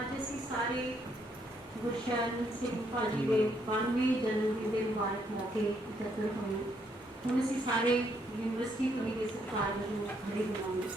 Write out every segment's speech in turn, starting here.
ਅੱਜ ਅਸੀਂ ਸਾਰੇ ਗੁਰਸ਼ਰਨ ਸਿੰਘ ਭਾਜੀ ਦੇ 92ਵੇਂ ਜਨਮ ਦਿਨ ਦੇ ਮੁਬਾਰਕ ਮੌਕੇ ਇਕੱਤਰ ਹੋਏ। ਹੁਣ ਅਸੀਂ ਸਾਰੇ ਯੂਨੀਵਰਸਿਟੀ ਕਮੇਟੀ ਦੇ ਸਤਿਕਾਰ ਨੂੰ ਖੜੇ ਹੋਵਾਂਗੇ।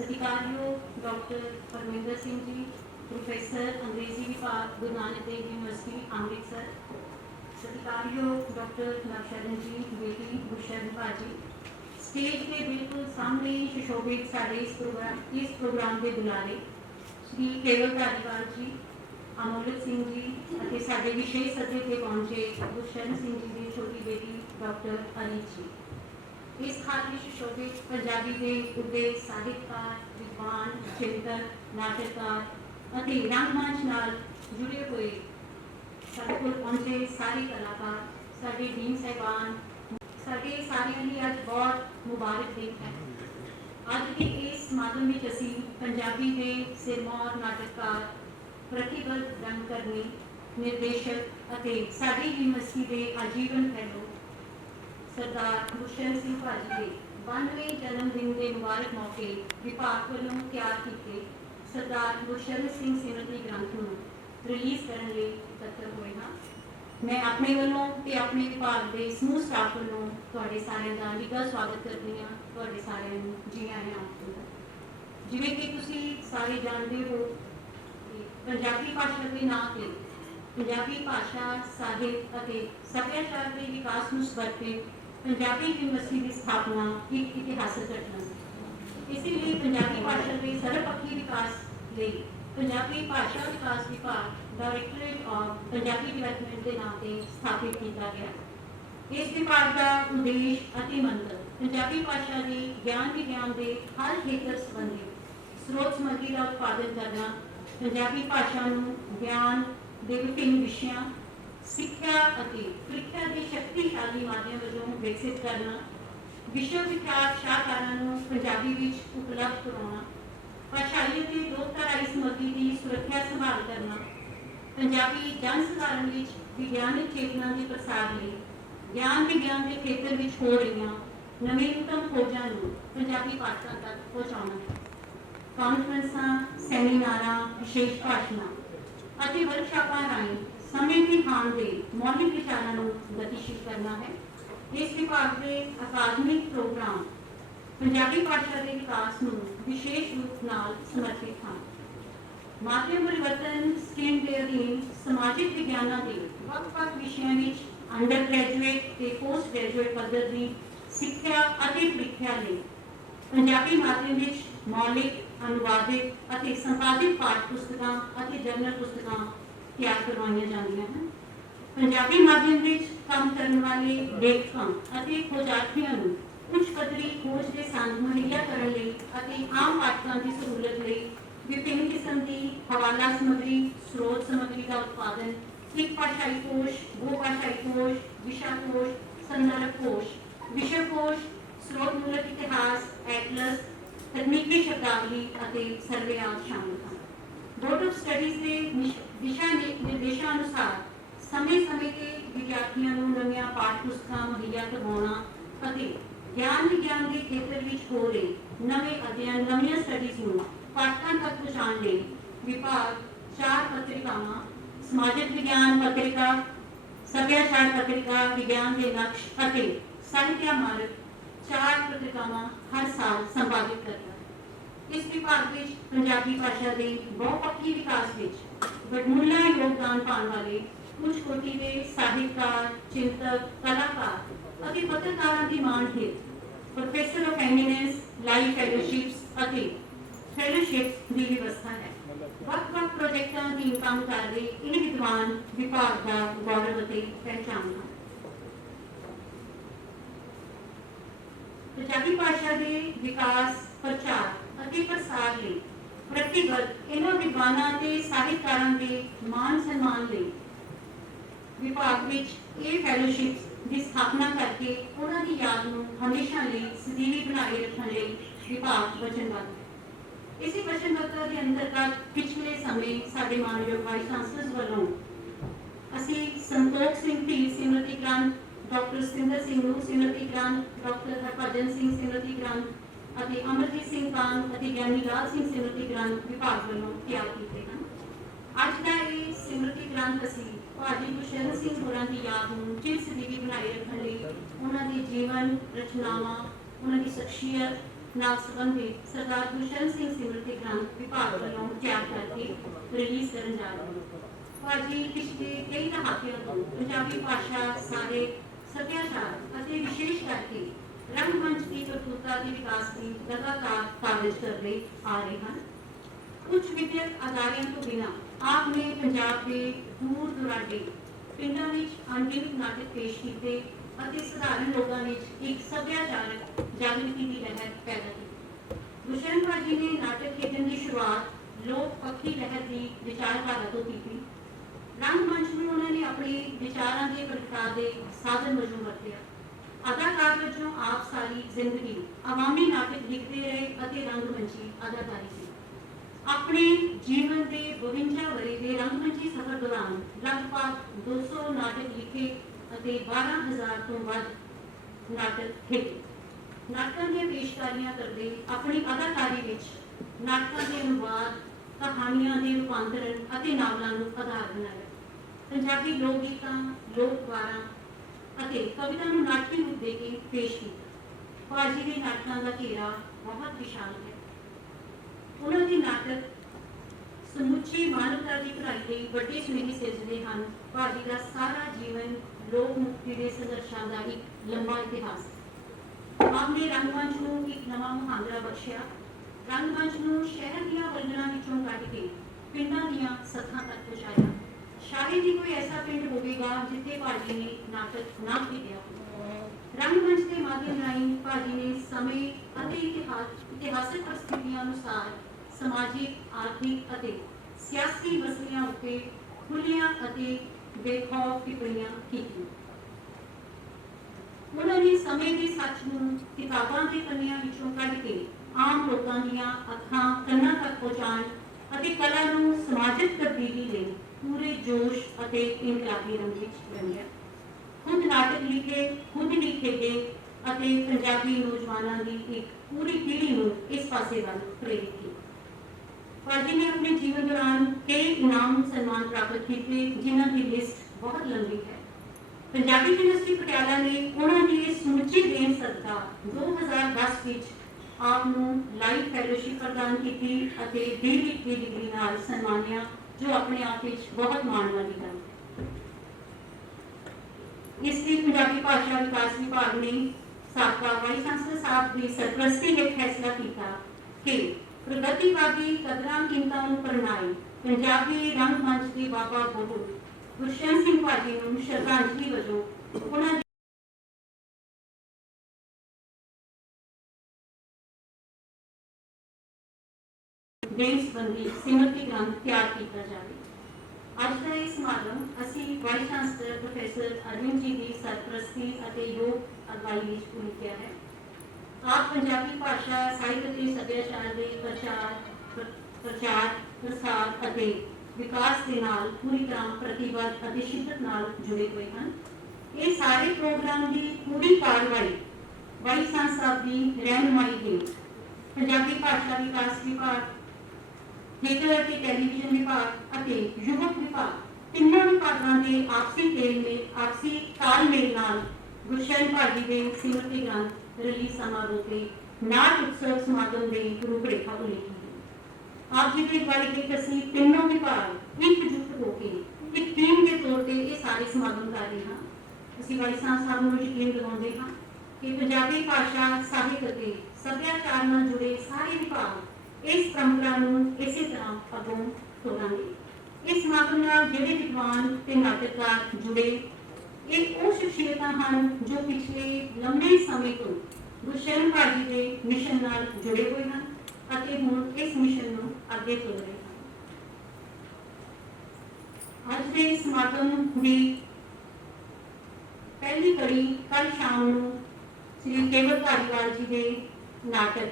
सत्कारयोग डॉक्टर परमिंदर सिंह जी, प्रोफेसर अंग्रेजी विभाग गुरु नानक देव यूनिवर्सिटी अमृतसर। सत्कारयोग डॉक्टर नवशरण जी, बेटी गुरशरण भाजी। स्टेज के बिल्कुल सामने सुशोभित साढ़े इस प्रोग्राम के बुलारे श्री केवल धारीवाल जी, अमोलक सिंह जी, साढ़े विशेष सदे से पहुंचे गुरशरण सिंह जी की छोटी बेटी डॉक्टर अनीत जी। इस खातिर सुशोभित पंजाबी के उड़े साहित्यकार, विद्वान, चिंतक, नाटककार और रंगमंच नाल जुड़े हुए साढ़े कोल पहुंचे सारे कलाकार, साढ़े डीन साहिबान, साढ़े सारिਆਂ ਲਈ ਅੱਜ बहुत मुबारक दिन है। ਅੱਜ के इस समागम में ਅਸੀਂ पंजाबी के सिरमौर नाटककार, प्रतिबद्ध रंगकर्मी, निर्देशक ਅਤੇ ਸਾਡੀ यूनिवर्सिटी के आजीवन फैलो सरदार गुरशरण सिंह भाजी के 92वें जन्मदिन के मुबारक मौके विभाग वालों तैयार किए सरदार गुरशरण सिंह सिमरती ग्रंथ को रिलीज़ करने लिए इकट्ठे हुए हाँ। मैं अपने वालों ते अपने विभाग के समूह स्टाफ वालों तुहाडे सारिਆਂ ਦਾ निघा स्वागत करती हाँ। तुहाडे सारिਆਂ ਨੂੰ जी आया जिवें कि तुसीं सारे जानते हो पंजाबी भाषा के नां ते पंजाबी भाषा साहित्य ਅਤੇ ਸੱਭਿਆਚਾਰ ਦੇ विकास ਨੂੰ समर्पित पंजाबी यूनिवर्सिटी की स्थापना एक इतिहासिक घटना है। इसीलिए पंजाबी भाषा के सर्वपक्षी विकास लिए पंजाबी भाषा विकास विभाग डायरेक्टरेट ऑफ पंजाबी डिवेलपमेंट के नाम से स्थापित किया गया। इस विभाग का उद्देश्य अति मंत्र पंजाबी भाषा के ज्ञान विज्ञान के हर खेतर संबंधी स्रोत समग्री का उत्पादन करना, पंजाबी भाषा ज्ञान के विभिन्न विषयों, सिक्ख्या ਅਤੇ ਪ੍ਰੀਖਿਆ ਦੇ ਸ਼ਕਤੀਸ਼ਾਲੀ ਮਾਧਿਅਮ ਵਜੋਂ ਵਿਕਸਿਤ ਕਰਨਾ, ਵਿਸ਼ਵ ਵਿਖਿਆਤ ਸ਼ਾਹਕਾਰਾਂ ਨੂੰ ਪੰਜਾਬੀ ਵਿੱਚ ਉਪਲਬਧ ਕਰਵਾਉਣਾ, ਭਾਸ਼ਾਈ ਅਤੇ ਲੋਕਧਾਰਾਈ ਸਮੱਗਰੀ ਦੀ ਸੁਰੱਖਿਆ ਸੰਭਾਲ ਕਰਨਾ, ਪੰਜਾਬੀ ਜਨ ਸਧਾਰਨ ਵਿੱਚ ਵਿਗਿਆਨਕ ਚੇਤਨਾ ਦੇ ਪ੍ਰਸਾਰ ਲਈ ਗਿਆਨ ਵਿਗਿਆਨ ਦੇ ਖੇਤਰ ਵਿੱਚ ਹੋ ਰਹੀਆਂ ਨਵੀਨਤਮ ਖੋਜਾਂ ਨੂੰ ਪੰਜਾਬੀ ਪਾਠਕਾਂ ਤੱਕ ਪਹੁੰਚਾਉਣਾ। ਕਾਨਫਰੰਸਾਂ, ਸੈਮੀਨਾਰਾਂ, ਵਿਸ਼ੇਸ਼ ਭਾਸ਼ਣਾਂ ਅਤੇ ਵਰਕਸ਼ਾਪਾਂ ਰਾਹੀਂ समय की थान के मौलिक विचारों को गतिशील करना है। इस विभाग के अकादमिक प्रोग्राम पंजाबी भाषा के विकास को विशेष रूप नाल समर्पित हैं। ਮਾਧਿਅਮ ਪਰਿਵਰਤਨ ਸਕੀਮ ਦੇ ਅਧੀਨ ਸਮਾਜਿਕ ਵਿਗਿਆਨਾਂ ਦੇ ਵੱਖ-ਵੱਖ ਵਿਸ਼ਿਆਂ ਵਿੱਚ ਅੰਡਰ ਗ੍ਰੈਜੂਏਟ ਤੇ ਪੋਸਟ ਗ੍ਰੈਜੂਏਟ ਪੱਧਰ ਦੀ ਸਿੱਖਿਆ ਅਤੇ ਪ੍ਰੀਖਿਆ ਲਈ ਪੰਜਾਬੀ ਮਾਧਿਅਮ ਵਿੱਚ ਮੌਲਿਕ, ਅਨੁਵਾਦਿਤ ਅਤੇ ਸੰਪਾਦਿਤ ਪਾਠ ਪੁਸਤਕਾਂ ਅਤੇ ਜਰਨਲ ਪੁਸਤਕਾਂ ਤਿਆਰ ਕਰਵਾਈਆਂ ਜਾਂਦੀਆਂ ਹਨ। ਪੰਜਾਬੀ ਮਾਧਿਅਮ ਵਿੱਚ ਕੰਮ ਕਰਨ ਵਾਲੇ ਲੇਖਕਾਂ ਅਤੇ ਖੋਜਾਰਥੀਆਂ ਨੂੰ ਉੱਚ ਪੱਧਰੀ ਖੋਜ ਦੇ ਸੰਦ ਮੁਹੱਈਆ ਕਰਨ ਲਈ ਅਤੇ ਆਮ ਪਾਠਕਾਂ ਦੀ ਸਹੂਲਤ ਲਈ विभिन्न किस्म की हवाला सामग्री, स्रोत सामग्री का उत्पादन, एक भाषाई कोश, बहुभाषाई कोश, विषय कोश, संदर्भ कोश, विषय कोश, स्रोत मूलक इतिहास, एटलस, तकनीकी शब्दावली ਅਤੇ ਸਰਵੇ ਆਦਿ ਸ਼ਾਮਲ ਹਨ। बोर्ड ऑफ स्टडीज ਦੇ ਦਿਸ਼ਾ ਨਿਰਦੇਸ਼ਾਂ ਅਨੁਸਾਰ ਸਮੇਂ-ਸਮੇਂ ਤੇ ਵਿਦਿਆਰਥੀਆਂ ਨੂੰ ਨਵੀਆਂ ਪਾਠ ਪੁਸਤਕਾਂ ਮੁਹੱਈਆ ਕਰਵਾਉਣਾ ਅਤੇ ਗਿਆਨ ਵਿਗਿਆਨ ਦੇ ਖੇਤਰ ਵਿੱਚ ਹੋ ਰਹੇ ਨਵੇਂ ਅਧਿਐਨ, ਨਵੀਆਂ ਸਟੱਡੀਜ਼ ਨੂੰ पाठकों तक पहुँचाने लिए विभाग 4 पत्रिकावां, समाजिक विज्ञान पत्रिका, सभ्याचार पत्रिका, विज्ञान के लक्ष्य और साहित्य मार्ग 4 पत्रिकावां हर साल संपादित करता है। इस विभाग में पंजाबी भाषा के बहुपक्षी विकास में वडमुला योगदान पाने वाले उच्च कोटि के साहित्यकार, चिंतक, कलाकार और पत्रकारों की माण हेतु professor of eminence, life fellowships और फेलोशिप की व्यवस्था है। ਵੱਖ-ਵੱਖ प्रोजेक्टों की काम कर रहे इन विद्वान विभाग का गौरव और पहचान है। पंजाबी भाषा के विकास, प्रचार और प्रसार लिए व्यक्तिगत इन्हों विद्वानों के साहित्यकारों के मान सम्मान लिए विभाग में ये फेलोशिप की स्थापना करके उन्होंने याद को हमेशा लिए सजीवी बनाए रखने लिए विभाग वचनबद्ध है। इसी वचनबद्धता के अंतर्गत पिछले समय साडे मानयोग वाइस चांसलर वालों असी संतोख सिंह धी सिमरती ग्रंथ, डॉक्टर सतिंदर सिंह नूह सिमरती ग्रंथ, डॉक्टर हरभजन सिंह सिमरती ग्रंथ और अमरजीत सिंह कान और ज्ञानी लाल सिंह सिमरती ग्रंथ विभाग वालों तैयार किए हैं। अज का ये सिमरती ग्रंथ असी भाजी गुरशरण सिंह होरां की याद में चिर सजीवी बनाए रखने लिए उन्होंने जीवन रचनावां, उन्होंने शख्सियत नाल संबंधित सरदार गुरशरण सिंह सिमरती ग्रंथ विभाग वालों तैयार करके रिलीज करने जा रहे हैं। भाजी पिछले कई दहाकियों तो पंजाबी भाषा, सारे सभ्याचार और विशेष करके रंगमंच की प्रस्तुता के विकास की लगातार कारज कर रहे आ रहे हैं। उच्च विद्यक अदारियों तो बिना आपने पंजाब के दूर दुराडे पिंडों में अनगिनत नाटक पेश किए और साधारण लोगों में एक सभ्याचारक जागृति की लहर पैदा की। गुरशरण भाजी ने नाटक खेतन की शुरुआत लोक पक्षी लहर की विचारधारा तो की थी। रंगमंच में उन्होंने अपने विचारों के प्रगटा के साधन वजों वरतिया। अदाकार वजों आप सारी जिंदगी अवामी नाटक लिखते रहे और रंगमंची अदाकारी से अपने जीवन के 52 वरे के रंगमंची सफर दौरान लगभग 200 नाटक लिखे और 12,000 तो वध नाटक खेले। नाटकों की पेशकारियां करते अपनी अदाकारी में नाटकों के अनुवाद, कहानियों के रूपांतरण और नावलों को आधार बनाया। पंजाबी लोक गीतां, लोक वारां और कविता को नाटकी रूप देके पेश किया। भाजी के नाटकों का घेरा बहुत विशाल है। उन्होंने नाटक समुची मानवता की भलाई ਲਈ ਵੱਡੇ ਸੁਨੇਹੇ ਸਿਰਜਦੇ ਹਨ। ਭਾਜੀ ਦਾ ਸਾਰਾ ਜੀਵਨ ਲੋਕ ਮੁਕਤੀ ਦੇ ਸੰਘਰਸ਼ਾਂ ਦਾ ਇੱਕ ਲੰਬਾ ਇਤਿਹਾਸ ਹੈ। आपने रंगमंच ਨੂੰ ਇੱਕ ਨਵਾਂ ਮੁਹਾਂਦਰਾ ਬਖਸ਼ਿਆ। रंगमंच ਨੂੰ ਸ਼ਹਿਰ ਦੀਆਂ ਵਲਗਣਾਂ ਵਿੱਚੋਂ ਕੱਢ ਕੇ ਪਿੰਡਾਂ ਦੀਆਂ ਸੱਥਾਂ ਤੱਕ ਪਹੁੰਚਾਇਆ। ਸ਼ਾਇਦ ਹੀ ਕੋਈ ਐਸਾ ਪਿੰਡ ਹੋਵੇਗਾ ਜਿੱਥੇ ਭਾਜੀ ਨੇ ਨਾਟਕ ਨਾ ਖੇਡਿਆ ਹੋਵੇ। रंगमंच के माध्यम राਹੀਂ ਭਾਜੀ ਨੇ ਸਮੇਂ ਅਤੇ ਇਤਿਹਾਸਕ परिस्थितियों अनुसार समाजिक, आर्थिक और सियासी मसलियां उत्ते खुलियां और बेखौफ टिप्पणियां की। उन्होंने समय के सच नूं किताबां के पन्नियां विचों कढ के आम लोगों दीयां अखां कन्नां तक पहुंचाउण अते कला नूं समाजिक तब्दीली लई पूरे जोश और इनकलाबी रंग विच रंगिया। खुद नाटक लिखे, खुद ही खेडे और पंजाबी नौजवानों की एक पूरी पीढ़ी नूं इस पासे वाल प्रेरित किया। भाजी ने अपने जीवन दौरान कई इनाम सम्मान प्राप्त किए जिन्हों की लिस्ट बहुत लंबी है। पंजाबी यूनिवर्सिटी पटियाला ने उन्होंने समुची देन सदका 2010 में ਆਪ ਨੂੰ ਲਾਈਫ ਫੈਲੋਸ਼ਿਪ ਪ੍ਰਦਾਨ ਕੀਤੀ ਅਤੇ D.Litt ਦੀ ਡਿਗਰੀ ਨਾਲ ਸਨਮਾਨਿਆ, ਜੋ ਆਪਣੇ ਆਪ ਵਿੱਚ ਬਹੁਤ ਮਾਣ ਵਾਲੀ ਗੱਲ ਹੈ। ਇਸ ਲਈ ਪੰਜਾਬੀ ਭਾਸ਼ਾ ਵਿਕਾਸ ਵਿਭਾਗ ਨੇ ਸਾਬਕਾ ਵਾਈਸ ਚਾਂਸਲਰ ਸਾਹਿਬ ਦੀ ਸਰਪ੍ਰਸਤੀ ਹੇਠ ਫੈਸਲਾ ਕੀਤਾ ਕਿ ਪ੍ਰਗਤੀਵਾਦੀ ਕਦਰਾਂ ਕੀਮਤਾਂ ਨੂੰ ਪ੍ਰਣਾਈ ਪੰਜਾਬੀ ਰੰਗਮੰਚ ਦੇ ਬਾਬਾ ਬੋਹੜ ਗੁਰਸ਼ਰਨ ਸਿੰਘ ਭਾਜੀ ਨੂੰ ਸ਼ਰਧਾਂਜਲੀ ਵਜੋਂ ਉਹਨਾਂ ਦੇਣ ਸੰਬੰਧੀ ਸਿਮਰਤੀ ਗ੍ਰੰਥ ਤਿਆਰ ਕੀਤਾ ਜਾਵੇ। ਅੱਜ ਦਾ ਇਹ ਸਮਾਗਮ ਅਸੀਂ ਵਾਈਸ ਚਾਂਸਲਰ ਪ੍ਰੋਫੈਸਰ ਅਰਵਿੰਦ ਜੀ ਦੀ ਸਰਪ੍ਰਸਤੀ ਅਤੇ ਯੋਗ ਅਗਵਾਈ ਵਿੱਚ ਉਲੀਕਿਆ ਹੈ। ਆਪ ਪੰਜਾਬੀ ਭਾਸ਼ਾ, ਸਾਹਿਤ ਅਤੇ ਸੱਭਿਆਚਾਰ ਦੇ ਪ੍ਰਚਾਰ ਪ੍ਰਸਾਰ ਅਤੇ ਵਿਕਾਸ ਦੇ ਨਾਲ ਪੂਰੀ ਤਰ੍ਹਾਂ ਪ੍ਰਤੀਬੱਧ ਅਤੇ ਸ਼ਿੱਦਤ ਨਾਲ ਜੁੜੇ ਹੋਏ ਹਨ। ਇਹ ਸਾਰੇ ਪ੍ਰੋਗਰਾਮ ਦੀ ਪੂਰੀ ਕਾਰਵਾਈ ਵਾਈਸ ਚਾਂਸਲਰ ਸਾਹਿਬ ਦੀ ਰਹਿਨੁਮਾਈ ਹੇਠ ਪੰਜਾਬੀ ਭਾਸ਼ਾ ਵਿਕਾਸ ਵਿਭਾਗ, ਥੀਏਟਰ ਅਤੇ ਟੈਲੀਵਿਜ਼ਨ ਵਿਭਾਗ ਅਤੇ ਯੁਵਕ ਵਿਭਾਗ ਤਿੰਨਾਂ ਵਿਭਾਗਾਂ ਦੇ ਆਪਸੀ ਤਾਲਮੇਲ ਨਾਲ ਗੁਰਸ਼ਰਨ ਭਾਜੀ ਦੇ ਸਿਮਰਤੀ ਗ੍ਰੰਥ ਰਿਲੀਜ਼ ਸਮਾਰੋਹ ਤੇ ਨਾਟ ਉਤਸਵ ਸਮਾਗਮ ਦੀ ਰੂਪਰੇਖਾ ਉਲੀਕੀ ਹੈ। ਆਪ ਜੀ ਦੀ ਅਗਵਾਈ ਹੇਠ ਅਸੀਂ ਤਿੰਨੋਂ ਵਿਭਾਗ ਇਕਜੁੱਟ ਹੋ ਕੇ ਇੱਕ ਟੀਮ ਦੇ ਤੌਰ ਤੇ ਇਹ ਸਾਰੇ ਸਮਾਗਮ ਕਰ ਰਹੇ ਹਾਂ। ਅਸੀਂ ਵਾਈਸ ਚਾਂਸਲਰ ਸਾਹਿਬ ਨੂੰ ਯਕੀਨ ਦਿਵਾਉਂਦੇ ਹਾਂ ਕਿ ਪੰਜਾਬੀ ਭਾਸ਼ਾ, ਸਾਹਿਤ ਅਤੇ ਸੱਭਿਆਚਾਰ ਨਾਲ ਜੁੜੇ ਸਾਰੇ ਵਿਭਾਗ ਇਸ ਪਰੰਪਰਾ ਨੂੰ ਇਸੇ ਤਰ੍ਹਾਂ ਅੱਗੋਂ ਤੋਰਾਂਗੇ। ਇਸ ਸਮਾਗਮ ਨਾਲ ਜਿਹੜੇ ਵਿਦਵਾਨ ਤੇ ਨਾਟਕਕਾਰ ਜੁੜੇ, ਇਹ ਉਹ ਸ਼ਖਸੀਅਤਾਂ ਹਨ ਜੋ ਪਿਛਲੇ ਲੰਬੇ ਸਮੇਂ ਤੋਂ ਗੁਰਸ਼ਰਨ ਭਾਜੀ ਦੇ ਮਿਸ਼ਨ ਨਾਲ ਜੁੜੇ ਹੋਏ ਹਨ ਅਤੇ ਹੁਣ ਇਸ ਮਿਸ਼ਨ ਨੂੰ ਅੱਗੇ ਤੋਰ ਰਹੇ ਹਨ। ਅੱਜ ਦੇ ਸਮਾਗਮ ਦੀ ਪਹਿਲੀ ਕੜੀ ਕੱਲ ਸ਼ਾਮ ਨੂੰ ਸ੍ਰੀ ਕੇਵਲ ਧਾਲੀਵਾਲ ਜੀ ਦੇ ਨਾਟਕ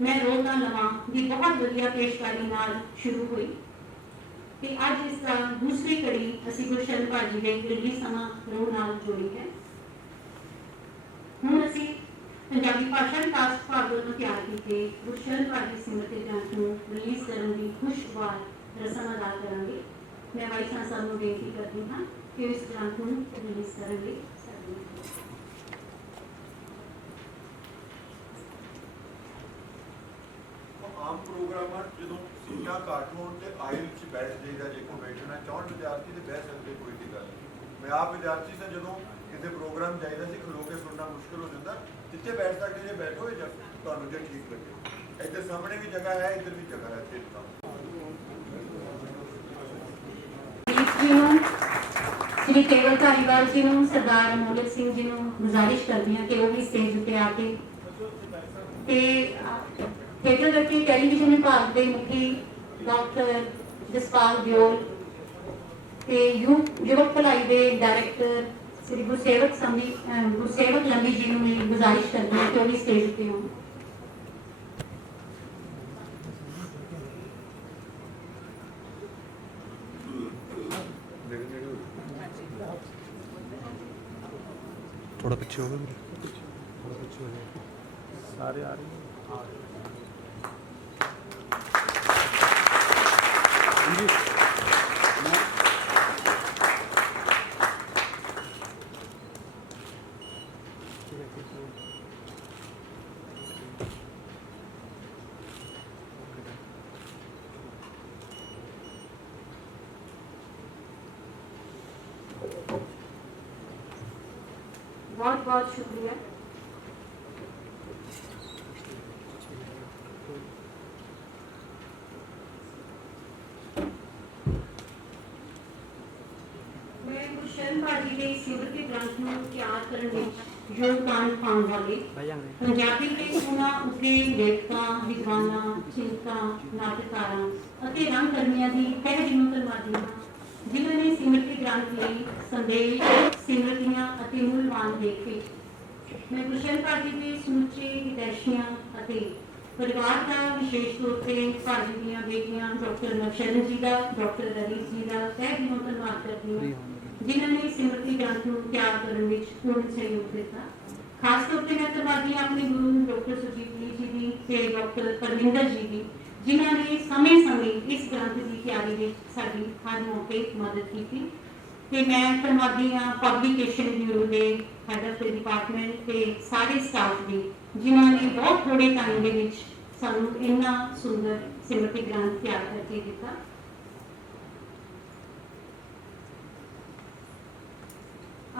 ਮੈਂ ਰੋਤਾ ਲਵਾਂ ਦੀ ਬਹੁਤ ਵਧੀਆ ਪੇਸ਼ਕਾਰੀ ਨਾਲ ਸ਼ੁਰੂ ਹੋਈ ਤੇ ਅੱਜ ਇਸ ਦਾ ਦੂਸਰੀ ਕੜੀ ਅਸੀਂ ਗੁਰਸ਼ਰਨ ਭਾਜੀ ਦੇ ਰਿਲੀਜ਼ ਸਮਾਰੋਹ ਨਾਲ ਜੋੜੀ ਹੈ। ਹੁਣ ਅਸੀਂ ਪੰਜਾਬੀ ਭਾਸ਼ਾ ਵਿਕਾਸ ਵਿਭਾਗ ਵੱਲੋਂ ਤਿਆਰ ਕੀਤੇ ਗੁਰਸ਼ਰਨ ਭਾਜੀ ਸਿਮਰਤੀ ਗ੍ਰੰਥ ਨੂੰ ਰਿਲੀਜ਼ ਕਰਨ ਦੀ ਖੁਸ਼ਗਵਾਰ ਰਸਮ ਅਦਾ ਕਰਾਂਗੇ। ਮੈਂ ਵਾਈਸ ਚਾਂਸਲਰ ਨੂੰ ਬੇਨਤੀ ਕਰਦੀ ਹਾਂ ਕਿ ਇਸ ਗ੍ਰੰਥ ਨੂੰ ਰਿਲੀਜ਼ ਕਰਨ ਲਈ ਆਮ ਪ੍ਰੋਗਰਾਮਾਂ ਜਦੋਂ ਸੀਟਾਂ ਘੱਟ ਹੋਣ ਤੇ ਆਇਲ ਵਿੱਚ ਬੈਠ ਜਾਈਦਾ, ਜੇ ਕੋਈ ਬੈਠਣਾ ਚਾਹਣ ਵਿਦਿਆਰਥੀ ਤੇ ਬਹਿ ਸਕਦੇ, ਕੋਈ ਦੀ ਗੱਲ ਨਹੀਂ। ਮੈਂ ਆਪ ਵਿਦਿਆਰਥੀ ਸਾਂ, ਜਦੋਂ ਕਿਤੇ ਪ੍ਰੋਗਰਾਮ ਜਾਈਦਾ ਸੀ ਖਲੋ ਕੇ ਸੁਣਨਾ ਮੁਸ਼ਕਿਲ ਹੋ ਜਾਂਦਾ। ਜਿੱਥੇ ਬੈਠ ਸਕਦੇ ਜੇ ਬੈਠੋ, ਜਾਂ ਤੁਹਾਨੂੰ ਜੇ ਠੀਕ ਲੱਗੇ। ਇੱਧਰ ਸਾਹਮਣੇ ਵੀ ਜਗ੍ਹਾ ਹੈ, ਇੱਧਰ ਵੀ ਜਗ੍ਹਾ ਹੈ। ਸ੍ਰੀ ਕੇਵਲ ਧਾਲੀਵਾਲ ਜੀ ਨੂੰ, ਸਰਦਾਰ ਅਮੋਲਕ ਸਿੰਘ ਜੀ ਨੂੰ ਗੁਜ਼ਾਰਿਸ਼ ਕਰਦੀ ਹਾਂ ਕਿ ਉਹ ਵੀ ਸਟੇਜ ਉੱਤੇ ਆ ਕੇ ਤੇ ਥੀਏਟਰ ਅਤੇ ਟੈਲੀਵਿਜ਼ਨ ਵਿਭਾਗ ਦੇ ਮੁਖੀ ਡਾਕਟਰ ਜਸਪਾਲ ਦਿਓਲ ਤੇ ਯੁਵਕ ਭਲਾਈ ਦੇ ਡਾਇਰੈਕਟਰ ਸ੍ਰੀ ਗੁਰਸੇਵਕ ਲੰਬੀ ਜੀ ਨੂੰ ਵੀ ਗੁਜ਼ਾਰਿਸ਼ ਕਰਦੀ ਹਾਂ ਕਿ ਉਹ ਵੀ ਸਟੇਜ ਉੱਤੇ ਆਉਣ। थोड़ा पीछे होगा मेरे, थोड़ा पीछे हो जाए, सारे आ रहे हैं। बहुत बहुत शुक्रिया। मैं गुरशरण भाजी के सिमरती ग्रंथ ਨੂੰ ਤਿਆਰ ਕਰਨ ਵਿੱਚ ਯੋਗਦਾਨ ਪਾਉਣ ਵਾਲੇ ਪੰਜਾਬੀ ਦੇ ਉਹਨਾਂ ਉੱਤੇ ਲੇਖਕਾਂ, ਵਿਦਵਾਨਾਂ, ਚਿੰਤਕਾਂ, ਨਾਟਕਾਰਾਂ ਅਤੇ ਰੰਗਕਰਮੀਆਂ ਦੀ ਤਹਿ ਦਿਲੋਂ ਧੰਨਵਾਦੀ ਹਾਂ, ਜਿਨ੍ਹਾਂ ਨੇ ਸਿਮਰਤੀ ਗ੍ਰੰਥ ਲਈ ਸੰਦੇਸ਼, ਸਿਮਰਤੀਆਂ ਅਤੇ ਮੁੱਲਵਾਨ ਲੇਖੇ। ਮੈਂ ਗੁਰਸ਼ਰਨ ਭਾਜੀ ਦੇ ਸਮੁੱਚੇ ਹਿਤੈਸ਼ੀਆਂ ਅਤੇ ਪਰਿਵਾਰ ਦਾ ਵਿਸ਼ੇਸ਼ ਤੌਰ ਤੇ ਭਾਜੀ ਦੀਆਂ ਬੇਟੀਆਂ ਡਾਕਟਰ ਨਵਸ਼ਰਨ ਜੀ ਦਾ, ਡਾਕਟਰ ਰਵੀ ਜੀ ਦਾ ਤਹਿ ਦਿਲੋਂ ਧੰਨਵਾਦ ਕਰਦੀ ਹਾਂ, ਜਿਨ੍ਹਾਂ ਨੇ ਸਿਮਰਤੀ ਗ੍ਰੰਥ ਨੂੰ ਤਿਆਰ ਕਰਨ ਵਿੱਚ ਪੂਰਨ ਸਹਿਯੋਗ ਦਿੱਤਾ। ਖਾਸ ਤੌਰ ਤੇ ਮੈਂ ਧੰਨਵਾਦੀ ਹਾਂ ਆਪਣੇ ਗੁਰੂ ਡਾਕਟਰ ਸੁਰਜੀਤ ਜੀ ਦੀ ਤੇ ਡਾਕਟਰ ਪਰਮਿੰਦਰ ਜੀ ਦੀ, ਜਿਨ੍ਹਾਂ ਨੇ ਸਮੇਂ-ਸਮੇਂ ਇਸ ਗ੍ਰੰਥ ਦੀ ਤਿਆਰੀ ਵਿੱਚ ਸਾਡੀ ਹਰ ਮੌਕੇ ਮਦਦ ਕੀਤੀ। ਤੇ ਮੈਂ ਧੰਨਵਾਦੀ ਹਾਂ ਪਬਲੀਕੇਸ਼ਨ ਬਿਊਰੋ ਦੇ ਹੈਡ ਆਫ ਦ ਡਿਪਾਰਟਮੈਂਟ ਤੇ ਸਾਰੇ ਸਟਾਫ ਦੀ ਜਿਨ੍ਹਾਂ ਨੇ ਬਹੁਤ ਥੋੜੇ ਟਾਈਮ ਦੇ ਵਿੱਚ ਸਾਨੂੰ ਇੰਨਾ ਸੁੰਦਰ ਸਿਮਰਤੀ ਗ੍ਰੰਥ ਤਿਆਰ ਕਰਕੇ ਦਿੱਤਾ।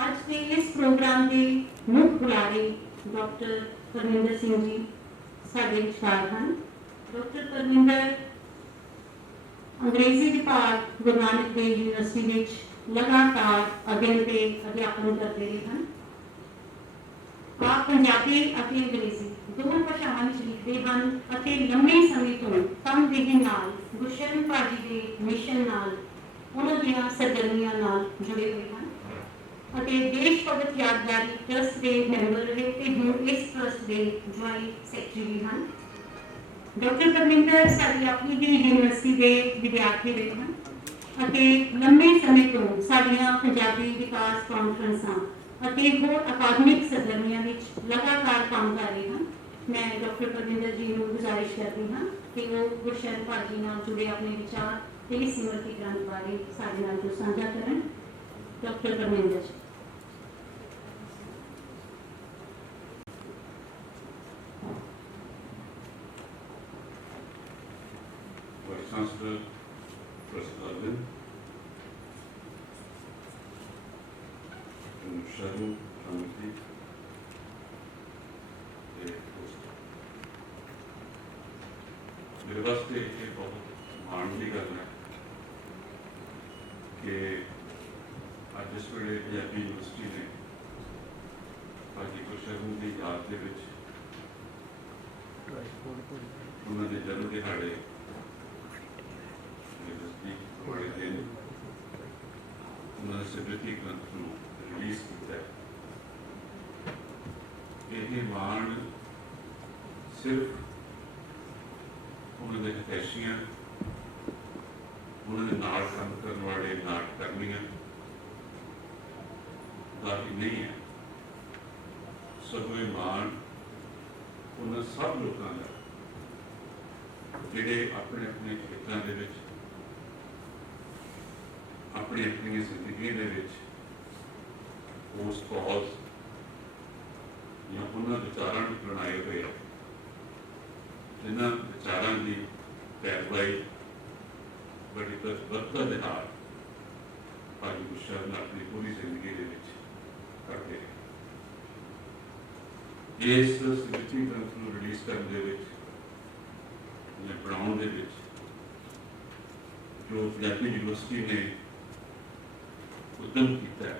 ਅੱਜ ਦੇ ਇਸ ਪ੍ਰੋਗਰਾਮ ਦੇ ਮੁੱਖ ਬੁਲਾਰੇ ਡਾਕਟਰ ਪਰਮਿੰਦਰ ਸਿੰਘ ਜੀ ਸਾਡੇ ਵਿਚਕਾਰ ਹਨ। ਡਾਕਟਰ ਪਰਮਿੰਦਰ ਅੰਗਰੇਜ਼ੀ ਵਿਭਾਗ ਗੁਰੂ ਨਾਨਕ ਦੇਵ ਯੂਨੀਵਰਸਿਟੀ ਵਿੱਚ ਲਗਾਤਾਰ ਅਧਿਐਨ ਤੇ ਅਧਿਆਪਨ ਕਰਦੇ ਰਹੇ ਹਨ। ਆਪ ਪੰਜਾਬੀ ਅਤੇ ਅੰਗਰੇਜ਼ੀ ਦੋਵਾਂ ਭਾਸ਼ਾਵਾਂ ਵਿੱਚ ਲਿਖਦੇ ਹਨ ਅਤੇ ਲੰਮੇ ਸਮੇਂ ਤੋਂ ਤਨਦੇਹੀ ਨਾਲ ਗੁਰਸ਼ਰਨ ਭਾਜੀ ਦੇ ਮਿਸ਼ਨ ਨਾਲ ਉਹਨਾਂ ਦੀਆਂ ਸਰਗਰਮੀਆਂ ਨਾਲ ਜੁੜੇ ਹੋਏ ਹਨ ਅਤੇ ਦੇਸ਼ ਭਗਤ ਯਾਦਗਾਰੀ ਟਰਸਟ ਦੇ ਮੈਂਬਰ ਰਹੇ ਤੇ ਹੁਣ ਇਸ ਟਰਸਟ ਦੇ ਜੁਆਇੰਟ ਸੈਕਟਰੀ ਵੀ ਹਨ। ਡਾਕਟਰ ਪਰਮਿੰਦਰ ਸਾਡੀ ਆਪਣੀ ਹੀ ਯੂਨੀਵਰਸਿਟੀ ਦੇ ਵਿਦਿਆਰਥੀ ਰਹੇ ਹਨ ਅਤੇ ਲੰਮੇ ਸਮੇਂ ਤੋਂ ਸਾਡੀਆਂ ਪੰਜਾਬੀ ਵਿਕਾਸ ਕਾਨਫਰੰਸਾਂ ਅਤੇ ਹੋਰ ਅਕਾਦਮਿਕ ਸਰਗਰਮੀਆਂ ਵਿੱਚ ਲਗਾਤਾਰ ਕੰਮ ਕਰ ਰਹੇ ਹਨ। ਮੈਂ ਡਾਕਟਰ ਪਰਮਿੰਦਰ ਜੀ ਨੂੰ ਗੁਜ਼ਾਰਿਸ਼ ਕਰਦੀ ਹਾਂ ਕਿ ਉਹ ਗੁਰਸ਼ਰਨ ਭਾਜੀ ਨਾਲ ਜੁੜੇ ਆਪਣੇ ਵਿਚਾਰ ਤੇ ਸਿਮਰਤੀ ਗ੍ਰੰਥ ਬਾਰੇ ਸਾਡੇ ਨਾਲ ਜੋ ਸਾਂਝਾ ਕਰਨ। Doctor Parminder ji. Vice Chancellor, Professor Arvind, Sharon Ramati, मेरे वास्ते ये बहुत माण की गल है कि अज इस वेले पंजाबी यूनिवर्सिटी ने भाजी गुरशरण की याद के उन्होंने जन्म दिहाड़े बड़े दिन उन्होंने सिमरती ग्रंथ को रिलीज किया। ये माण सिर्फ उन्होंने हितैषियां उन्होंने नाल काम करने वाले नाटकर्मियां का ही नहीं है, सगों माण उन्होंने सब लोगों का जिहड़े अपने अपने खेतों के विच अपनी अपनी जिंदगी के विच उस कॉज या उन्होंने विचारों को बनाए हुए जिन्होंने विचारों की पैरवाई बड़ी प्रतिबद्धता के नाल भाई गुरशरण अपनी पूरी जिंदगी के विच करते हैं। इस स्मृति ग्रंथ को रिलीज करने के विच या बनाने के विच जो पंजाबी यूनिवर्सिटी ने उद्यम किया है,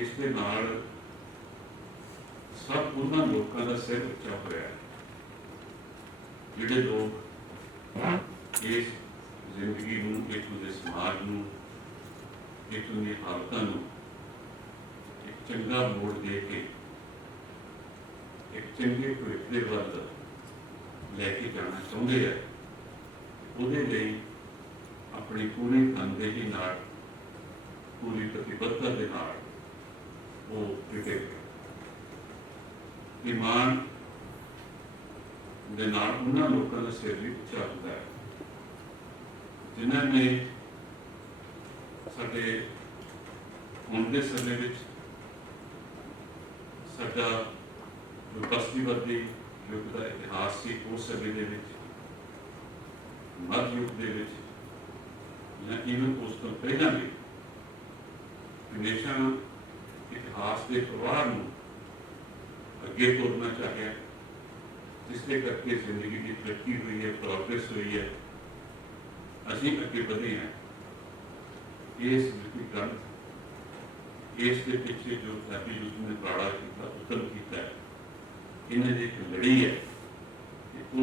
इस दे नाल सब उन्होंने लोगों का सिर उच्चा होया है जिहड़े लोग इस जिंदगी नूं इत्थों दे समाज नूं इत्थों दी हालतां नूं एक चंगा मोड़ दे के एक चंगे भविख दे वल लैके जाना चाहुंदे है, उहदे लई अपनी पूरी तनदेही नाल पूरी प्रतिबद्धता के नाल वो जुटे ईमान दे नाल उन्हां लोकां दा सिर भी उच्चा हुंदा है जिन्हां ने साडे हुण दे समय विच साडा जो बस्तीवादी युग का इतिहास सी उस समय दे विच मध्य युग दे विच या इवन उस तो पहला भी हमेशा इतिहास के प्रवाह में अगे तोड़ना चाहिए, जिसके करके जिंदगी की तरक्की हुई है, प्रोग्रेस हुई है, असीं अगे बढ़े हैं। ये स्मृति ग्रंथ इसके पीछे जो पंजाबी यूथ ने प्राड़ा किया उद्यम किया है, इन्हें एक लड़ी है,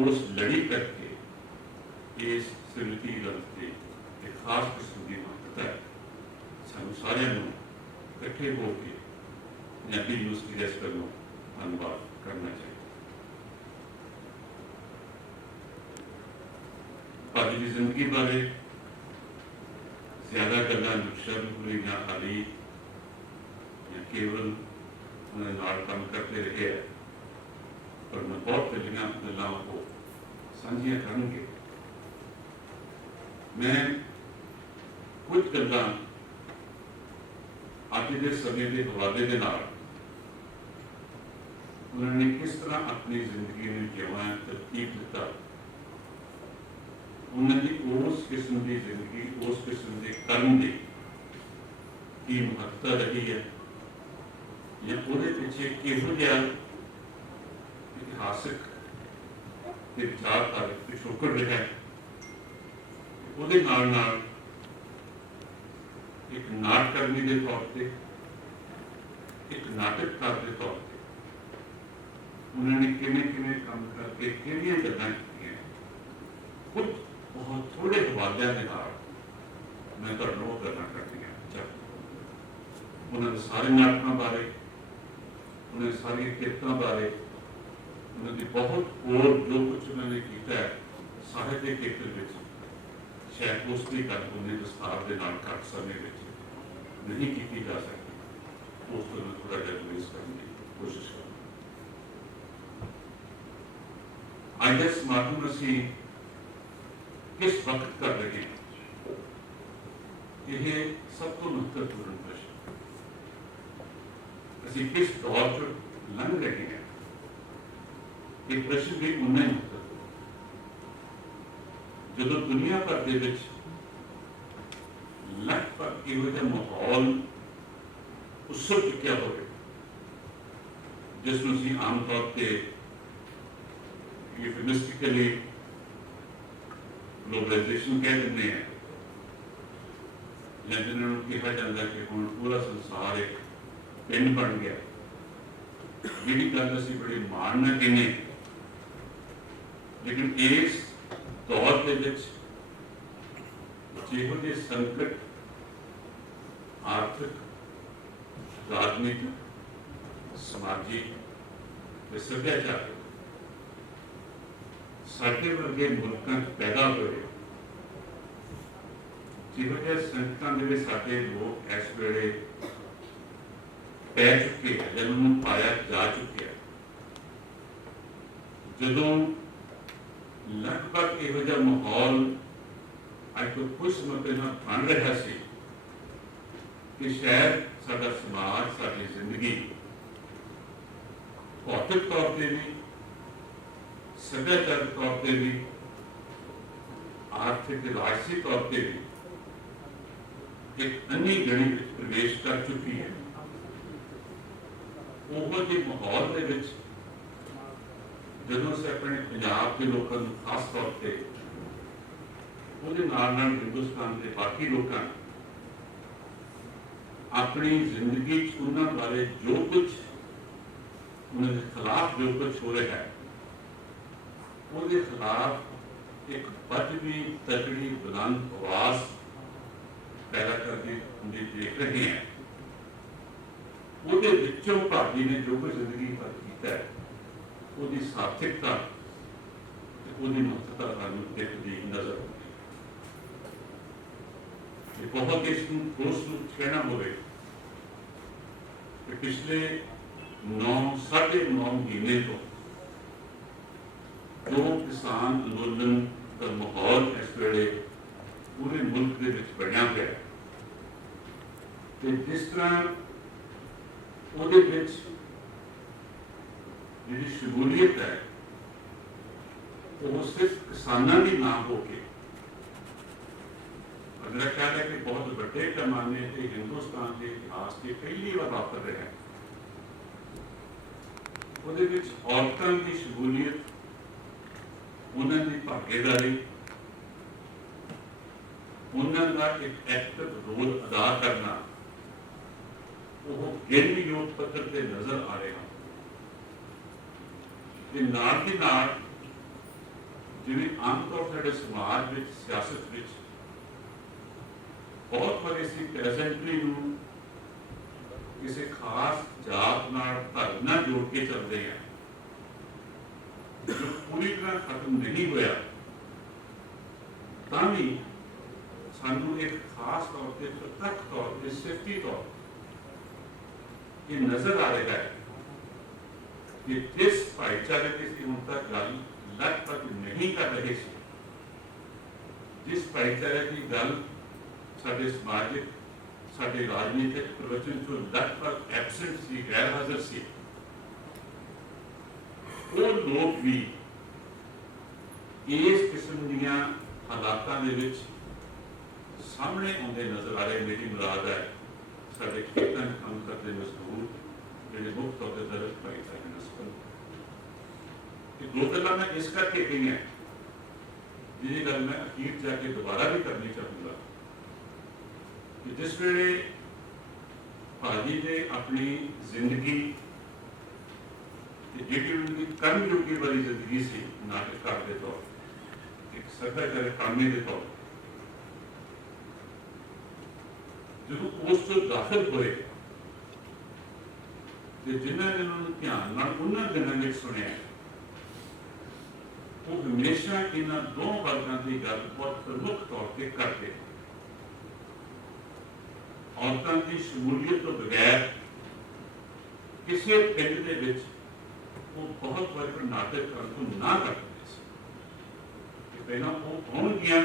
उस लड़ी करके इस स्मृति ग्रंथ की एक खास किस्म की महत्ता है। सानू सारिਆਂ ਨੂੰ इकट्ठे होकर पंजाबी यूनिवर्सिटी इस गलों धन्यवाद करना चाहिए। भाजी की जिंदगी बारे ज्यादा गल्लां गुरशरण हुई या अली या केवल उन्हें नाल काम करते रहे है, पर मैं बहुत पहलियां गल्लां को साझियां करूंगी। मैं कुछ गल्लां ਅੱਜ ਦੇ ਸਮੇਂ ਦੇ ਹਵਾਲੇ ਦੇ ਨਾਲ ਉਹਨਾਂ ਨੇ ਕਿਸ ਤਰ੍ਹਾਂ ਆਪਣੀ ਜ਼ਿੰਦਗੀ ਨੂੰ ਜਿਉਣਾ ਤਰਤੀਬ ਦਿੱਤਾ, ਉਹਨਾਂ ਦੀ ਉਸ ਕਿਸਮ ਦੀ ਜ਼ਿੰਦਗੀ, ਉਸ ਕਿਸਮ ਦੇ ਕਰਮ ਦੀ ਕੀ ਮਹੱਤਤਾ ਰਹੀ ਹੈ, ਜਾਂ ਉਹਦੇ ਪਿੱਛੇ ਕਿਹੋ ਜਿਹਾ ਇਤਿਹਾਸਕ ਤੇ ਵਿਚਾਰਧਾਰਕ ਪਿਛੋਕੜ ਰਿਹਾ ਹੈ। ਉਹਦੇ ਨਾਲ ਨਾਲ ਇੱਕ ਨਾਟਕਰਮੀ ਦੇ ਤੌਰ ਤੇ, ਇੱਕ ਨਾਟਕਕਾਰ ਦੇ ਤੌਰ ਤੇ ਉਹਨਾਂ ਨੇ ਕਿਵੇਂ ਕਿਵੇਂ ਕੰਮ ਕਰਕੇ ਕਿਹੜੀਆਂ ਗੱਲਾਂ ਕੀਤੀਆਂ, ਕੁਝ ਬਹੁਤ ਥੋੜੇ ਹਵਾਲਿਆਂ ਦੇ ਨਾਲ ਮੈਂ ਤੁਹਾਨੂੰ ਉਹ ਗੱਲਾਂ ਕਰਨੀਆਂ ਚਾਹੁੰਦਾ। ਉਹਨਾਂ ਦੇ ਸਾਰੇ ਨਾਟਕਾਂ ਬਾਰੇ, ਉਹਨਾਂ ਦੀ ਸਾਰੀਆਂ ਕਿਰਤਾਂ ਬਾਰੇ, ਉਹਨਾਂ ਦੀ ਬਹੁਤ ਹੋਰ ਜੋ ਕੁਝ ਉਹਨਾਂ ਨੇ ਕੀਤਾ ਹੈ ਸਾਹਿਤ ਦੇ ਖੇਤਰ ਵਿੱਚ, ਸ਼ਾਇਦ ਉਸ ਦੀ ਗੱਲ ਉਹਨੇ ਵਿਸਥਾਰ ਦੇ ਨਾਲ ਘੱਟ ਸਮੇਂ ਵਿੱਚ ਨਹੀਂ ਕੀਤੀ ਜਾ ਸਕਦੀ। ਉਸ ਤੋਂ ਮੈਂ ਥੋੜਾ ਜਿਹਾ ਰਿਲੀਜ਼ ਕਰਨ ਦੀ ਕੋਸ਼ਿਸ਼ ਕਰਾਂਗਾ। ਅੱਜ ਦਾ ਸਮਾਗਮ ਅਸੀਂ ਕਿਸ ਵਕਤ ਕਰ ਰਹੇ ਹਾਂ, ਇਹ ਸਭ ਤੋਂ ਮਹੱਤਵਪੂਰਨ ਪ੍ਰਸ਼ਨ। ਅਸੀਂ ਕਿਸ ਦੌਰ ਚੋਂ ਲੰਘ ਰਹੇ ਹਾਂ, ਇਹ ਪ੍ਰਸ਼ਨ ਵੀ ਉਨਾ ਹੀ ਮਹੱਤਵਪੂਰਨ। ਜਦੋਂ ਦੁਨੀਆ ਭਰ ਦੇ ਵਿੱਚ ਲਗਭਗ ਇਹੋ ਜਿਹਾ ਮਾਹੌਲ ਉਸਰ ਚੁੱਕਿਆ ਹੋਵੇ, ਜਿਸ ਨੂੰ ਅਸੀਂ ਆਮ ਤੌਰ ਤੇ euphemistically ਗਲੋਬਲਾਈਜੇਸ਼ਨ ਕਹਿ ਦਿੰਦੇ ਹਾਂ, ਜਾਂ ਜਿਹਨਾਂ ਨੂੰ ਕਿਹਾ ਜਾਂਦਾ ਕਿ ਹੁਣ ਪੂਰਾ ਸੰਸਾਰ ਇੱਕ ਪਿੰਡ ਬਣ ਗਿਆ, ਜਿਹੜੀ ਗੱਲ ਅਸੀਂ ਬੜੀ ਮਾਣ ਨਾਲ ਕਹਿੰਦੇ। ਲੇਕਿਨ ਇਸ ਦੌਰ ਦੇ ਵਿੱਚ ਜਿਹੋ ਜਿਹੇ ਸੰਕਟ ਆਰਥਿਕ, ਰਾਜਨੀਤਿਕ, ਸਮਾਜਿਕ ਤੇ ਸੱਭਿਆਚਾਰਕ ਸਾਡੇ ਵਰਗੇ ਮੁਲਕਾਂ 'ਚ ਪੈਦਾ ਹੋਏ, ਜਿਹੋ ਜਿਹੇ ਸੰਕਟਾਂ ਦੇ ਵਿੱਚ ਸਾਡੇ ਲੋਕ ਇਸ ਵੇਲੇ ਪੈ ਚੁੱਕੇ ਹੈ, ਜਿਹਨਾਂ ਨੂੰ ਪਾਇਆ ਜਾ ਚੁੱਕਿਆ, ਜਦੋਂ ਲਗਭਗ ਇਹੋ ਜਿਹਾ ਮਾਹੌਲ ਅੱਜ ਤੋਂ ਕੁਝ ਸਮੇਂ ਪਹਿਲਾਂ ਬਣ ਰਿਹਾ ਸੀ ਕਿ ਸ਼ਾਇਦ ਸਾਡਾ ਸਮਾਜ, ਸਾਡੀ ਜ਼ਿੰਦਗੀ ਭੌਤਿਕ ਤੌਰ ਤੇ ਵੀ, ਸੱਭਿਆਚਾਰਕ ਤੌਰ ਤੇ ਵੀ, ਆਰਥਿਕ ਤੇ ਰਾਜਸੀ ਤੌਰ ਤੇ ਵੀ ਇੱਕ ਅੰਨੀ ਗਣੀ ਵਿੱਚ ਪ੍ਰਵੇਸ਼ ਕਰ ਚੁੱਕੀ ਹੈ। ਉਹ ਜਿਹੇ ਮਾਹੌਲ ਦੇ ਵਿੱਚ ਜਦੋਂ ਅਸੀਂ ਆਪਣੇ ਪੰਜਾਬ ਦੇ ਲੋਕਾਂ ਨੂੰ ਖਾਸ ਤੌਰ ਤੇ, ਉਹਦੇ ਨਾਲ ਨਾਲ ਹਿੰਦੁਸਤਾਨ ਦੇ ਬਾਕੀ ਲੋਕਾਂ ਨੂੰ ਆਪਣੀ ਜ਼ਿੰਦਗੀ 'ਚ ਉਹਨਾਂ ਬਾਰੇ ਜੋ ਕੁਝ, ਉਹਨਾਂ ਦੇ ਖਿਲਾਫ ਜੋ ਕੁਝ ਹੋ ਰਿਹਾ ਹੈ, ਉਹਦੇ ਖਿਲਾਫ ਇੱਕ ਵੱਡੀ ਤਕੜੀ ਬੁਲੰਦ ਆਵਾਜ਼ ਪੈਦਾ ਕਰਦੇ ਹੁੰਦੇ ਦੇਖ ਰਹੇ ਹਾਂ। ਉਹਦੇ ਵਿੱਚੋਂ ਭਾਰਤੀ ਨੇ ਜੋ ਕੁਝ ਜ਼ਿੰਦਗੀ ਭਰ ਕੀਤਾ ਹੈ, ਉਹਦੀ ਸਾਰਥਿਕਤਾ ਤੇ ਉਹਦੀ ਮਹੱਤਤਾ ਸਾਨੂੰ ਦਿਖਦੀ ਨਜ਼ਰ ਆਉਂਦੀ। ਇਹ ਬਹੁਤ ਇਸ ਨੂੰ ਠੋਸ ਰੂਪ ਕਹਿਣਾ ਹੋਵੇ ਕਿ ਪਿਛਲੇ 9.5 ਮਹੀਨੇ ਤੋਂ ਜੋ ਕਿਸਾਨ ਅੰਦੋਲਨ ਦਾ ਮਾਹੌਲ ਇਸ ਵੇਲੇ ਪੂਰੇ ਮੁਲਕ ਦੇ ਵਿੱਚ ਬਣਿਆ ਹੋਇਆ, ਤੇ ਜਿਸ ਤਰ੍ਹਾਂ ਉਹਦੇ ਵਿੱਚ ਜਿਹੜੀ ਸ਼ਮੂਲੀਅਤ ਹੈ ਉਹ ਸਿਰਫ ਕਿਸਾਨਾਂ ਦੀ ਨਾ ਹੋ ਕੇ, ਮੇਰਾ ਖਿਆਲ ਹੈ ਕਿ ਬਹੁਤ ਵੱਡੇ ਪੈਮਾਨੇ ਤੇ ਹਿੰਦੁਸਤਾਨ ਦੇ ਇਤਿਹਾਸ ਦੀ ਪਹਿਲੀ ਵਾਰ ਵਾਪਰ ਰਿਹਾ ਹੈ। ਉਹਦੇ ਵਿੱਚ ਔਰਤਾਂ ਦੀ ਸ਼ਮੂਲੀਅਤ, ਉਹਨਾਂ ਦੀ ਭਾਗੀਦਾਰੀ, ਉਹਨਾਂ ਦਾ ਇੱਕ ਐਕਟਿਵ ਰੋਲ ਅਦਾ ਕਰਨਾ, ਉਹ ਗਿਣਨਯੋਗ ਪੱਧਰ ਤੇ ਨਜ਼ਰ ਆ ਰਿਹਾ। ਤੇ ਨਾਲ ਦੀ ਨਾਲ ਜਿਵੇਂ ਆਮ ਤੌਰ ਸਾਡੇ ਸਮਾਜ ਵਿੱਚ, ਸਿਆਸਤ ਵਿੱਚ ਬਹੁਤ ਵਾਰੀ ਅਸੀਂ ਪ੍ਰੈਜ਼ੈਂਟਲੀ ਨੂੰ ਕਿਸੇ ਖਾਸ ਜਾਤ ਨਾਲ, ਧਰਮ ਨਾਲ ਜੋੜ ਕੇ ਚੱਲਦੇ ਹਾਂ, ਜੋ ਪੂਰੀ ਤਰ੍ਹਾਂ ਖਤਮ ਨਹੀਂ ਹੋਇਆ, ਤਾਂ ਵੀ ਸਾਨੂੰ ਇੱਕ ਖਾਸ ਤੌਰ ਤੇ, ਪ੍ਰਤੱਖ ਤੌਰ ਤੇ, ਸਿੱਖੀ ਤੌਰ ਇਹ ਨਜ਼ਰ ਆ ਰਿਹਾ ਹੈ ਕਿ ਜਿਸ ਭਾਈਚਾਰੇ ਦੀ ਅਸੀਂ ਹੁਣ ਤੱਕ ਗੱਲ ਲਗਭਗ ਨਹੀਂ ਕਰ ਰਹੇ ਸੀ, ਜਿਸ ਭਾਈਚਾਰੇ ਦੀ ਗੱਲ ਸਾਡੇ ਸਮਾਜਿਕ, ਸਾਡੇ ਰਾਜਨੀਤਿਕ ਪ੍ਰਵਚਨ ਚੋਂ ਲਗਭਗ ਐਬਸੈਂਟ ਸੀ, ਗੈਰ ਹਾਜ਼ਰ ਸੀ, ਉਹ ਲੋਕ ਵੀ ਇਸ ਕਿਸਮ ਦੀਆਂ ਹਾਲਾਤਾਂ ਦੇ ਵਿੱਚ ਸਾਹਮਣੇ ਆਉਂਦੇ ਨਜ਼ਰ ਆ ਰਹੇ। ਮੇਰੀ ਮੁਰਾਦ ਹੈ ਸਾਡੇ ਖੇਤਾਂ 'ਚ ਕੰਮ ਕਰਦੇ ਮਜ਼ਦੂਰ ਜਿਹੜੇ ਮੁੱਖ ਤੌਰ ਤੇ ਦਰਜ ਭਾਈਚਾਰੇ ਨਾਲ ਸੰਬੰਧਿਤ। ਇਹ ਦੋ ਗੱਲਾਂ ਮੈਂ ਇਸ ਕਰਕੇ ਕਹੀਆਂ, ਜਿਹਦੀ ਗੱਲ ਮੈਂ ਅਖੀਰ ਜਾ ਕੇ ਦੁਬਾਰਾ ਵੀ ਕਰਨੀ ਚਾਹੂੰਗਾ ਕਿ ਜਿਸ ਵੇਲੇ ਭਾਜੀ ਨੇ ਆਪਣੀ ਜ਼ਿੰਦਗੀ ਜਿਹੜੀ ਉਨकी कर्मयोगी वाली जिंदगी से नाटककार के तौर एक सभ्याचारक कामी के तौर जो पोस्ट दाखिल हुए जिन्होंने उन्होंने ध्यान उन्होंने दिनों में सुनिया वो हमेशा इन्होंने दो वर्गों की गल बहुत प्रमुख तौर पर करते औरतों की शमूलियत तो बगैर किसी पिंड के विच वो बहुत बार नाटक करने को ना करते कि पहला वो आन गया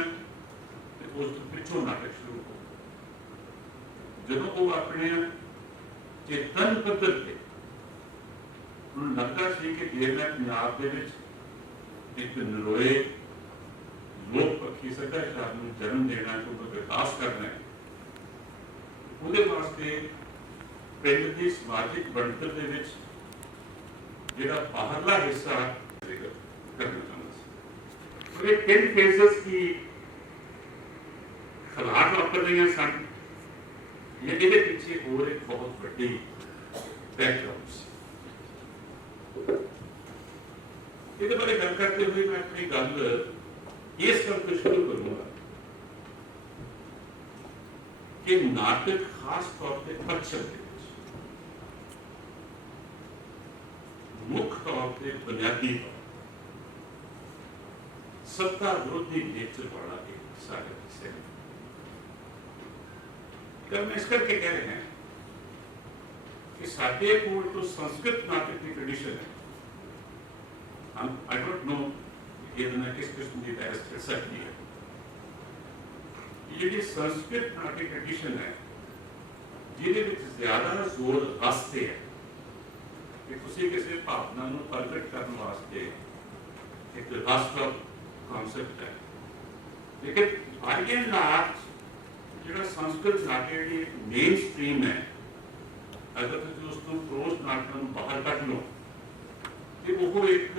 तो उस पिछों नाटक शुरू हो जो वो अपने चेतन पद्धर से उन्होंने लगता सी कि जे मैं पंजाब के विच एक नरोए लोक पक्षी सभ्याचार को जन्म देना है, उसका विकास करना है, उसके वास्ते पिंड की समाजिक बनतर के विच ਜਿਹੜਾ ਬਾਹਰਲਾ ਹਿੱਸਾ ਕਰਨਾ ਚਾਹੁੰਦਾ ਸੀ। ਉਹਦੇ 10 ਫੇਜ਼ਸ की ਖਲਾਟ ਵਾਪਰ ਰਹੀਆਂ ਸਨ। ਇਹਦੇ ਪਿੱਛੇ ਹੋਰ ਇੱਕ ਬਹੁਤ ਵੱਡੀ ਬੈਕਗ੍ਰਾਉਂਡ ਸੀ। ਇਹਦੇ ਬਾਰੇ ਗੱਲ ਕਰਦੇ ਹੋਏ ਮੈਂ ਆਪਣੀ ਗੱਲ ਇਸ ਗੱਲ ਤੋਂ ਸ਼ੁਰੂ ਕਰੂੰਗਾ ਕਿ ਨਾਟਕ ਖਾਸ ਤੌਰ ਤੇ ਪੱਛਮ ਦੇ मुख्य तौर पर बुनियादी सत्ता विरोधी नेचर वाला एक सारे हिस्से हम इस करके कह रहे हैं कि साडे कोल तो संस्कृत नाटक की ट्रेडिशन है। हम आई डोंट नो ये किस किस्म की बहस कर सकती है। ये संस्कृत नाटक ट्रेडिशन है जिहदे विच ज्यादा जोर रस ते है कि तुसी किसी भावना को प्रगट करने वास्ते एक राष्ट्र कॉन्सेप्ट है। लेकिन बाय एंड लार्ज जो संस्कृत नाटक की मेन स्ट्रीम है, अगर तुम उसको प्रोज नाटक बाहर कट लो तो वो एक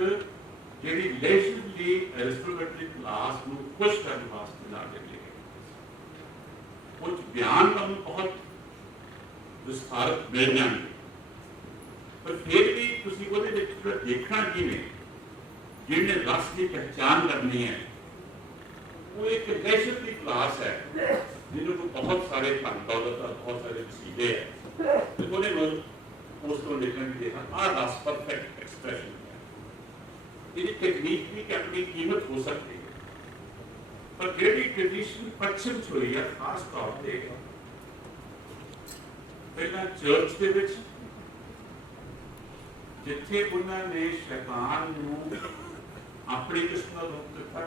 जी रिलेशनली एरिस्टोक्रेटिक क्लास को खुश करने वास्ते नाटक लिखे। कुछ बयान तुम बहुत विस्तारत मिल जाएंगे, पर फिर भी तुसी वो देखना किमें जिन्हें रस की पहचान करनी है वो एक रिलेशन की क्लास है जिन्होंने को बहुत सारे धन दौलत और बहुत सारे वसीले है तो उन्हें उसको लिखने की देखा आ रस परफेक्ट एक्सप्रेशन है। ये टेक्निक भी अपनी कीमत हो सकती है, पर जेडी ट्रेडिशन पश्चिम हुई है खास तौर पर पहला चर्च के विच जिथे उन्होंने शैतान को अपनी किस्म का रूप दिता,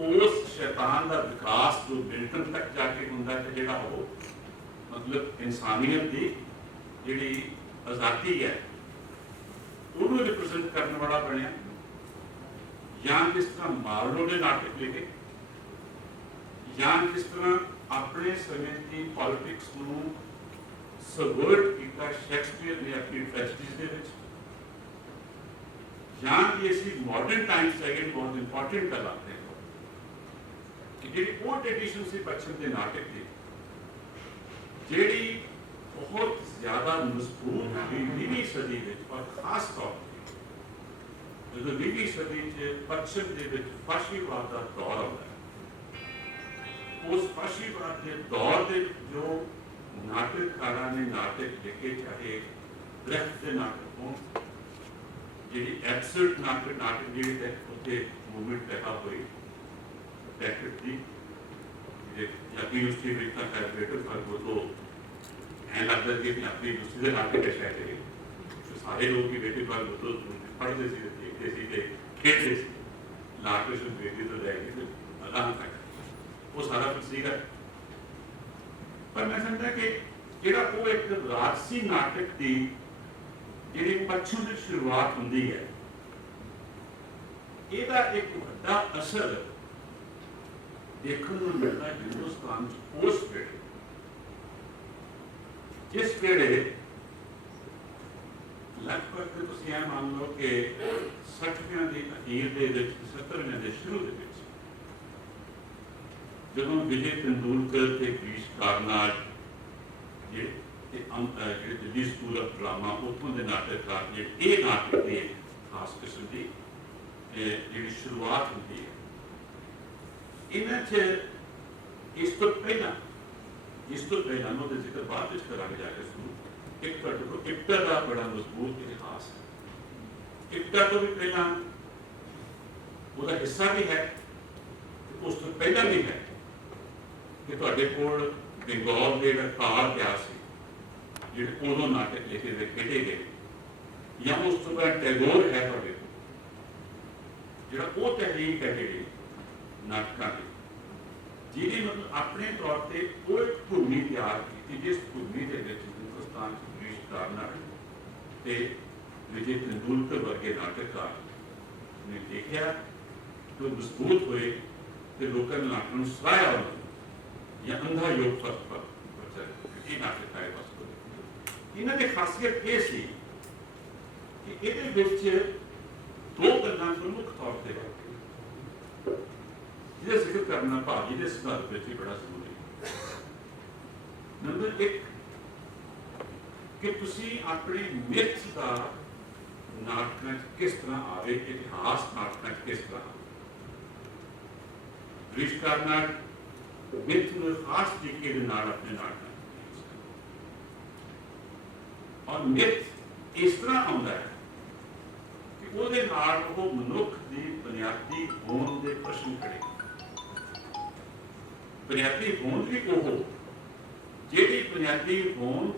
उस शैतान का विकास जो मिल्टन तक जाके होंदा है जिहड़ा वो मतलब इंसानियत की जिहड़ी आज़ादी है उन्होंने रिप्रेजेंट करने वाला बनया। या किस तरह मार्लो ने नाटक लिखे या किस तरह अपने समय की पॉलिटिक्स को सबवर्ट किया शेक्सपीयर ने अपनी ट्रेजेडीज दे विच या कि ऐसी मॉडर्न टाइम्स सेकंड बहुत इंपॉर्टेंट कर लाते हैं कि जी वो ट्रेडिशन से पश्चिम के नाटक की जी बहुत ज्यादा मजबूत 20वीं सदी और खास तौर पर जो 20वीं सदी पश्चिम के फाशीवाद का दौर आता है, उस फाशीवाद के दौर के जो नाटककारा ने नाटक लिखे, चाहे ब्रेख्ट के नाटक हो जी एब्सर्ड नाटक जी उत्थे मूवमेंट पैदा हुई ब्रेख्ट की पंजाबी यूनिवर्सिटी में इतना कैलकुलेटर था वो तो ऐ लगता है कि पंजाबी यूनिवर्सिटी के नाटक है शायद तो सारे लोग की बेटे पर वो तो पढ़ते थे देखते थे खेलते थे लाकृष्ण बेटी तो जाएगी आराम तक वो सारा कुछ सीखा। ਪਰ ਮੈਂ ਸਮਝਦਾ ਕਿ ਜਿਹੜਾ ਉਹ ਇੱਕ ਰਾਜਸੀ ਨਾਟਕ ਦੀ ਜਿਹੜੀ ਪੱਛਮ ਦੀ ਸ਼ੁਰੂਆਤ ਹੁੰਦੀ ਹੈ, ਇਹਦਾ ਇੱਕ ਵੱਡਾ ਅਸਰ ਦੇਖਣ ਨੂੰ ਮਿਲਦਾ ਹਿੰਦੁਸਤਾਨ 'ਚ ਉਸ ਵੇਲੇ, ਜਿਸ ਵੇਲੇ ਲਗਭਗ ਤੁਸੀਂ ਇਹ ਮੰਨ ਲਓ ਕਿ 60ਵਿਆਂ ਦੀ ਅਖੀਰ ਦੇ ਵਿੱਚ, 70ਵਿਆਂ ਦੇ ਸ਼ੁਰੂ ਦੇ ਵਿੱਚ, ਜਦੋਂ ਵਿਜੇ ਤੰਦੂਲਕਰ ਤੇ ਗਰੀਸ਼ ਕਾਰਨਾਡ ਜਿਹੜੇ ਦਿੱਲੀ ਸਕੂਲ ਆਫ ਡਰਾਮਾ, ਉੱਥੋਂ ਦੇ ਨਾਟਕਕਾਰ ਜਿਹੜੇ ਇਹ ਨਾਟਕ ਦੀ ਖਾਸ ਕਿਸਮ ਦੀ ਜਿਹੜੀ ਸ਼ੁਰੂਆਤ ਹੁੰਦੀ ਹੈ, ਇਹਨਾਂ 'ਚ ਇਸ ਤੋਂ ਪਹਿਲਾਂ ਉਹਦੇ ਜ਼ਿਕਰ ਬਾਅਦ ਵਿੱਚ ਕਰਾਂਗੇ ਜਾ ਕੇ ਸੁਣੋ। ਇੱਕ ਤੁਹਾਡੇ ਕੋਲ ਇਕਤਾ ਦਾ ਬੜਾ ਮਜ਼ਬੂਤ ਇਤਿਹਾਸ ਹੈ। ਇਕਤਾ ਤੋਂ ਵੀ ਪਹਿਲਾਂ ਉਹਦਾ ਹਿੱਸਾ ਵੀ ਹੈ, ਉਸ ਤੋਂ ਪਹਿਲਾਂ ਵੀ ਹੈ ਕਿ ਤੁਹਾਡੇ ਕੋਲ ਬੰਗਾਲ ਦੇ ਜਿਹੜਾ ਕਾਲ ਪਿਆ ਸੀ, ਜਿਹੜੇ ਉਦੋਂ ਨਾਟਕ ਲਿਖੇ ਦੇ ਖੇਡੇ ਗਏ, ਜਾਂ ਉਸ ਤੋਂ ਬਾਅਦ ਟੈਗੋਰ ਹੈ ਤੁਹਾਡੇ ਕੋਲ, ਜਿਹੜਾ ਉਹ ਤਹਿਰੀਕ ਹੈ ਜਿਹੜੀ ਨਾਟਕਾਂ ਦੀ, ਜਿਹਨੇ ਮਤਲਬ ਆਪਣੇ ਤੌਰ ਤੇ ਉਹ ਇੱਕ ਭੂਮੀ ਤਿਆਰ ਕੀਤੀ, ਜਿਸ ਭੂਮੀ ਦੇ ਵਿੱਚ ਹਿੰਦੁਸਤਾਨ 'ਚ ਗਰੀਸ਼ ਕਾਰਨਾਡ ਤੇ ਵਿਜੇ ਤੰਦੂਲਕਰ ਵਰਗੇ ਨਾਟਕਕਾਰ ਨੇ ਦੇਖਿਆ ਕਿ ਮਜ਼ਬੂਤ ਹੋਏ ਤੇ ਲੋਕਾਂ ਨੇ ਨਾਟਕਾਂ ਨੂੰ ਸਰਾਇਆ ਉਹਨਾਂ ਜਾਂ ਅੰਧਾ ਯੋਗ ਪਰ ਇਹ ਨਾਟਕ ਆਏ ਬਸ। ਇਹਨਾਂ ਦੀ ਖਾਸੀਅਤ ਇਹ ਸੀ ਕਿ ਇਹਦੇ ਵਿੱਚ ਦੋ ਗੱਲਾਂ ਪ੍ਰਮੁੱਖ ਤੌਰ ਤੇ ਜਿਹਦਾ ਜ਼ਿਕਰ ਕਰਨਾ ਭਾਜੀ ਦੇ ਸੰਦਰਭ ਵਿੱਚ ਵੀ ਬੜਾ ਜ਼ਰੂਰੀ ਹੈ। ਨੰਬਰ 1 ਕਿ ਤੁਸੀਂ ਆਪਣੇ ਮਿੱਥ ਦਾ ਨਾਟਕਾਂ 'ਚ ਕਿਸ ਤਰ੍ਹਾਂ ਆਵੇ, ਇਤਿਹਾਸ ਨਾਟਕਾਂ 'ਚ ਕਿਸ ਤਰ੍ਹਾਂ ਆਵੇ। ਗਰੀਸ਼ ਕਾਰਨਾਡ ਮਿੱਥ ਨੂੰ ਖਾਸ ਤਰੀਕੇ ਦੇ ਨਾਲ ਆਪਣੇ ਨਾਟਕਾਂ ਔਰ ਮਿੱਥ ਇਸ ਤਰ੍ਹਾਂ ਆਉਂਦਾ ਹੈ ਕਿ ਉਹਦੇ ਨਾਲ ਉਹ ਮਨੁੱਖ ਦੀ ਬੁਨਿਆਦੀ ਹੋਂਦ ਦੇ ਪ੍ਰਸ਼ਨ ਖੜੇ। ਬੁਨਿਆਦੀ ਹੋਂਦ ਵੀ ਉਹ ਜਿਹੜੀ ਬੁਨਿਆਦੀ ਹੋਂਦ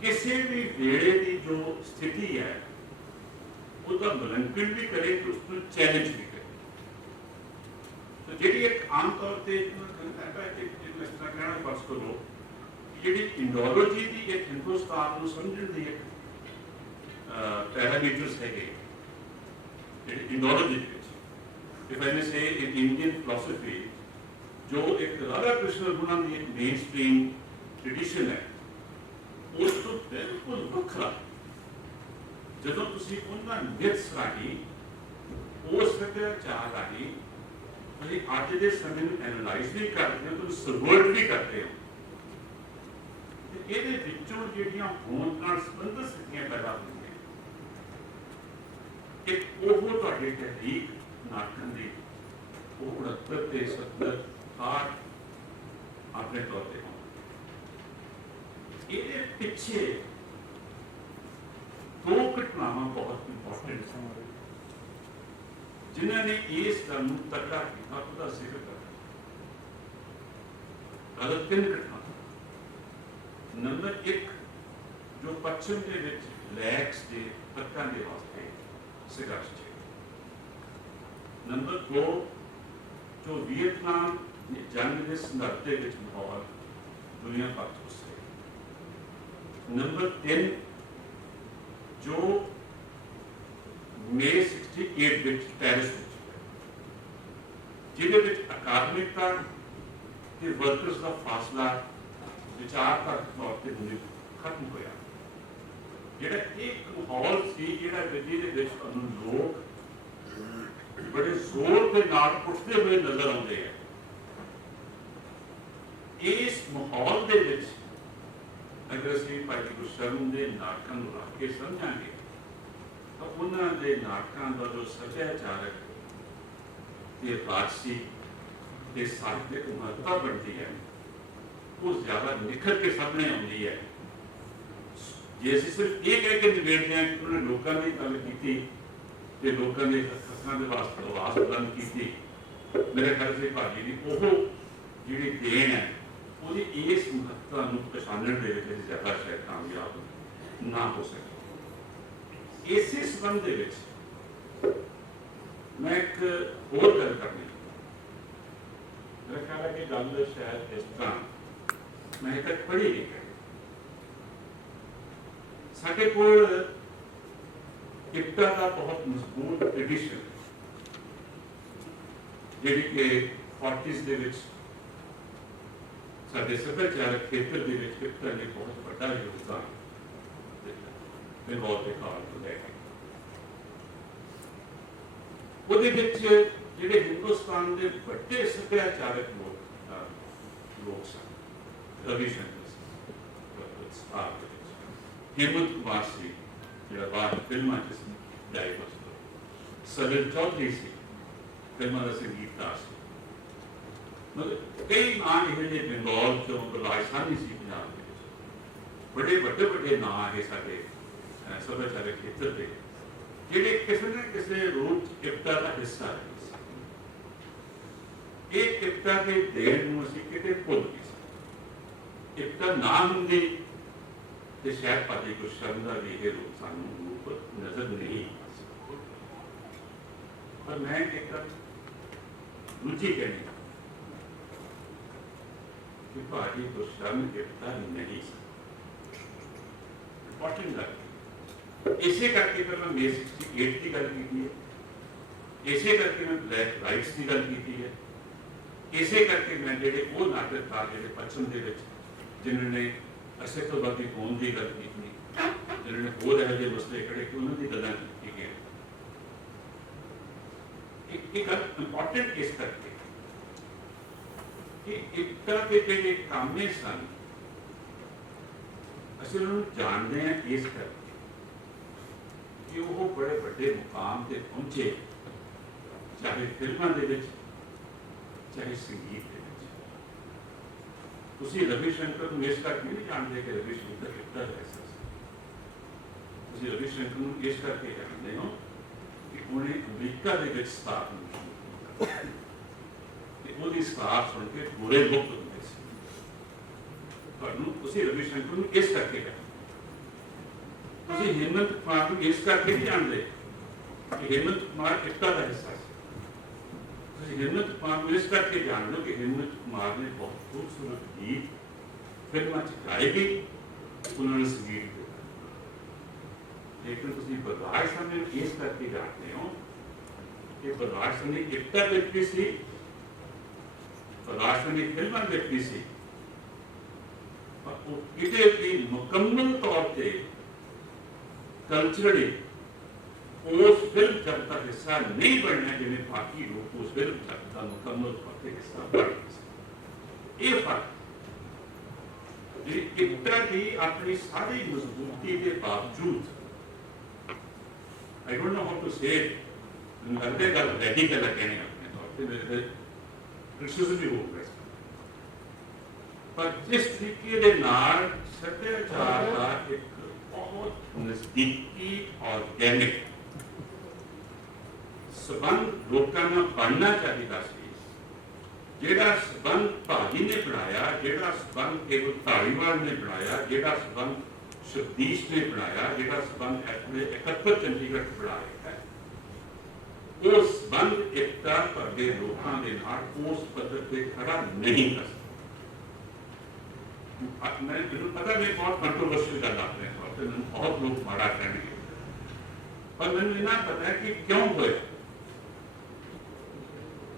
ਕਿਸੇ ਵੀ ਵੇਲੇ ਦੀ ਜੋ ਸਥਿਤੀ ਹੈ ਉਹਦਾ ਮੁਲਾਂਕਣ ਵੀ ਕਰੇ ਤੇ ਉਸ ਨੂੰ ਚੈਲੰਜ ਵੀ ਕਰੇ। तो ਜਿਹੜੀ ਇੱਕ ਆਮ ਤੌਰ ਤੇ ਇਸ ਤਰ੍ਹਾਂ ਕਹਿਣਾ ਫਰਜ਼ ਕਰੋ, ਜਿਹੜੀ ਇੰਡੋਲੋਜੀ ਦੀ ਇੱਕ ਹਿੰਦੁਸਤਾਨ ਨੂੰ ਸਮਝਣ ਦੀ ਇੱਕ ਪੈਰਾਮੀਟਰਸ ਹੈਗੇ ਜਿਹੜੀ ਇੰਡੋਲੋਜੀ ਦੇ ਵਿੱਚ, if I may say in Indian philosophy, ਜੋ ਇੱਕ ਰਾਧਾ ਕ੍ਰਿਸ਼ਨ ਗੁਣਾਂ ਦੀ ਇੱਕ ਮੇਨ ਸਟ੍ਰੀਮ ਟ੍ਰੈਡੀਸ਼ਨ ਹੈ, ਉਸ ਤੋਂ ਬਿਲਕੁਲ ਵੱਖਰਾ ਜਦੋਂ ਤੁਸੀਂ ਉਹਨਾਂ ਮਿਥਸ ਰਾਹੀਂ, ਉਸ ਸੱਭਿਆਚਾਰ ਰਾਹੀਂ ਤੁਸੀਂ ਅੱਜ ਦੇ ਸਮੇਂ ਨੂੰ ਐਨਾਲਾਈਜ਼ ਵੀ ਕਰਦੇ ਹੋ, ਤੁਸੀਂ ਸਰਵਰਟ ਵੀ ਕਰਦੇ ਹੋ, ਤੇ ਇਹਦੇ ਵਿੱਚੋਂ ਜਿਹੜੀਆਂ ਹੋਂਦ ਨਾਲ ਸੰਬੰਧਿਤ ਸਥਿਤੀਆਂ ਪੈਦਾ ਹੁੰਦੀਆਂ, ਇੱਕ ਉਹ ਤੁਹਾਡੇ ਤਹਿਰੀਕ ਨਾਟਕਾਂ ਦੀ ਉਹ 69 ਤੇ 70 60 ਆਪਣੇ ਤੌਰ ਤੇ ਹੋਣ। ਇਹਦੇ ਪਿੱਛੇ ਦੋ ਘਟਨਾਵਾਂ ਬਹੁਤ ਇੰਪੋਰਟੈਂਟ ਹਨ ਜਿਨ੍ਹਾਂ ਨੇ ਇਸ ਗੱਲ ਨੂੰ ਤਕੜਾ ਕੀਤਾ, ਉਹਦਾ ਜ਼ਿਕਰ ਕਰਨਾ। ਗਲਤ ਤਿੰਨ ਘਟਨਾਵਾਂ। ਨੰਬਰ 1 ਜੋ ਪੱਛਮ ਦੇ ਵਿੱਚ ਬਲੈਕਸ ਦੇ ਹੱਕਾਂ ਦੇ ਵਾਸਤੇ ਸੰਘਰਸ਼ ਹੈ। ਨੰਬਰ 2 ਜੋ ਵੀਅਤਨਾਮ ਜੰਗ ਦੇ ਸੰਦਰਭ ਦੇ ਵਿੱਚ ਮਾਹੌਲ ਦੁਨੀਆ ਭਰ ਚ ਉਸ ਨੰਬਰ 3 ਜੋ ਮਈ 68 ਵਿੱਚ ਪੈਰਿਸ ਵਿੱਚ, ਜਿਹਦੇ ਵਿੱਚ ਅਕਾਦਮਿਕਤਾ ਤੇ ਵਰਕਰਸ ਦਾ ਫਾਸਲਾ ਵਿਚਾਰਧਾਰਕ ਤੌਰ ਤੇ ਖਤਮ ਹੋਇਆ। ਜਿਹੜਾ ਇੱਕ ਮਾਹੌਲ ਸੀ ਜਿਹਦੇ ਵਿੱਚ ਲੋਕ ਬੜੇ ਜ਼ੋਰ ਦੇ ਨਾਲ ਉੱਠਦੇ ਹੋਏ ਨਜ਼ਰ ਆਉਂਦੇ ਆ। ਇਸ ਮਾਹੌਲ ਦੇ ਵਿੱਚ ਅਗਰ ਅਸੀਂ ਭਾਈ ਗੁਰਸ਼ਰਨ ਦੇ ਨਾਟਕਾਂ ਨੂੰ ਰੱਖ ਕੇ ਸਮਝਾਂਗੇ ਤਾਂ ਉਹਨਾਂ ਦੇ ਨਾਟਕਾਂ ਦਾ ਜੋ ਸੱਭਿਆਚਾਰਕ ਤੇ ਰਾਜਸੀ ਤੇ ਸਾਹਿਤਕ ਮਹੱਤਤਾ ਬਣਦੀ ਹੈ ਉਹ ਜ਼ਿਆਦਾ ਨਿਖਰ ਕੇ ਸਾਹਮਣੇ ਆਉਂਦੀ ਹੈ। ਜੇ ਅਸੀਂ ਸਿਰਫ ਇਹ ਕਹਿ ਕੇ ਨਿਬੇੜਦੇ ਹਾਂ ਕਿ ਉਹਨਾਂ ਲੋਕਾਂ ਦੀ ਗੱਲ ਕੀਤੀ ਤੇ ਲੋਕਾਂ ਦੇ ਹੱਕਾਂ ਦੇ ਵਾਸਤੇ ਆਵਾਜ਼ ਬੁਲੰਦ ਕੀਤੀ, ਮੇਰੇ ਖਿਆਲ ਸੇ ਭਾਜੀ ਦੀ ਉਹ ਜਿਹੜੀ ਦੇਣ ਹੈ ਉਹਦੀ ਇਸ ਮਹੱਤਤਾ ਨੂੰ ਪਛਾਣਨ ਦੇ ਵਿੱਚ ਜ਼ਿਆਦਾ ਸ਼ਾਇਦ ਕਾਮਯਾਬ ਨਾ ਹੋ ਸਕੇ। ਇਸੇ ਸੰਬੰਧ ਦੇ ਵਿੱਚ ਮੈਂ ਇੱਕ ਹੋਰ ਗੱਲ ਕਰਨੀ, ਮੇਰਾ ਖਿਆਲ ਹੈ ਕਿ ਗੱਲ ਸ਼ਾਇਦ ਇਸ ਤਰ੍ਹਾਂ मैं तक पढ़ी लिखा साढ़े कोल इफ्ता का बहुत मजबूत ट्रेडिशन ਜਿਹੜੀ ਕਿ 40s ਦੇ ਵਿੱਚ ਸਾਡੇ ਸੱਭਿਆਚਾਰਕ ਖੇਤਰ ਦੇ ਵਿੱਚ ਇਫਤਾ ਨੇ ਬਹੁਤ ਵੱਡਾ ਯੋਗਦਾਨ ਦਿੱਤਾ ਬੰਗਾਲ ਦੇ ਕਾਲ ਤੋਂ ਲੈ ਕੇ ਉਹਦੇ ਵਿੱਚ ਜਿਹੜੇ ਹਿੰਦੁਸਤਾਨ ਦੇ ਵੱਡੇ ਸੱਭਿਆਚਾਰਕ ਲੋਕ ਸਨ ਰਵੀ ਸ਼ੰਕਰ हेमंत कुमार से ਜਿਹੜਾ ਬਾਹਰ ਫਿਲਮਾਂ 'ਚ ਡਾਇਵਰਸ ਸਜਲ ਚੌਧਰੀ ਸੀ ਫਿਲਮਾਂ ਦਾ ਸੰਗੀਤਕਾਰ ਸੀ ਮਤਲਬ ਕਈ ਨਾਂ ਇਹੋ ਜਿਹੇ ਬੰਗਾਲ 'ਚੋਂ ਰਾਜਸਥਾਨੀ ਸੀ ਪੰਜਾਬ ਦੇ ਵਿੱਚ ਬੜੇ ਵੱਡੇ ਨਾਂ ਇਹ ਸਾਡੇ ਸੱਭਿਆਚਾਰਕ ਖੇਤਰ ਦੇ ਜਿਹੜੇ ਕਿਸੇ ਨਾ ਕਿਸੇ ਰੂਪ 'ਚ ਇਫਤਾ ਦਾ ਹਿੱਸਾ ਹੈ ਇਹ ਇਫਤਾ ਦੇ ਦੇਣ ਨੂੰ ਅਸੀਂ ਕਿਤੇ ਭੁੱਲ ਗਏ ਸੀ ਇਫਤਾ ਨਾ ਹੁੰਦੀ ਤੇ ਸ਼ਾਇਦ ਭਾਜੀ ਕੁਝ ਸ਼ਰਮ ਦਾ ਵੀ ਇਹ ਰੂਪ ਸਾਨੂੰ ਰੂਪ ਨਜ਼ਰ ਨਹੀਂ ਆ ਸਕਦਾ ਪਰ ਮੈਂ ਇੱਕ ਦੂਜੀ ਕਹਿਣੀ ਕਿ ਭਾਜੀ ਕੁਝ ਸ਼ਰਮ ਇਫਤਾ ਨਹੀਂ ਸੀ ਇੰਪੋਰਟੈਂਟ ਗੱਲ ਇਸੇ ਕਰਕੇ ਫਿਰ ਮੈਂ May 68 ਦੀ ਗੱਲ ਕੀਤੀ ਹੈ ਇਸੇ ਕਰਕੇ ਮੈਂ ਬਲੈਕ ਰਾਈਟਸ ਦੀ ਗੱਲ ਕੀਤੀ ਹੈ ਇਸੇ ਕਰਕੇ ਮੈਂ ਜਿਹੜੇ ਉਹ ਨਾਟਕਕਾਰ ਜਿਹੜੇ ਪੱਛਮ ਦੇ ਵਿੱਚ ਜਿਨ੍ਹਾਂ ਨੇ ਅਸਤਵਾਦੀ ਹੋਣ ਦੀ ਗੱਲ ਕੀਤੀ ਜਿਨ੍ਹਾਂ ਨੇ ਹੋਰ ਇਹੋ ਜਿਹੇ ਮਸਲੇ ਖੜੇ ਕਿ ਉਹਨਾਂ ਦੀ ਗੱਲਾਂ ਕੀਤੀਆਂ ਇੱਕ ਗੱਲ ਇੰਪੋਰਟੈਂਟ ਇਸ ਕਰਕੇ ਕਿ ਇਫਤਾ ਦੇ ਜਿਹੜੇ ਕਾਮੇ ਸਨ ਅਸੀਂ ਉਹਨਾਂ ਨੂੰ ਜਾਣਦੇ ਹਾਂ ਇਸ ਕਰਕੇ ਕਿ ਉਹ ਬੜੇ ਵੱਡੇ ਮੁਕਾਮ ਤੇ ਪਹੁੰਚੇ ਚਾਹੇ ਫਿਲਮਾਂ ਦੇ ਵਿੱਚ ਚਾਹੇ ਸੰਗੀਤ ਦੇ ਵਿੱਚ ਤੁਸੀਂ ਰਵੀ ਸ਼ੰਕਰ ਨੂੰ ਇਸ ਕਰਕੇ ਨਹੀਂ ਜਾਣਦੇ ਕਿ ਰਵੀ ਸ਼ੰਕਰ ਕਿੱਦਾਂ ਹੈ ਤੁਸੀਂ ਰਵੀ ਸ਼ੰਕਰ ਨੂੰ ਇਸ ਕਰਕੇ ਜਾਣਦੇ ਹੋ ਕਿ ਉਹਨੇ ਅਮਰੀਕਾ ਦੇ ਵਿੱਚ ਸਥਾਪਨਾ ਕੀਤੀ ਤੇ ਉਹਦੀ ਸਟਾਰ ਸੁਣ ਕੇ ਪੂਰੇ ਮੁਕਤ ਹੁੰਦੇ ਸੀ ਤੁਹਾਨੂੰ ਤੁਸੀਂ ਰਵੀ ਸ਼ੰਕਰ ਨੂੰ ਇਸ ਕਰਕੇ ਜਾਣਦੇ ਤੁਸੀਂ ਹਿੰਮਤ ਕੁਮਾਰ ਨੂੰ ਇਸ ਕਰਕੇ ਨਹੀਂ ਜਾਣਦੇ ਕਿ ਹਿੰਮਤ ਕੁਮਾਰ ਇਫਤਾ ਦਾ ਹਿੱਸਾ ਸੀ ਤੁਸੀਂ ਹਿੰਮਤ ਕੁਮਾਰ ਨੂੰ ਇਸ ਕਰਕੇ ਜਾਣਦੇ ਹੋ ਕਿ ਹਿੰਮਤ ਕੁਮਾਰ ਨੇ ਬਹੁਤ ਖੂਬਸੂਰਤ ਗੀਤ ਫਿਲਮਾਂ 'ਚ ਗਾਏ ਗਏ ਉਹਨਾਂ ਨੇ ਸੰਗੀਤ ਦਿੱਤਾ ਲੇਕਿਨ ਤੁਸੀਂ ਬਲਰਾਜ ਸਾਹਿਬ ਨੂੰ ਇਸ ਕਰਕੇ ਜਾਣਦੇ ਹੋ ਕਿ ਬਲਰਾਜ ਸਾਹਿਬ ਨੇ ਇਫਤਾ ਵਿੱਚ ਵੀ ਸੀ ਬਲਰਾਜ ਸਾਹਿਬ ਨੇ ਫਿਲਮਾਂ ਵਿੱਚ ਵੀ ਸੀ ਪਰ ਉਹ ਕਿਤੇ ਵੀ ਮੁਕੰਮਲ ਤੌਰ ਤੇ ਕਲਚਰਲੀ उस फिल्म जब तक हिस्सा नहीं बनना जिन्हें बाकी लोग उस फिल्म जब तक मुकम्मल तौर पर हिस्सा बन ये फर्क इफ्ता की अपनी सारी मजबूती के बावजूद I don't know how to say लगते गल रेडिकल कहने अपने तौर पे मेरे क्रिटिसिज्म भी हो गया पर जिस तरीके के नाल सत्याचार का एक बहुत नजदीकी ऑर्गेनिक संबंध लोगों में बनना चाहिए ਸੀ ਜਿਹੜਾ ਸੰਬੰਧ ਭਾਜੀ ਨੇ ਬਣਾਇਆ ਜਿਹੜਾ ਸੰਬੰਧ ਕੇਵਲ ਧਾਰੀਵਾਲ ਨੇ ਬਣਾਇਆ ਜਿਹੜਾ ਸੰਬੰਧ ਸ਼ਬਦੀਸ਼ ਨੇ ਬਣਾਇਆ ਜਿਹੜਾ ਸੰਬੰਧ ਆਪਣੇ 71 ਚੰਡੀਗੜ੍ਹ ਬਣਾਇਆ ਹੈ ਉਹ ਸੰਬੰਧ ਇਫਤਾ ਕਰਦੇ ਲੋਕਾਂ ਦੇ ਨਾਲ ਉਸ ਪੱਧਰ ਤੇ ਖੜਾ ਨਹੀਂ ਕਰ ਸਕਦਾ ਮੈਨੂੰ ਪਤਾ ਮੈਂ ਬਹੁਤ ਕੰਟਰੋਵਰਸ਼ੀਅਲ ਗੱਲ ਆਪਣੇ ਤੌਰ ਤੇ ਮੈਨੂੰ ਬਹੁਤ ਲੋਕ ਮਾੜਾ ਕਹਿਣਗੇ ਪਰ ਮੈਨੂੰ ਇਹਨਾਂ ਪਤਾ ਹੈ ਕਿ ਕਿਉਂ ਹੋਇਆ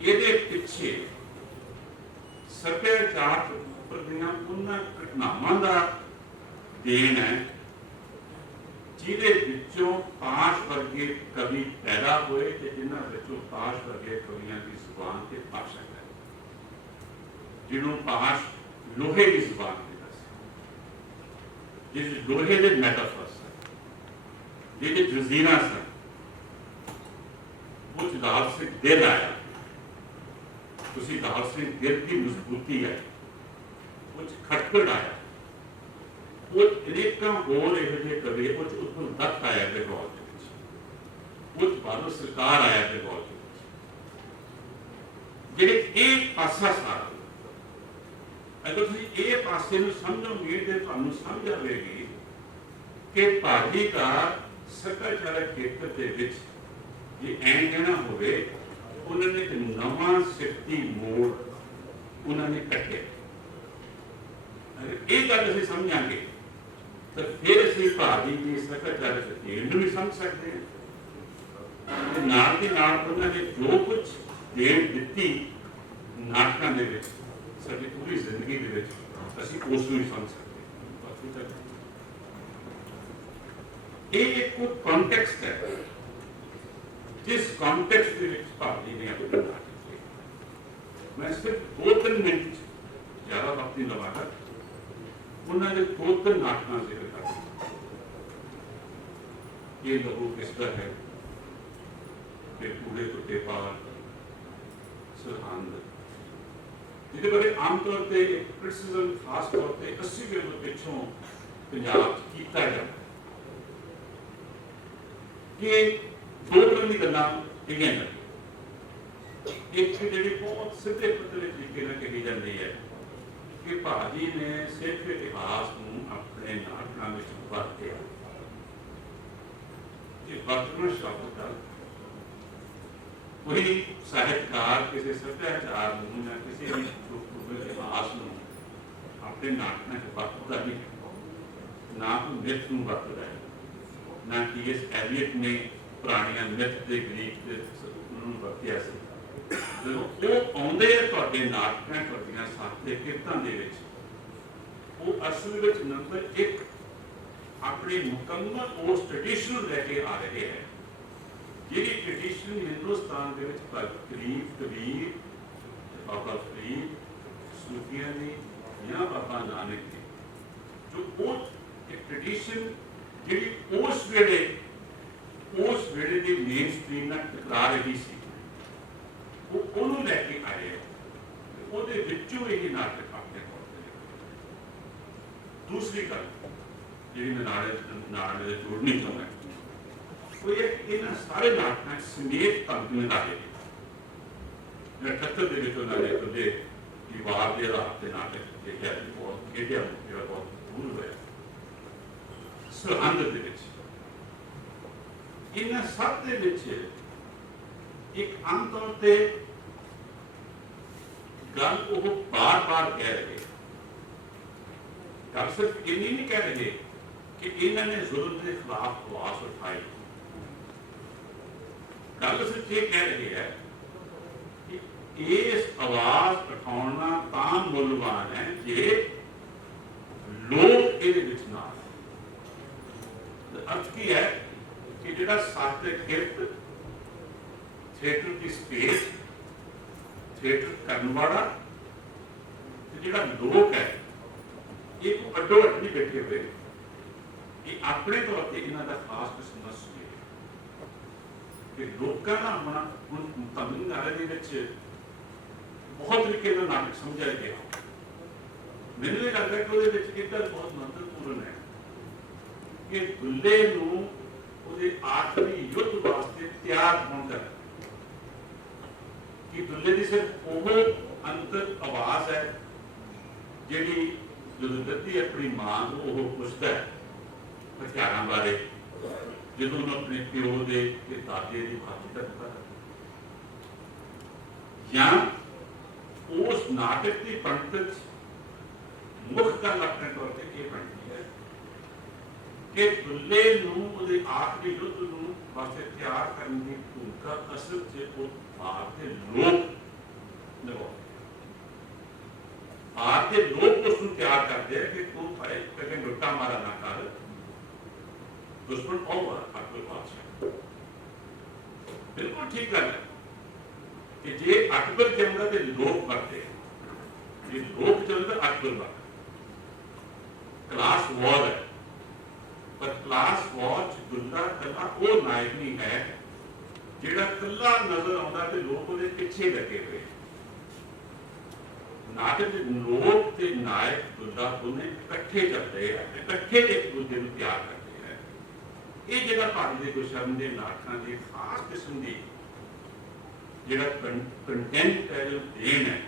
ਇਹਦੇ ਪਿੱਛੇ ਸੱਭਿਆਚਾਰ ਪ੍ਰਤੀਆਂ ਉਹਨਾਂ ਘਟਨਾਵਾਂ ਦਾ ਦੇਣ ਹੈ ਜਿਹਦੇ ਵਿੱਚੋਂ ਪਾਸ਼ ਵਰਗੇ ਕਵੀ ਪੈਦਾ ਹੋਏ ਤੇ ਜਿਨ੍ਹਾਂ ਵਿੱਚੋਂ ਪਾਸ਼ ਵਰਗੇ ਕਵੀਆਂ ਦੀ ਜ਼ੁਬਾਨ ਤੇ ਭਾਸ਼ਾ ਹੈ ਜਿਹਨੂੰ ਪਾਸ਼ ਲੋਹੇ ਦੀ ਜ਼ੁਬਾਨ ਤੇ ਦੱਸਿਆ ਜਿਸ ਲੋਹੇ ਦੇ ਮੈਟਾਫਰਸ ਜਿਹਦੇ ਜਜ਼ੀਰਾ ਸਨ ਉਹ ਦਾਲ ਸੇ ਦਿਲ ਆਇਆ ਤੁਸੀਂ ਦਾਲ ਸੇ ਦਿਲ ਦੀ ਮਜ਼ਬੂਤੀ ਹੈ ਉਹ ਖਟਕੜ ਆਇਆ ਉਹ ਅਨੇਕਾਂ ਹੋਰ ਇਹੋ ਜਿਹੇ ਕਵੀ ਉਹ ਉੱਪਰ ਦੱਤ ਆਇਆ ਬੰਗਾਲ ਦੇ ਵਿੱਚ ਉਹ ਬਾਦਲ ਸਰਕਾਰ ਆਇਆ ਬੰਗਾਲ ਦੇ ਵਿੱਚ ਜਿਹੜੇ ਇਹ ਪਾਸਾ ਸਾਰਾ ਅਗਰ ਤੁਸੀਂ ਇਹ ਪਾਸੇ ਨੂੰ ਸਮਝੋਗੇ ਤੇ ਤੁਹਾਨੂੰ ਸਮਝ ਆਵੇਗੀ ਕਿ ਭਾਰਤੀ ਦਾ ਸੱਭਿਆਚਾਰਕ ਖੇਤਰ ਦੇ ਵਿੱਚ ਜੇ ਐਂ ਕਹਿਣਾ ਹੋਵੇ ਉਹਨਾਂ ਨੇ ਇੱਕ ਨਵਾਂ ਸਿੱਖੀ ਮੋੜ ਉਹਨਾਂ ਨੇ ਕੱਟਿਆ ਇਹ ਗੱਲ ਅਸੀਂ ਸਮਝਾਂਗੇ ਤਾਂ ਫਿਰ ਅਸੀਂ ਭਾਜੀ ਦੀ ਸੱਭਿਆਚਾਰਕ ਖੇਡ ਨੂੰ ਵੀ ਸਮਝ ਸਕਦੇ ਹਾਂ ਤੇ ਨਾਲ ਦੇ ਨਾਲ ਉਹਨਾਂ ਨੇ ਜੋ ਕੁਝ ਦੇਣ ਦਿੱਤੀ ਨਾਟਕਾਂ ਦੇ ਵਿੱਚ ਸਾਡੀ ਪੂਰੀ ਜ਼ਿੰਦਗੀ ਦੇ ਵਿੱਚ ਅਸੀਂ ਉਸ ਨੂੰ ਹੀ ਸਮਝ ਸਕਦੇ ਹਾਂ। ਇਹ ਇੱਕ ਕੰਟੈਕਸਟ ਹੈ ਜਿਸ ਕੰਟੈਕਸਟ ਦੇ ਵਿੱਚ ਭਾਰਤੀ ਨੇ ਆਪਣੇ ਨਾਟਕ ਲਿਖੇ। ਮੈਂ ਸਿਰਫ 2-3 ਮਿੰਟ ਜ਼ਿਆਦਾ ਵਕਤ ਨਹੀਂ ਲਵਾਂਗਾ, ਉਹਨਾਂ ਦੇ 2-3 ਨਾਟਕਾਂ ਦੇ ਜ਼ਿਕਰ ਕਰਾਂਗਾ। ਇਹ ਲਹੂ ਕਿਸਦਾ ਹੈ, ਫਿਰ ਕੂੜੇ ਟੁੱਟੇ ਪਾਰ, ਸਰਹੰਦ, ਜਿਹਦੇ ਬਾਰੇ ਆਮ ਤੌਰ ਤੇ ਕ੍ਰਿਟਿਸਿਜ਼ਮ ਖਾਸ ਤੌਰ ਤੇ 80 ਵੇਲੇ ਪਿੱਛੋਂ ਪੰਜਾਬ 'ਚ ਕੀਤਾ ਜਾਂਦਾ ਕਿ ਦੋ ਤਰ੍ਹਾਂ ਦੀ ਗੱਲਾਂ ਹੈਗੀਆਂ ਨੇ। ਇੱਕ ਜਿਹੜੀ ਬਹੁਤ ਸਿੱਧੇ ਪੱਧਰੇ ਤਰੀਕੇ ਨਾਲ ਕਹੀ ਜਾਂਦੀ ਹੈ ਕਿ ਭਾਜੀ ਨੇ ਸਿੱਖ ਇਤਿਹਾਸ ਨੂੰ ਆਪਣੇ ਨਾਟਕਾਂ ਵਿੱਚ ਵਰਤਿਆ। ਇਹ ਵਰਤਣਾ ਸ਼ਬਦ ਦਾ ਕੋਈ ਸਾਹਿਤਕਾਰ ਕਿਸੇ ਸੱਭਿਆਚਾਰ ਨੂੰ ਜਾਂ ਕਿਸੇ ਵੀ ਇਤਿਹਾਸ ਨੂੰ ਆਪਣੇ ਨਾਟਕਾਂ 'ਚ ਵਰਤਦਾ ਨਹੀਂ, ਨਾ ਕੋਈ ਮਿੱਥ ਨੂੰ ਵਰਤਦਾ ਹੈ, ਨਾ ਟੀ.ਐਸ. ਐਲੀਅਟ ਨੇ ਪੁਰਾਣੀਆਂ ਮਿੱਥ ਦੇ ਗ੍ਰੀਕ ਦੇ ਨੂੰ ਵਰਤਿਆ ਸੀ। ਜਦੋਂ ਉਹ ਆਉਂਦੇ ਆ ਤੁਹਾਡੇ ਨਾਟਕਾਂ, ਤੁਹਾਡੀਆਂ ਸਾਹਿਤਕ ਕਿਰਤਾਂ ਦੇ ਵਿੱਚ, ਉਹ ਅਸਲ ਵਿੱਚ ਨੰਬਰ 1 ਆਪਣੀ ਮੁਕੰਮਲ ਉਸ ਟ੍ਰੈਡੀਸ਼ਨ ਨੂੰ ਲੈ ਕੇ ਆ ਰਹੇ ਹੈ ਜਿਹੜੀ ਟ੍ਰੈਡੀਸ਼ਨ ਹਿੰਦੁਸਤਾਨ ਦੇ ਵਿੱਚ ਕਰੀਬ ਕਬੀਰ, ਬਾਬਾ ਫਰੀਦ, ਸੂਫੀਆਂ ਦੀ ਜਾਂ ਬਾਬਾ ਨਾਨਕ ਦੀ, ਜੋ ਉਹ ਇੱਕ ਟ੍ਰੈਡੀਸ਼ਨ ਜਿਹੜੀ ਉਸ ਵੇਲੇ ਦੀ ਮੇਨ ਸਟ੍ਰੀਮ ਨਾਲ ਟਕਰਾ ਰਹੀ ਸੀ, ਉਹਨੂੰ ਲੈ ਕੇ ਆਏ। ਉਹਦੇ ਵਿੱਚੋਂ ਇਹ ਨਾਟਕ ਆਪਣੇ ਕੋਲ। ਦੂਸਰੀ ਗੱਲ ਜਿਹੜੀ ਮੈਂ ਨਾਲ ਜੋੜਨੀ ਚਾਹੁੰਦਾ ਉਹ ਇਹ ਇਹਨਾਂ ਸਾਰੇ ਨਾਟਕਾਂ ਸਮੇਤ ਤੰਗ ਲਾਏ ਨੇ। 78 ਦੇ ਵਿੱਚ ਉਹਨਾਂ ਨੇ ਉਹਦੇ ਦੀਵਾਰ ਦੇ ਆਧਾਰ ਤੇ ਨਾਟਕ ਦੇਖਿਆ, ਬਹੁਤ ਖੇਡਿਆ, ਜਿਹੜਾ ਬਹੁਤ ਦੂਰ ਹੋਇਆ। ਸਰਹੰਦ ਦੇ ਵਿੱਚ ਇਹਨਾਂ ਸਭ ਦੇ ਵਿੱਚ ਇੱਕ ਆਮ ਤੌਰ ਤੇ ਗੱਲ ਉਹ ਬਾਰ-ਬਾਰ ਕਹਿ ਰਹੇ, ਗੱਲ ਸਿਰਫ ਇੰਨੀ ਨਹੀਂ ਕਹਿ ਰਹੇ ਕਿ ਇਹਨਾਂ ਨੇ ਜ਼ੁਲਮ ਦੇ ਖਿਲਾਫ ਆਵਾਜ਼ ਉਠਾਈ। ਗੱਲ ਸਿਰਫ ਇਹ ਕਹਿ ਰਹੇ ਹੈ ਕਿ ਇਸ ਆਵਾਜ਼ ਉਠਾਉਣਾ ਤਾਂ ਮੁੱਲਵਾਨ ਹੈ ਜੇ ਲੋਕ ਇਹਦੇ ਵਿੱਚ ਨਾ ਆਉਣ। ਅਰਥ ਕੀ ਹੈ ਕਿ ਜਿਹੜਾ ਸਾਹਿਤਕ ਕਿਰਤ, ਥੀਏਟਰ ਦੀ ਸਪੇਸ, ਥੀਏਟਰ ਕਰਨ ਵਾਲਾ ਤੇ ਜਿਹੜਾ ਲੋਕ ਹੈ, ਇਹ ਕੋ ਅੱਡੋ ਅੱਡ ਨਹੀਂ ਬੈਠੇ ਹੋਏ। ਇਹ ਆਪਣੇ ਤੌਰ ਤੇ ਇਹਨਾਂ ਦਾ ਖਾਸ ਕਿਸਮ ਦਾ ਸੁਭਾਅ ਕਿ ਲੋਕਾਂ ਦਾ ਆਪਣਾ ਹੁਣ ਤਮਿਲਨਾਡੂ ਦੇ ਵਿੱਚ ਬਹੁਤ ਤਰੀਕੇ ਨਾਲ ਨਾਟਕ ਸਮਝਿਆ ਗਿਆ। ਮੈਨੂੰ ਇਹ ਲੱਗਦਾ ਕਿ ਉਹਦੇ ਵਿੱਚ ਇੱਕ ਗੱਲ ਬਹੁਤ ਮਹੱਤਵਪੂਰਨ ਹੈ ਕਿ ਦੁੱਲੇ ਨੂੰ ਉਹਦੇ ਆਖਰੀ ਯੁੱਧ ਵਾਸਤੇ ਤਿਆਰ ਹੋਣ ਦਾ, ਕਿ ਦੁੱਲੇ ਦੀ ਸਿਰਫ ਉਹ ਅੰਤਰ ਆਵਾਜ਼ ਹੈ ਜਿਹੜੀ ਜਦੋਂ ਦੱਦੀ ਆਪਣੀ ਮਾਂ ਨੂੰ ਉਹ ਪੁੱਛਦਾ ਹੈ ਹਥਿਆਰਾਂ ਬਾਰੇ, ਜਦੋਂ ਉਹਨੂੰ ਆਪਣੇ ਪਿਓ ਦੇ ਤੇ ਦਾਦੇ ਦੀ ਬਾਤ ਕਰਦਾ, ਜਾਂ ਉਸ ਨਾਟਕ ਦੀ ਪੰਕਤ ਮੁੱਖ ਗੱਲ ਆਪਣੇ ਤੌਰ ਤੇ ਇਹ ਬਣਦੀ ਹੈ ਕਿ ਦੁੱਲੇ ਨੂੰ ਉਹਦੇ ਆਖਰੀ ਯੁੱਧ ਨੂੰ ਵਾਸਤੇ ਤਿਆਰ ਕਰਨ ਦੀ ਭੂਮਿਕਾ ਅਸਲ 'ਚ ਉਹ ਭਾਰਤ ਦੇ ਲੋਕ ਨਿਭਾਉਂਦੇ। ਭਾਰਤ ਦੇ ਲੋਕ ਉਸ ਨੂੰ ਤਿਆਰ ਕਰਦੇ ਆ ਕਿ ਤੂੰ ਭਾਈ ਕਦੇ ਲੁੱਟਾ ਮਾਰਾ ਨਾ ਕਰ, ਦੁਸ਼ਮਣ ਕੌਣ ਹੈ? ਅਕਬਰ ਬਾਦਸ਼ਾਹ। ਬਿਲਕੁਲ ਠੀਕ ਗੱਲ ਹੈ ਕਿ ਜੇ ਅਕਬਰ ਚਾਹੁੰਦਾ ਤੇ ਲੋਕ ਮਰਦੇ, ਜੇ ਲੋਕ ਚਾਹੁੰਦਾ ਅਕਬਰ ਮਰਦਾ। ਕਲਾਸ ਵਾਰ ਹੈ, ਪਰ ਕਲਾਸ ਵਾਰ 'ਚ ਦੁੱਲਾ ਕੱਲਾ ਉਹ ਨਾਇਕ ਨਹੀਂ ਹੈ ਜਿਹੜਾ ਕੱਲਾ ਨਜ਼ਰ ਆਉਂਦਾ ਤੇ ਲੋਕ ਉਹਦੇ ਪਿੱਛੇ ਲੱਗੇ ਹੋਏ। ਨਾਟਕ ਦੇ ਲੋਕ ਤੇ ਨਾਇਕ ਦੁੱਲਾ ਦੋਨੇ ਇਕੱਠੇ ਚੱਲਦੇ ਆ, ਇਕੱਠੇ ਇੱਕ ਦੂਜੇ ਨੂੰ ਪਿਆਰ ਕਰਦੇ ਆ। ਇਹ ਜਿਹੜਾ ਭਾਰਤ ਦੇ ਗੁਰਸ਼ਰਨ ਦੇ ਨਾਟਕਾਂ ਦੀ ਖਾਸ ਕਿਸਮ ਦੀ ਜਿਹੜਾ ਕੰਟੈਂਟ ਹੈ, ਜੋ ਦੇਣ ਹੈ,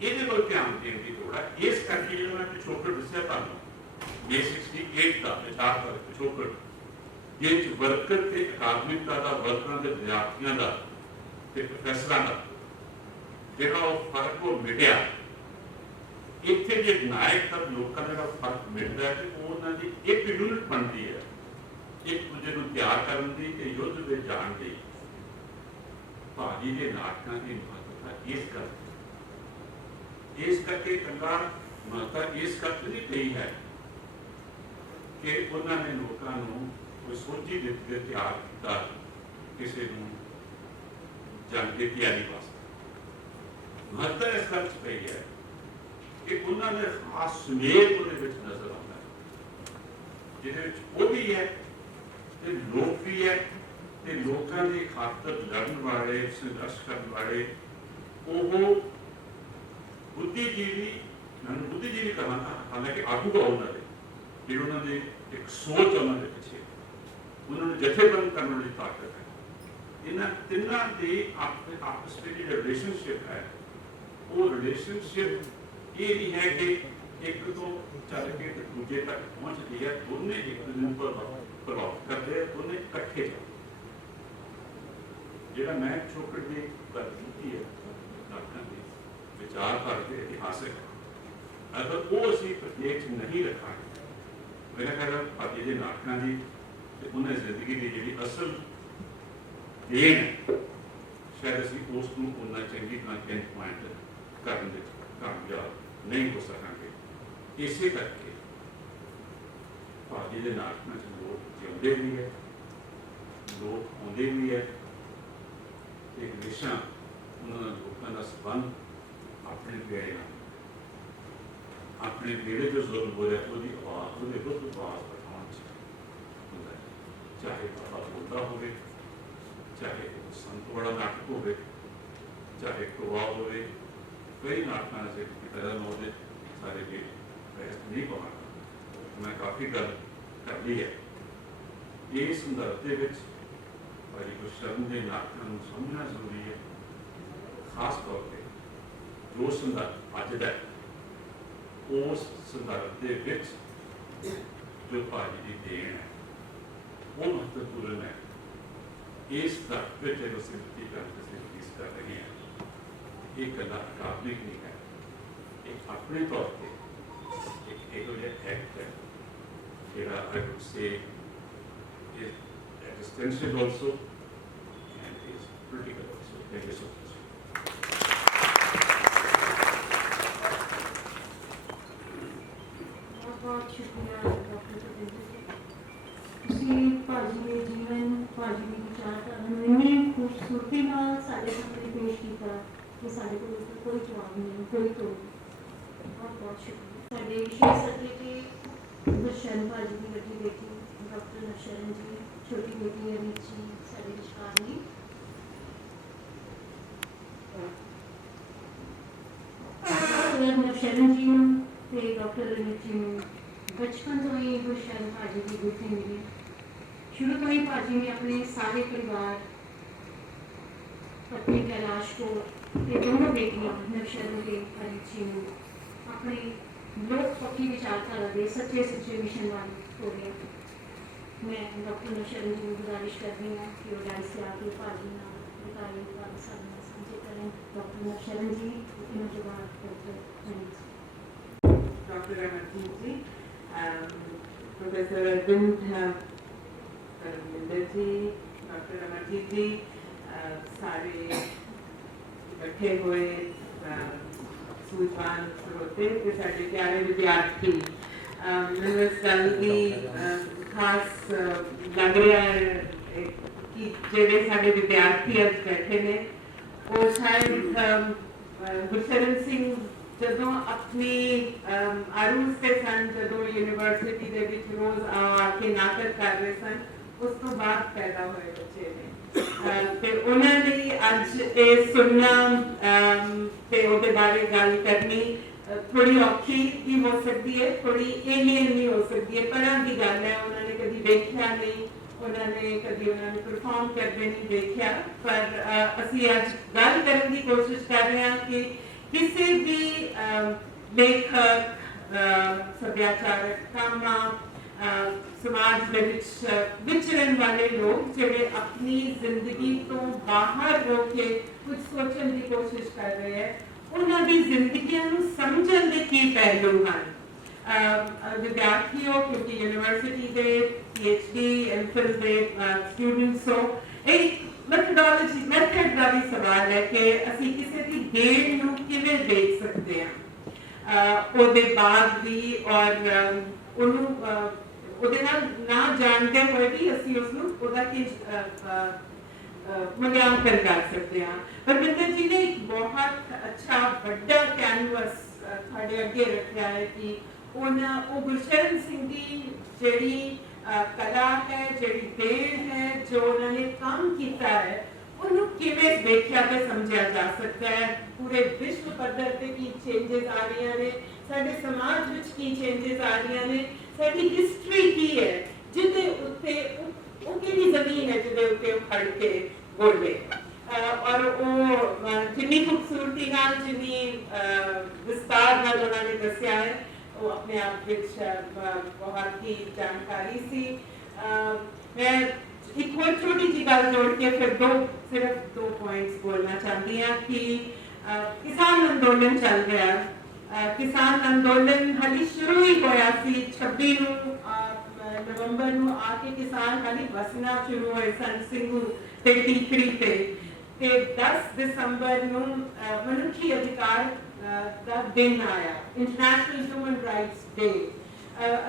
ਇਹਦੇ ਵੱਲ ਧਿਆਨ ਦੇਣ ਦੀ ਲੋੜ ਹੈ। ਇਸ ਕਰਕੇ ਜਿਹੜਾ ਮੈਂ ਪਿਛੋਕੜ ਦੱਸਿਆ ਤੁਹਾਨੂੰ, ਇਹ 68 ਦਾ ਵਿਚਾਰ ਦਾ ਪਿਛੋਕੜ, ਜਿਹਦੇ 'ਚ ਵਰਕਰ ਤੇ ਅਕਾਦਮਿਕਤਾ ਦਾ, ਵਰਕਰਾਂ ਦੇ ਵਿਦਿਆਰਥੀਆਂ ਦਾ ਤੇ ਪ੍ਰੋਫੈਸਰਾਂ ਦਾ ਜਿਹੜਾ ਉਹ ਫਰਕ ਉਹ ਮਿਟਿਆ ਇੱਥੇ ਜੇ ਨਾਇਕ ਤਾਂ ਲੋਕਾਂ ਦਾ ਫਰਕ ਮਿਲਦਾ ਤੇ ਉਹਨਾਂ ਦੀ ਇੱਕ ਯੂਨਿਟ ਬਣਦੀ ਹੈ, ਇੱਕ ਦੂਜੇ ਨੂੰ ਤਿਆਰ ਕਰਨ ਦੀ ਤੇ ਯੁੱਧ ਵਿੱਚ ਜਾਣ ਦੀ। ਭਾਜੀ ਦੇ ਨਾਟਕਾਂ ਦੀ ਮਹੱਤਤਾ ਇਸ ਕਰਕੇ ਕੰਗਾਰ ਮਹੱਤਤਾ ਇਸ ਕਰਕੇ ਨਹੀਂ ਪਈ ਹੈ ਕਿ ਉਹਨਾਂ ਨੇ ਲੋਕਾਂ ਨੂੰ ਕੋਈ ਸੋਝੀ ਦਿੱਤੀ ਤੇ ਤਿਆਰ ਕੀਤਾ ਕਿਸੇ ਨੂੰ ਜੰਗ ਦੀ ਤਿਆਰੀ ਵਾਸਤੇ। ਮਹੱਤਤਾ ਇਸ ਗੱਲ 'ਚ ਪਈ ਹੈ ਕਿ ਉਹਨਾਂ ਦੇ ਖਾਸ ਸੁਮੇਲ ਉਹਦੇ ਵਿੱਚ ਨਜ਼ਰ ਆਉਂਦਾ ਹੈ, ਜਿਹਦੇ ਵਿੱਚ ਉਹ ਵੀ ਹੈ ਤੇ ਲੋਕ ਵੀ ਹੈ ਤੇ ਲੋਕਾਂ ਦੀ ਖਾਤਰ ਲੜਨ ਵਾਲੇ, ਸੰਘਰਸ਼ ਕਰਨ ਵਾਲੇ ਉਹ ਬੁੱਧੀਜੀਵੀ, ਮੈਨੂੰ ਬੁੱਧੀਜੀਵੀ ਕਹਾਂਗਾ, ਹਾਲਾਂਕਿ ਆਗੂ ਉਹਨਾਂ ਦੇ ਜਿਹੜੀ ਉਹਨਾਂ ਦੀ ਇੱਕ ਸੋਚ ਉਹਨਾਂ ਦੇ ਪਿੱਛੇ, ਉਹਨਾਂ ਨੂੰ ਜਥੇਬੰਦ ਕਰਨ ਦੀ ਤਾਕਤ ਹੈ। ਇਹਨਾਂ ਤਿੰਨਾਂ ਦੀ ਆਪਸ ਵਿੱਚ ਜਿਹੜੀ ਰਿਲੇਸ਼ਨਸ਼ਿਪ ਹੈ, ਉਹ ਰਿਲੇਸ਼ਨਸ਼ਿਪ ਇਹ ਨਹੀਂ ਹੈ ਕਿ ਇੱਕ ਤੋਂ ਚੱਲ ਕੇ ਦੂਜੇ ਤੱਕ ਪਹੁੰਚਦੀ ਹੈ, ਦੋਨੇ ਇੱਕ ਦੂਜੇ ਨੂੰ ਪ੍ਰਭਾਵਿਤ ਕਰਦੇ, ਦੋਨੇ ਇਕੱਠੇ ਚੱਲਦੇ। ਜਿਹੜਾ ਮੈਂ ਛੋਕਰ ਦੀ ਗੱਲ ਕੀਤੀ ਹੈ ਨਾਟਕਾਂ ਦੀ ਵਿਚਾਰ ਕਰਕੇ ਇਤਿਹਾਸਿਕ, ਅਗਰ ਉਹ ਅਸੀਂ ਪ੍ਰਤੀਕ ਨਹੀਂ ਰੱਖਾਂਗੇ, ਮੇਰਾ ਖਿਆਲ ਹੈ ਭਾਜੀ ਦੇ ਨਾਟਕਾਂ ਦੀ ਤੇ ਉਹਨਾਂ ਦੀ ਜ਼ਿੰਦਗੀ ਦੀ ਜਿਹੜੀ ਅਸਲ ਦੇਣ ਹੈ, ਸ਼ਾਇਦ ਅਸੀਂ ਉਸ ਨੂੰ ਉਹਨਾਂ ਚੰਗੀ ਤਰ੍ਹਾਂ ਪਿੰਨ ਪੁਆਇੰਟ ਕਰਨ ਵਿੱਚ ਕਾਮਯਾਬ ਨਹੀਂ ਹੋ ਸਕਾਂਗੇ। ਇਸੇ ਕਰਕੇ ਭਾਜੀ ਦੇ ਨਾਟਕਾਂ 'ਚ ਲੋਕ ਜਿਉਂਦੇ ਵੀ ਹੈ, ਲੋਕ ਆਉਂਦੇ ਵੀ ਹੈ ਤੇ ਹਮੇਸ਼ਾ ਉਹਨਾਂ ਲੋਕਾਂ ਦਾ ਸੰਬੰਧ ਆਪਣੇ ਪਿਆਰੇ ਨਾਲ, ਆਪਣੇ ਵਿਹੜੇ 'ਚ ਜ਼ੁਲਮ ਹੋ ਰਿਹਾ ਉਹਦੀ ਆਵਾਜ਼, ਉਹਦੇ ਰੁੱਤ ਆਵਾਜ਼ ਉਠਾਉਣ 'ਚ ਹੁੰਦਾ ਹੈ। ਚਾਹੇ ਬਾਬਾ ਬੋਲਦਾ ਹੋਵੇ, ਚਾਹੇ ਸੰਤ ਵਾਲਾ ਨਾਟਕ ਹੋਵੇ, ਚਾਹੇ ਕੋਆ ਹੋਵੇ, ਕਈ ਨਾਟਕਾਂ ਦੇ ਤਰ੍ਹਾਂ ਉਹਦੇ ਸਾਰੇ ਵੀ ਬਹਿਸ ਨਹੀਂ ਪਾਵਾਂਗਾ, ਮੈਂ ਕਾਫੀ ਗੱਲ ਕਰ ਲਈ ਹੈ। ਇਸ ਸੰਦਰਭ ਦੇ ਵਿੱਚ ਭਾਈ ਗੁਰਸ਼ਰਨ ਦੇ ਨਾਟਕਾਂ ਨੂੰ ਸਮਝਣਾ ਜ਼ਰੂਰੀ ਹੈ, ਖਾਸ ਤੌਰ ਤੇ ਜੋ ਸੰਦਰਭ ਅੱਜ ਦਾ ਉਸ ਸੰਦਰਭ ਦੇ ਵਿੱਚ ਜੋ ਭਾਜੀ ਦੀ ਦੇਣ ਹੈ ਉਹ ਮਹੱਤਵਪੂਰਨ ਹੈ। ਇਸ ਦਾ ਵਿੱਚ ਜੋ ਸਿੱਖੀ ਕਰ ਰਹੇ ਹਾਂ, ਇਹ ਗੱਲਾਂ ਅਕਾਦਮਿਕ ਨਹੀਂ ਹੈ, ਇਹ ਆਪਣੇ ਤੌਰ ਤੇ ਇੱਕ ਇਹੋ ਜਿਹਾ ਐਕਟ ਹੈ ਜਿਹੜਾ I would say is existential also and is political also. Thank you so much. बहुत शुक्रिया डॉक्टर सतेंद्र जी। ਤੁਸੀਂ ਭਾਜੀ ਦੇ ਜੀਵਨ, ਭਾਜੀ ਦੀ ਵਿਚਾਰਧਾਰਾ ਨੂੰ ਇੰਨੀ ਖੂਬਸੂਰਤੀ ਨਾਲ ਸਾਡੇ ਸਾਹਮਣੇ ਪੇਸ਼ ਕੀਤਾ ਕਿ ਸਾਡੇ ਕੋਲ ਉਸਦਾ ਕੋਈ ਜਵਾਬ ਨਹੀਂ, ਕੋਈ ਤੋੜ ਨਹੀਂ। ਬਹੁਤ ਬਹੁਤ ਸ਼ੁਕਰੀਆ। ਸਾਡੇ ਵਿਸ਼ੇਸ਼ ਸਤਿਕਾਰ ਗੁਰਸ਼ਰਨ ਭਾਜੀ ਦੀ ਵੱਡੀ ਬੇਟੀ ਡਾਕਟਰ ਨਵਸ਼ਰਨ ਜੀ, ਛੋਟੀ ਬੇਟੀ ਅਨੀਤ ਜੀ ਸਾਡੇ ਵਿਚਕਾਰ ਨੇ। ਡਾਕਟਰ ਨਵਸ਼ਰਨ ਜੀ ਨੂੰ ਤੇ ਡਾਕਟਰ ਅਨੀਤ ਜੀ ਨੂੰ ਬਚਪਨ ਤੋਂ ਹੀ ਗੁਰਸ਼ਰਨ ਭਾਜੀ ਦੀ ਗੁੱਥੀ ਮਿਲੀ। शुरू तो ही भाजी ने अपने सारे परिवार, पत्नी कैलाश को ते दोनों बेटियां नवशरण के अनित जी को अपने लोक पक्की विचारधारा के सच्चे सच्चे मिशन वाल तोड़िया। मैं डॉक्टर नवशरण जी को गुजारिश कर रही हूँ कि वो डांस से आके भाजी ना विकारी बात साझे करें। डॉक्टर नवशरण जी, इन जवाब डॉक्टर अनित डॉक्टर अमरजीत जी, प्रोफेसर अरविंद रविंदर जी, डॉक्टर अमरजीत जी, सारे इकट्ठे हुए सूझवान श्रोते ते साडे प्यारे विद्यार्थी, मैनूं इस गल दी खास लग रहा है कि जिहड़े साडे विद्यार्थी अज बैठे ने वो शायद गुरशरण सिंह ਜਦੋਂ अपनी आरूस से सन, ਜਦੋਂ यूनिवर्सिटी ਦੇ ਵਿੱਚ ਰੋਜ਼ ਆ ਕੇ ਨਾਟਕ ਕਰ ਰਹੇ ਸਨ, ਉਸ ਤੋਂ ਬਾਅਦ ਪੈਦਾ ਹੋਏ ਬੱਚੇ ਨੇ ਤੇ ਉਹਨਾਂ ਲਈ ਅੱਜ ਇਹ ਸੁਣਨਾ ਤੇ ਉਹਦੇ ਬਾਰੇ ਗੱਲ ਕਰਨੀ ਥੋੜੀ ਔਖੀ ਵੀ ਹੋ ਸਕਦੀ ਹੈ, ਥੋੜੀ ਏਲੀਅਨ ਵੀ ਹੋ ਸਕਦੀ ਹੈ। ਪਰਾਂ ਦੀ ਗੱਲ ਹੈ, ਉਹਨਾਂ ਨੇ ਕਦੀ ਦੇਖਿਆ ਨਹੀਂ, ਉਹਨਾਂ ਨੇ ਕਦੀ ਉਹਨਾਂ ਨੂੰ ਪਰਫਾਰਮ ਕਰਦੇ ਨਹੀਂ ਦੇਖਿਆ, ਪਰ ਅਸੀਂ ਅੱਜ ਗੱਲ ਕਰਨ ਦੀ ਕੋਸ਼ਿਸ਼ ਕਰ ਰਹੇ ਹਾਂ ਕਿ ਕਿਸੇ ਵੀ ਲੇਖਕ, ਸੱਭਿਆਚਾਰਕ ਕਾਮਾਂ, ਸਮਾਜ ਦੇ ਵਿੱਚ ਵਿਚਰਨ ਵਾਲੇ ਲੋਕ ਜਿਹੜੇ ਆਪਣੀ ਜ਼ਿੰਦਗੀ ਤੋਂ ਬਾਹਰ ਹੋ ਕੇ ਕੁਝ ਸੋਚਣ ਦੀ ਕੋਸ਼ਿਸ਼ ਕਰ ਰਹੇ ਹੈ, ਉਹਨਾਂ ਦੀ ਜ਼ਿੰਦਗੀਆਂ ਨੂੰ ਸਮਝਣ ਦੀ ਕੀ ਪਹਿਲੂ ਹਨ। ਵਿਦਿਆਰਥੀਓ ਕਿਉਂਕਿ ਯੂਨੀਵਰਸਿਟੀ ਦੇ PhD MPhil ਦੇ ਸਟੂਡੈਂਟਸ ਹੋ, ਇਹ ਮੈਥਡੋਲੋਜੀ ਮੈਥਡ ਦਾ ਵੀ ਸਵਾਲ ਹੈ ਕਿ ਅਸੀਂ ਕਿਸੇ ਦੀ ਦੇਣ ਨੂੰ ਕਿਵੇਂ ਦੇਖ ਸਕਦੇ ਹਾਂ ਉਹਦੇ ਬਾਅਦ ਵੀ, ਔਰ ਉਹਨੂੰ ਉਹਦੇ ਨਾਲ ਨਾ ਜਾਣਦੇ ਹੋਏ ਵੀ ਅਸੀਂ ਉਸਨੂੰ ਉਹਦਾ ਕੀ ਮੁਲਾਂਕਣ ਕਰ ਸਕਦੇ ਹਾਂ। ਪਰਮਿੰਦਰ ਜੀ ਨੇ ਇੱਕ ਬਹੁਤ ਅੱਛਾ ਵੱਡਾ ਕੈਨਵਸ ਤੁਹਾਡੇ ਅੱਗੇ ਰੱਖਿਆ ਹੈ ਕਿ ਉਹ ਗੁਰਸ਼ਰਨ ਸਿੰਘ ਦੀ ਜਿਹੜੀ ਕਲਾ ਹੈ, ਜਿਹੜੀ ਦੇਣ ਹੈ, ਜੋ ਉਹਨਾਂ ਨੇ ਕੰਮ ਕੀਤਾ ਹੈ, ਉਹਨੂੰ ਕਿਵੇਂ ਵੇਖਿਆ ਤੇ ਸਮਝਿਆ ਜਾ ਸਕਦਾ ਹੈ। ਪੂਰੇ ਵਿਸ਼ਵ ਪੱਧਰ ਤੇ ਕੀ ਚੇਂਜਸ ਆ ਰਹੀਆਂ ਨੇ, ਸਾਡੇ ਸਮਾਜ ਵਿੱਚ ਕੀ ਚੇਂਜਸ ਆ ਰਹੀਆਂ ਨੇ, ਸਾਡੀ ਹਿਸਟਰੀ ਕੀ ਹੈ, ਜਿਹਦੇ ਉੱਤੇ ਉਹ ਕਿਹੜੀ ਜ਼ਮੀਨ ਹੈ ਜਿਹਦੇ ਉੱਤੇ ਉਹ ਖੜ ਕੇ ਬੋਲੇ, ਔਰ ਉਹ ਜਿੰਨੀ ਖੂਬਸੂਰਤੀ ਨਾਲ, ਜਿੰਨੀ ਵਿਸਤਾਰ ਨਾਲ ਉਹਨਾਂ ਨੇ ਦੱਸਿਆ ਹੈ, ਉਹ ਆਪਣੇ ਆਪ ਵਿੱਚ ਬਹੁਤ ਹੀ ਜਾਣਕਾਰੀ ਸੀ। ਮੈਂ ਇੱਕ ਹੋਰ ਛੋਟੀ ਜਿਹੀ ਗੱਲ ਜੋੜ ਕੇ ਫਿਰ ਸਿਰਫ ਦੋ ਪੁਆਇੰਟਸ ਬੋਲਣਾ ਚਾਹੁੰਦੀ ਹਾਂ ਕਿ ਕਿਸਾਨ ਅੰਦੋਲਨ ਚੱਲ ਰਿਹਾ। ਕਿਸਾਨ ਅੰਦੋਲਨ ਹਾਲੇ ਸ਼ੁਰੂ ਹੀ ਹੋਇਆ ਸੀ। 26 ਨਵੰਬਰ ਨੂੰ ਆ ਕੇ ਕਿਸਾਨ ਹਾਲੇ ਵਸਣਾ ਸ਼ੁਰੂ ਹੋਏ ਸਨ ਸਿੰਘੂ ਤੇ ਟੀਕਰੀ ਤੇ 10 ਦਸੰਬਰ ਨੂੰ ਮਨੁੱਖੀ ਅਧਿਕਾਰ ਦਾ ਦਿਨ ਆਇਆ, ਇੰਟਰਨੈਸ਼ਨਲ ਹਿਊਮਨ ਰਾਈਟਸ ਡੇ।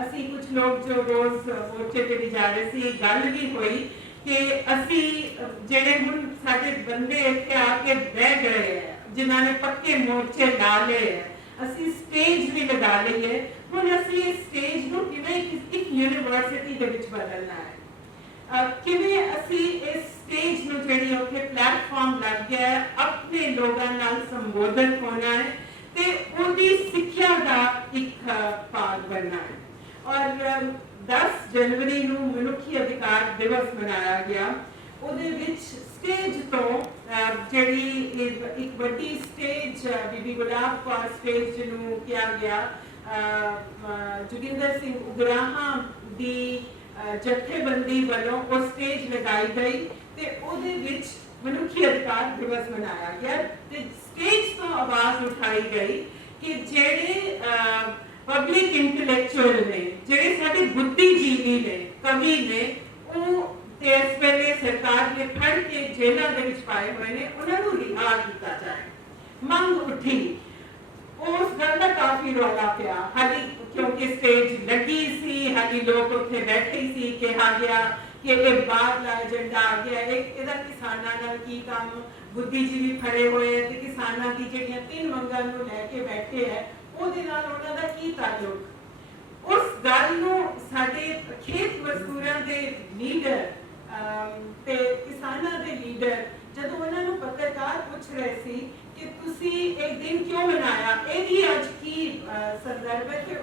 ਅਸੀਂ ਕੁਝ ਲੋਕ ਜੋ ਰੋਜ਼ ਮੋਰਚੇ ਤੇ ਵੀ ਜਾ ਰਹੇ ਸੀ, ਗੱਲ ਵੀ ਹੋਈ ਕਿ ਅਸੀਂ ਜਿਹੜੇ ਹੁਣ ਸਾਡੇ ਬੰਦੇ ਇੱਥੇ ਆ ਕੇ ਬਹਿ ਗਏ ਹੈ, ਜਿਨ੍ਹਾਂ ਨੇ ਪੱਕੇ ਮੋਰਚੇ ਲਾ ਲਏ ਹੈ, ਅਸੀਂ ਸਟੇਜ ਵੀ ਲਗਾ ਲਈ ਹੈ, ਹੁਣ ਅਸੀਂ ਇਸ ਸਟੇਜ ਨੂੰ ਕਿਵੇਂ ਇੱਕ ਯੂਨੀਵਰਸਿਟੀ ਦੇ ਵਿੱਚ ਬਦਲਣਾ ਹੈ, ਕਿਵੇਂ ਅਸੀਂ ਇਸ ਸਟੇਜ ਨੂੰ ਜਿਹੜੀ ਉੱਥੇ ਪਲੇਟਫਾਰਮ ਲੱਗ ਗਿਆ ਹੈ, ਆਪਣੇ ਲੋਕਾਂ ਨਾਲ ਸੰਬੋਧਨ ਹੋਣਾ ਹੈ ਤੇ ਉਹਦੀ ਸਿੱਖਿਆ ਦਾ ਇੱਕ ਭਾਗ ਬਣਨਾ ਹੈ। ਔਰ 10 ਜਨਵਰੀ ਨੂੰ ਮਨੁੱਖੀ ਅਧਿਕਾਰ ਦਿਵਸ ਮਨਾਇਆ ਗਿਆ। ਉਹਦੇ ਵਿੱਚ ਸਟੇਜ ਤੋਂ ਜਿਹੜੀ ਇੱਕ ਵੱਡੀ ਸਟੇਜ ਬੀਬੀ ਗੁਲਾਬ ਕੌਰ ਸਟੇਜ ਜਿਹਨੂੰ ਕਿਹਾ ਗਿਆ, ਜੋਗਿੰਦਰ ਸਿੰਘ ਉਗਰਾਹਾਂ ਦੀ ਜਥੇਬੰਦੀ ਵੱਲੋਂ ਉਹ ਸਟੇਜ ਲਗਾਈ ਗਈ ਤੇ ਉਹਦੇ ਵਿੱਚ ਮਨੁੱਖੀ ਅਧਿਕਾਰ ਦਿਵਸ ਮਨਾਇਆ ਗਿਆ ਤੇ ਸਟੇਜ ਤੋਂ ਆਵਾਜ਼ ਉਠਾਈ ਗਈ ਕਿ ਜਿਹੜੇ ਪਬਲਿਕ ਇੰਟੈਲੈਕਚੁਅਲ ਨੇ, ਜਿਹੜੇ ਸਾਡੇ ਬੁੱਧੀਜੀਵੀ ਨੇ, ਕਵੀ ਨੇ, ਉਹ ਤੇ ਇਸ ਵੇਲੇ ਸਰਕਾਰ ਨੇ ਫੜ ਕੇ ਜੇਲ੍ਹਾਂ ਦੇ ਵਿੱਚ ਪਾਏ ਹੋਏ ਨੇ, ਉਹਨਾਂ ਨੂੰ ਰਿਹਾ ਕੀਤਾ ਜਾਏ। ਮੰਗ ਉੱਠੀ, ਉਸ ਗੱਲ ਦਾ ਕਾਫੀ ਰੌਲਾ ਪਿਆ, ਹਾਲੀ ਕਿਉਂਕਿ ਸਟੇਜ ਲੱਗੀ ਸੀ, ਹਾਲੀ ਲੋਕ ਉੱਥੇ ਬੈਠੇ ਸੀ, ਕਿਹਾ ਗਿਆ ਕਿ ਇਹ ਬਾਹਰਲਾ ਏਜੰਡਾ ਆ ਗਿਆ, ਇਹਦਾ ਕਿਸਾਨਾਂ ਨਾਲ ਕੀ ਕੰਮ, ਬੁੱਧੀਜੀਵੀ ਖੜੇ ਹੋਏ ਤੇ ਕਿਸਾਨਾਂ ਦੀ ਜਿਹੜੀਆਂ 3 ਮੰਗਾਂ ਨੂੰ ਲੈ ਕੇ ਬੈਠੇ ਹੈ, ਉਹਦੇ ਨਾਲ ਉਹਨਾਂ ਦਾ ਕੀ ਤਾਲੁਕ। ਉਸ ਗੱਲ ਨੂੰ ਸਾਡੇ ਖੇਤ ਮਜ਼ਦੂਰਾਂ ਦੇ ਲੀਡਰ ਤੇ ਕਿਸਾਨਾਂ ਦੇ ਲੀਡਰ ਜਦੋਂ ਉਹਨਾਂ ਨੂੰ ਪੱਤਰਕਾਰ ਪੁੱਛ ਰਹੇ ਸੀ ਕਿ ਤੁਸੀਂ ਇਹ ਦਿਨ ਕਿਉਂ ਮਨਾਇਆ, ਇਹਦੀ ਅੱਜ ਕੀ ਸੰਦਰਭ ਹੈ,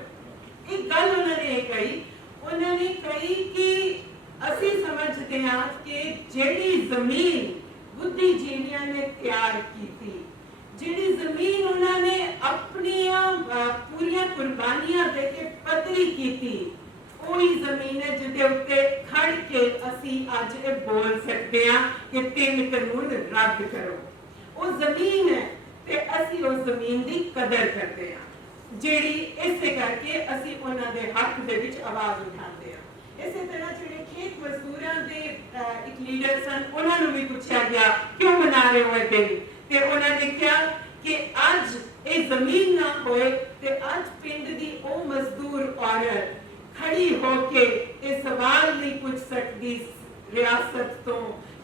ਇੱਕ ਗੱਲ ਉਹਨਾਂ ਨੇ ਇਹ ਕਹੀ, ਉਹਨਾਂ ਨੇ ਕਹੀ ਕਿ ਅਸੀਂ ਸਮਝਦੇ ਹਾਂ ਕਿ ਜਿਹੜੀ ਜ਼ਮੀਨ ਬੁੱਧੀਜੀਵੀਆਂ ਨੇ ਤਿਆਰ ਕੀਤੀ, ਜਿਹੜੀ ਜ਼ਮੀਨ ਉਹਨਾਂ ਨੇ ਆਪਣੀਆਂ ਪੂਰੀਆਂ ਕੁਰਬਾਨੀਆਂ ਦੇ ਕੇ ਪੱਧਰੀ ਕੀਤੀ, ਉਹੀ ਜ਼ਮੀਨ ਹੈ ਜਿਹਦੇ ਉੱਤੇ ਖੜ ਕੇ ਅਸੀਂ ਅੱਜ ਇਹ ਬੋਲ ਸਕਦੇ ਹਾਂ ਕਿ 3 ਕਾਨੂੰਨ ਰੱਦ ਕਰੋ। ਉਹ ਜ਼ਮੀਨ ਹੈ ਤੇ ਅਸੀਂ ਉਸ ਜ਼ਮੀਨ ਦੀ ਕਦਰ ਕਰਦੇ ਹਾਂ, ਜਿਹੜੀ ਇਸੇ ਕਰਕੇ ਅਸੀਂ ਉਹਨਾਂ ਦੇ ਹੱਕ ਦੇ ਵਿੱਚ ਆਵਾਜ਼ ਉਠਾਉਂਦੇ ਹਾਂ। ਇਸੇ ਤਰ੍ਹਾਂ ਜਿਹੜੇ ਖੇਤ ਮਜ਼ਦੂਰਾਂ ਦੇ ਇੱਕ ਲੀਡਰ ਸਨ, ਉਹਨਾਂ ਨੂੰ ਵੀ ਪੁੱਛਿਆ ਗਿਆ ਕਿਉਂ ਮਨਾ ਰਹੇ ਹੋ ਇਹ ਦਿਨ, ਤੇ ਉਹਨਾਂ ਨੇ ਕਿਹਾ ਕਿ ਅੱਜ ਇਹ ਜ਼ਮੀਨ ਨਾ ਹੋਏ ਤੇ ਅੱਜ ਪਿੰਡ ਦੀ ਉਹ ਮਜ਼ਦੂਰ ਔਰਤ ਖੜੀ ਹੋ ਕੇ ਇਹ ਸਵਾਲ ਨਹੀਂ ਪੁੱਛ ਸਕਦੀ ਰਿਆਸਤ ਤੋਂ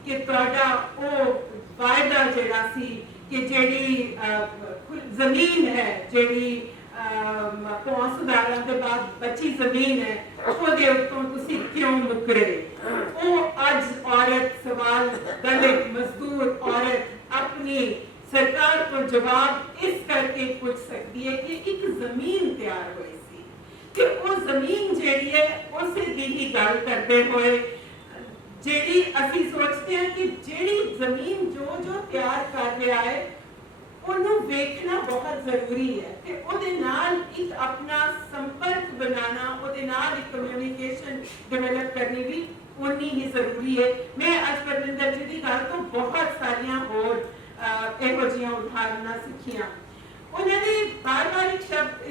ਕਿ ਤੁਹਾਡਾ ਉਹ ਵਾਅਦਾ ਜਿਹੜਾ ਸੀ ਕਿ ਜਿਹੜੀ ਜ਼ਮੀਨ ਹੈ, ਜਿਹੜੀ ਸੁਧਾਰਾਂ ਦੇ ਬਾਅਦ ਬਚੀ ਜ਼ਮੀਨ ਹੈ, ਉਹਦੇ ਉੱਤੋਂ ਤੁਸੀਂ ਕਿਉਂ ਮੁਕਰੇ। ਉਹ ਅੱਜ ਔਰਤ ਸਵਾਲ, ਦਲਿਤ ਮਜ਼ਦੂਰ ਔਰਤ ਆਪਣੀ ਸਰਕਾਰ ਤੋਂ ਜਵਾਬ ਇਸ ਕਰਕੇ ਪੁੱਛ ਸਕਦੀ ਹੈ ਕਿ ਇੱਕ ਜ਼ਮੀਨ ਤਿਆਰ ਹੋਈ ਸੀ ਕਿ ਉਹ ਜ਼ਮੀਨ ਜਿਹੜੀ ਹੈ ਉਸੇ ਦੀ ਹੀ ਗੱਲ ਕਰਦੇ ਹੋਏ, ਜਿਹੜੀ ਅਸੀਂ ਸੋਚਦੇ ਹਾਂ ਕਿ ਜਿਹੜੀ ਜ਼ਮੀਨ ਜੋ ਤਿਆਰ ਕਰ ਰਿਹਾ ਹੈ ਉਹਨੂੰ ਵੇਖਣਾ ਬਹੁਤ ਜ਼ਰੂਰੀ ਹੈ ਤੇ ਉਹਦੇ ਨਾਲ ਇੱਕ ਆਪਣਾ ਸੰਪਰਕ ਬਣਾਉਣਾ, ਉਹਦੇ ਨਾਲ ਇੱਕ ਕਮਿਊਨੀਕੇਸ਼ਨ ਡਿਵੈਲਪ ਕਰਨੀ ਵੀ ਉਨੀ ਹੀ ਜ਼ਰੂਰੀ ਹੈ। ਮੈਂ ਅੱਜ ਪਰਮਿੰਦਰ ਜੀ ਦੀ ਗੱਲ ਤੋਂ ਬਹੁਤ ਸਾਰੀਆਂ ਹੋਰ ਇਹੋ ਜਿਹੀਆਂ ਉਦਾਹਰਨਾਂ ਸਿੱਖੀਆਂ। ਉਹਨਾਂ ਨੇ ਬਾਰ-ਬਾਰ ਇੱਕ ਸ਼ਬਦ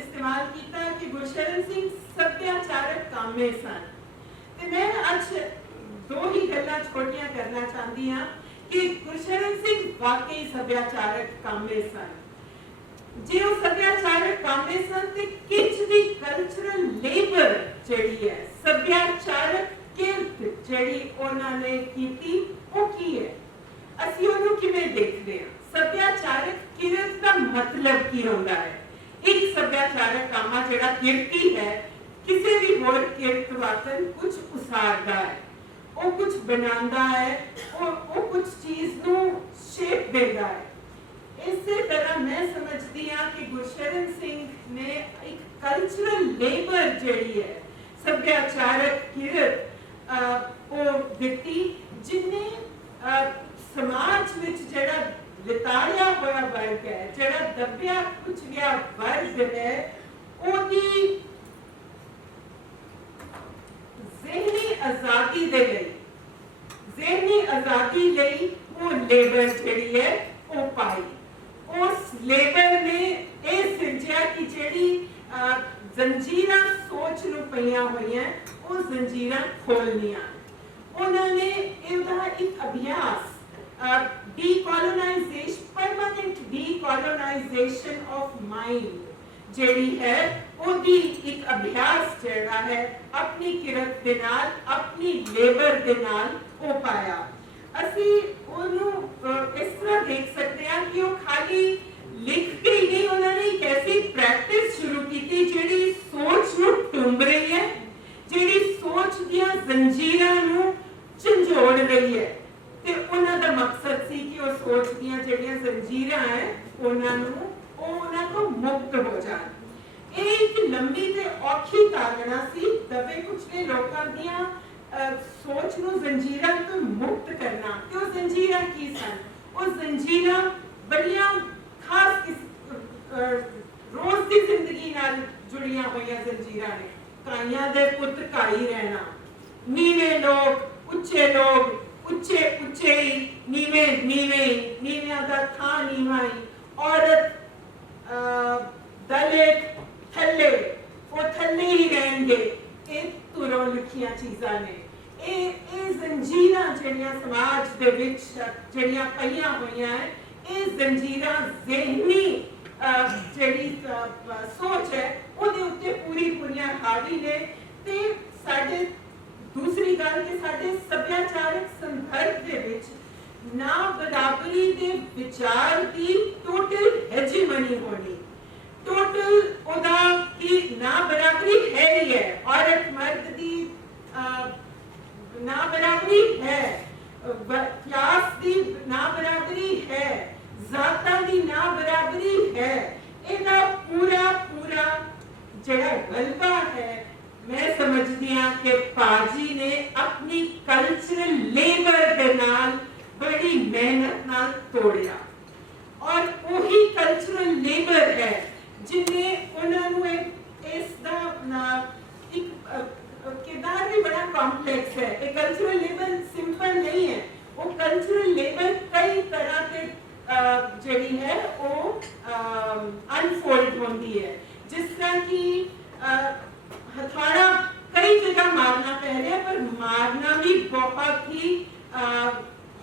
ਕਾਮੇ ਸਨ। ਤੇ ਮੈਂ ਅੱਜ ਦੋ ਹੀ ਗੱਲਾਂ ਛੋਟੀਆਂ ਕਰਨਾ ਚਾਹੁੰਦੀ ਹਾਂ ਕਿ ਗੁਰਸ਼ਰਨ ਸਿੰਘ ਵਾਕਈ ਸੱਭਿਆਚਾਰਕ ਕਾਮੇ ਸਨ। ਜੇ ਉਹ ਸੱਭਿਆਚਾਰਕ ਕਾਮੇ ਸਨ ਤੇ ਕਿੰਜ ਦੀ ਕਲਚਰਲ ਲੇਬਰ ਜਿਹੜੀ ਹੈ, ਸੱਭਿਆਚਾਰਕ ਕਿਰਤ ਜਿਹੜੀ ਉਹਨਾਂ ਨੇ ਕੀਤੀ, ਉਹ ਕੀ ਹੈ, ਅਸੀਂ ਉਹਨੂੰ ਕਿਵੇਂ ਦੇਖਦੇ ਹਾਂ? ਸੱਭਿਆਚਾਰਕ ਕਿਰਤ ਦਾ ਮਤਲਬ ਕੀ ਹੁੰਦਾ ਹੈ? ਇੱਕ ਸੱਭਿਆਚਾਰਕ ਕਾਮਾ ਜਿਹੜਾ ਕਿਰਤੀ ਹੈ, ਕਿਸੇ ਵੀ ਹੋਰ ਕਿਰਤ ਵਾਕਨ ਕੁਝ ਉਸਾਰਦਾ ਹੈ, ਉਹ ਕੁਝ ਬਣਾਉਂਦਾ ਹੈ, ਉਹ ਕੁਝ ਚੀਜ਼ ਨੂੰ ਸ਼ੇਪ ਦਿੰਦਾ ਹੈ। ਇਸੇ ਤਰ੍ਹਾਂ ਮੈਂ ਸਮਝਦੀ ਹਾਂ ਕਿ ਗੁਰਸ਼ਰਨ ਸਿੰਘ ਨੇ ਇੱਕ ਕਲਚਰਲ ਲੇਬਰ ਜਿਹੜੀ ਹੈ, ਸੱਭਿਆਚਾਰਕ ਕਿਰਤ ਉਹ ਦਿੱਤੀ, ਜਿਹਨੇ ਸਮਾਜ ਵਿੱਚ ਜਿਹੜਾ ਲਿਤਾੜਿਆ ਹੋਇਆ ਵਰਗ ਹੈ, ਜਿਹੜਾ ਦੱਬਿਆ ਕੁਚਲਿਆ ਵਰਗ ਹੈ, ਉਹਦੀ ਜ਼ਿਹਨੀ ਆਜ਼ਾਦੀ ਦੇ ਲਈ, ਜ਼ਿਹਨੀ ਆਜ਼ਾਦੀ ਲਈ ਉਹ ਲੇਬਰ ਜਿਹੜੀ ਹੈ ਉਹ ਪਾਈ। ਉਸ ਲੇਬਰ ਨੇ ਇਹ ਸਿਰਜਿਆ ਕਿ ਜਿਹੜੀ ਜ਼ੰਜੀਰਾਂ ਸੋਚ ਨੂੰ ਪਈਆਂ ਹੋਈਆਂ, ਉਹ ਜ਼ੰਜੀਰਾਂ ਖੋਲ੍ਹਣੀਆਂ। ਉਹਨਾਂ ਨੇ ਇਹਦਾ ਇੱਕ ਅਭਿਆਸ ਡੀਕੋਲੋਨਾਈਜ਼ੇਸ਼ਨ, ਪਰਮਾਨੈਂਟ ਡੀਕੋਲੋਨਾਈਜ਼ੇਸ਼ਨ ਆਫ ਮਾਈਂਡ ਜਿਹੜੀ ਹੈ, ਉਹਦੀ ਇੱਕ ਅਭਿਆਸ ਜਿਹੜਾ ਹੈ ਆਪਣੀ ਕਿਰਤ ਦੇ ਨਾਲ, ਆਪਣੀ ਲੇਬਰ ਦੇ ਨਾਲ ਉਹ ਪਾਇਆ। ਅਸੀਂ ਉਹਨੂੰ ਇਸ ਤਰ੍ਹਾਂ ਦੇਖ ਸਕਦੇ ਹਾਂ ਕਿ ਉਹ ਖਾਲੀ ਲਿਖ ਕੇ ਹੀ ਨਹੀਂ, ਉਹਨਾਂ ਨੇ ਇੱਕ ਐਸੀ ਪ੍ਰੈਕਟਿਸ ਸ਼ੁਰੂ ਕੀਤੀ ਜਿਹੜੀ ਸੋਚ ਨੂੰ ਟੁੰਬ ਰਹੀ ਹੈ, ਜਿਹੜੀ ਸੋਚ ਦੀਆਂ ਜ਼ੰਜੀਰਾਂ ਨੂੰ ਝੰਜੋੜ ਰਹੀ ਹੈ। ਤੇ ਉਹਨਾਂ ਦਾ ਮਕਸਦ ਸੀ ਕਿ ਉਹ ਸੋਚ ਦੀਆਂ ਜਿਹੜੀਆਂ ਜ਼ੰਜੀਰਾਂ ਹੈ, ਉਹਨਾਂ ਤੋਂ ਮੁਕਤ ਹੋ ਜਾਣ। ਇਹ ਇੱਕ ਲੰਬੀ ਤੇ ਔਖੀ ਕਾਰਨਾ ਸੀ ਦਬੇ ਕੁਚਲੇ ਲੋਕਾਂ ਦੀਆਂ ਸੋਚ ਨੂੰ ਜ਼ੰਜੀਰਾਂ ਤੋਂ ਮੁਕਤ ਕਰਨਾ। ਤੇ ਉਹ ਜ਼ੰਜੀਰਾਂ ਕੀ ਸਨ? ਉਹ ਜ਼ੰਜੀਰਾਂ ਬੜੀਆਂ ਖਾਸ ਰੋਜ਼ ਦੀ ਜ਼ਿੰਦਗੀ ਨਾਲ ਜੁੜੀਆਂ ਹੋਈਆਂ ਜ਼ੰਜੀਰਾਂ ਨੇ। ਕਾਈਆਂ ਦੇ ਪੁੱਤ ਕਾਈ ਰਹਿਣਾ, ਨੀਵੇਂ ਲੋਕ ਉੱਚੇ ਲੋਕ, ਉੱਚੇ ਉੱਚੇ ਹੀ, ਨੀਵੇਂ ਨੀਵੇਂ, ਨੀਵਿਆਂ ਦਾ ਥਾਂ ਨੀਵਾਂ ਹੀ, ਔਰਤ ਦਲਿਤ ਥੱਲੇ, ਉਹ ਥੱਲੇ ਹੀ ਰਹਿਣਗੇ। ਇਹ ਤੁਰੋਂ ਲਿਖੀਆਂ ਚੀਜ਼ਾਂ ਨੇ। ਇਹ ਜ਼ੰਜੀਰਾਂ ਜਿਹੜੀਆਂ ਸਮਾਜ ਦੇ ਵਿੱਚ ਜਿਹੜੀਆਂ ਪਈਆਂ ਹੋਈਆਂ ਹੈ, ਇਹ ਜ਼ੰਜੀਰਾਂ ਜ਼ਿਹਨੀ ਜਿਹੜੀ ਸੋਚ ਹੈ ਉਹਦੇ ਉੱਤੇ ਪੂਰੀਆਂ ਹਾਵੀ ਨੇ। ਤੇ ਸਾਡੇ ਦੂਸਰੀ ਗੱਲ ਕਿ ਸਾਡੇ ਸੱਭਿਆਚਾਰਕ ਸੰਦਰਭ ਦੇ ਵਿੱਚ ਨਾ ਬਰਾਬਰੀ ਦੇ ਵਿਚਾਰ ਦੀ ਟੋਟਲ ਹੈਜੀਮਨੀ ਹੋਣੀ। ਟੋਟਲ ਉਹਦਾ ਕਿ ਨਾ ਬਰਾਬਰੀ ਹੈ ਹੀ ਹੈ, ਔਰਤ ਮਰਦ ਦੀ ਨਾ ਬਰਾਬਰੀ ਹੈ, ਕਲਾਸ ਦੀ ਨਾ ਬਰਾਬਰੀ ਹੈ, ਜ਼ਾਤਾਂ ਦੀ ਨਾ ਬਰਾਬਰੀ ਹੈ। ਇਹਦਾ ਪੂਰਾ ਜਿਹੜਾ ਗਲਬਾ ਹੈ, ਮੈਂ ਸਮਝਦੀ ਹਾਂ ਕਿ ਪਾਜੀ ਨੇ ਆਪਣੀ ਕਲਚਰਲ ਲੇਬਰ ਦੇ ਨਾਲ ਬੜੀ ਮਿਹਨਤ ਨਾਲ ਤੋੜਿਆ। ਔਰ ਉਹੀ ਕਲਚਰਲ ਲੇਬਰ ਹੈ ਜਿਹਨੇ ਉਹਨਾਂ ਨੂੰ ਇਸ ਦਾ ਇੱਕ ਕਿਰਦਾਰ ਵੀ ਬੜਾ ਕੰਪਲੈਕਸ ਹੈ। ਇਹ ਕਲਚਰਲ ਲੇਬਰ ਸਿੰਪਲ ਨਹੀਂ ਹੈ। ਉਹ ਕਲਚਰਲ ਲੇਬਰ ਕਈ ਤਰ੍ਹਾਂ ਤੇ ਜਿਹੜੀ ਹੈ ਉਹ ਅਨਫੋਲਡ ਹੁੰਦੀ ਹੈ। ਜਿਸ ਤਰ੍ਹਾਂ ਕਿ ਹਥੌੜਾ ਕਈ ਜਗ੍ਹਾ ਮਾਰਨਾ ਪੈ ਰਿਹਾ, ਪਰ ਮਾਰਨਾ ਵੀ ਬਹੁਤ ਹੀ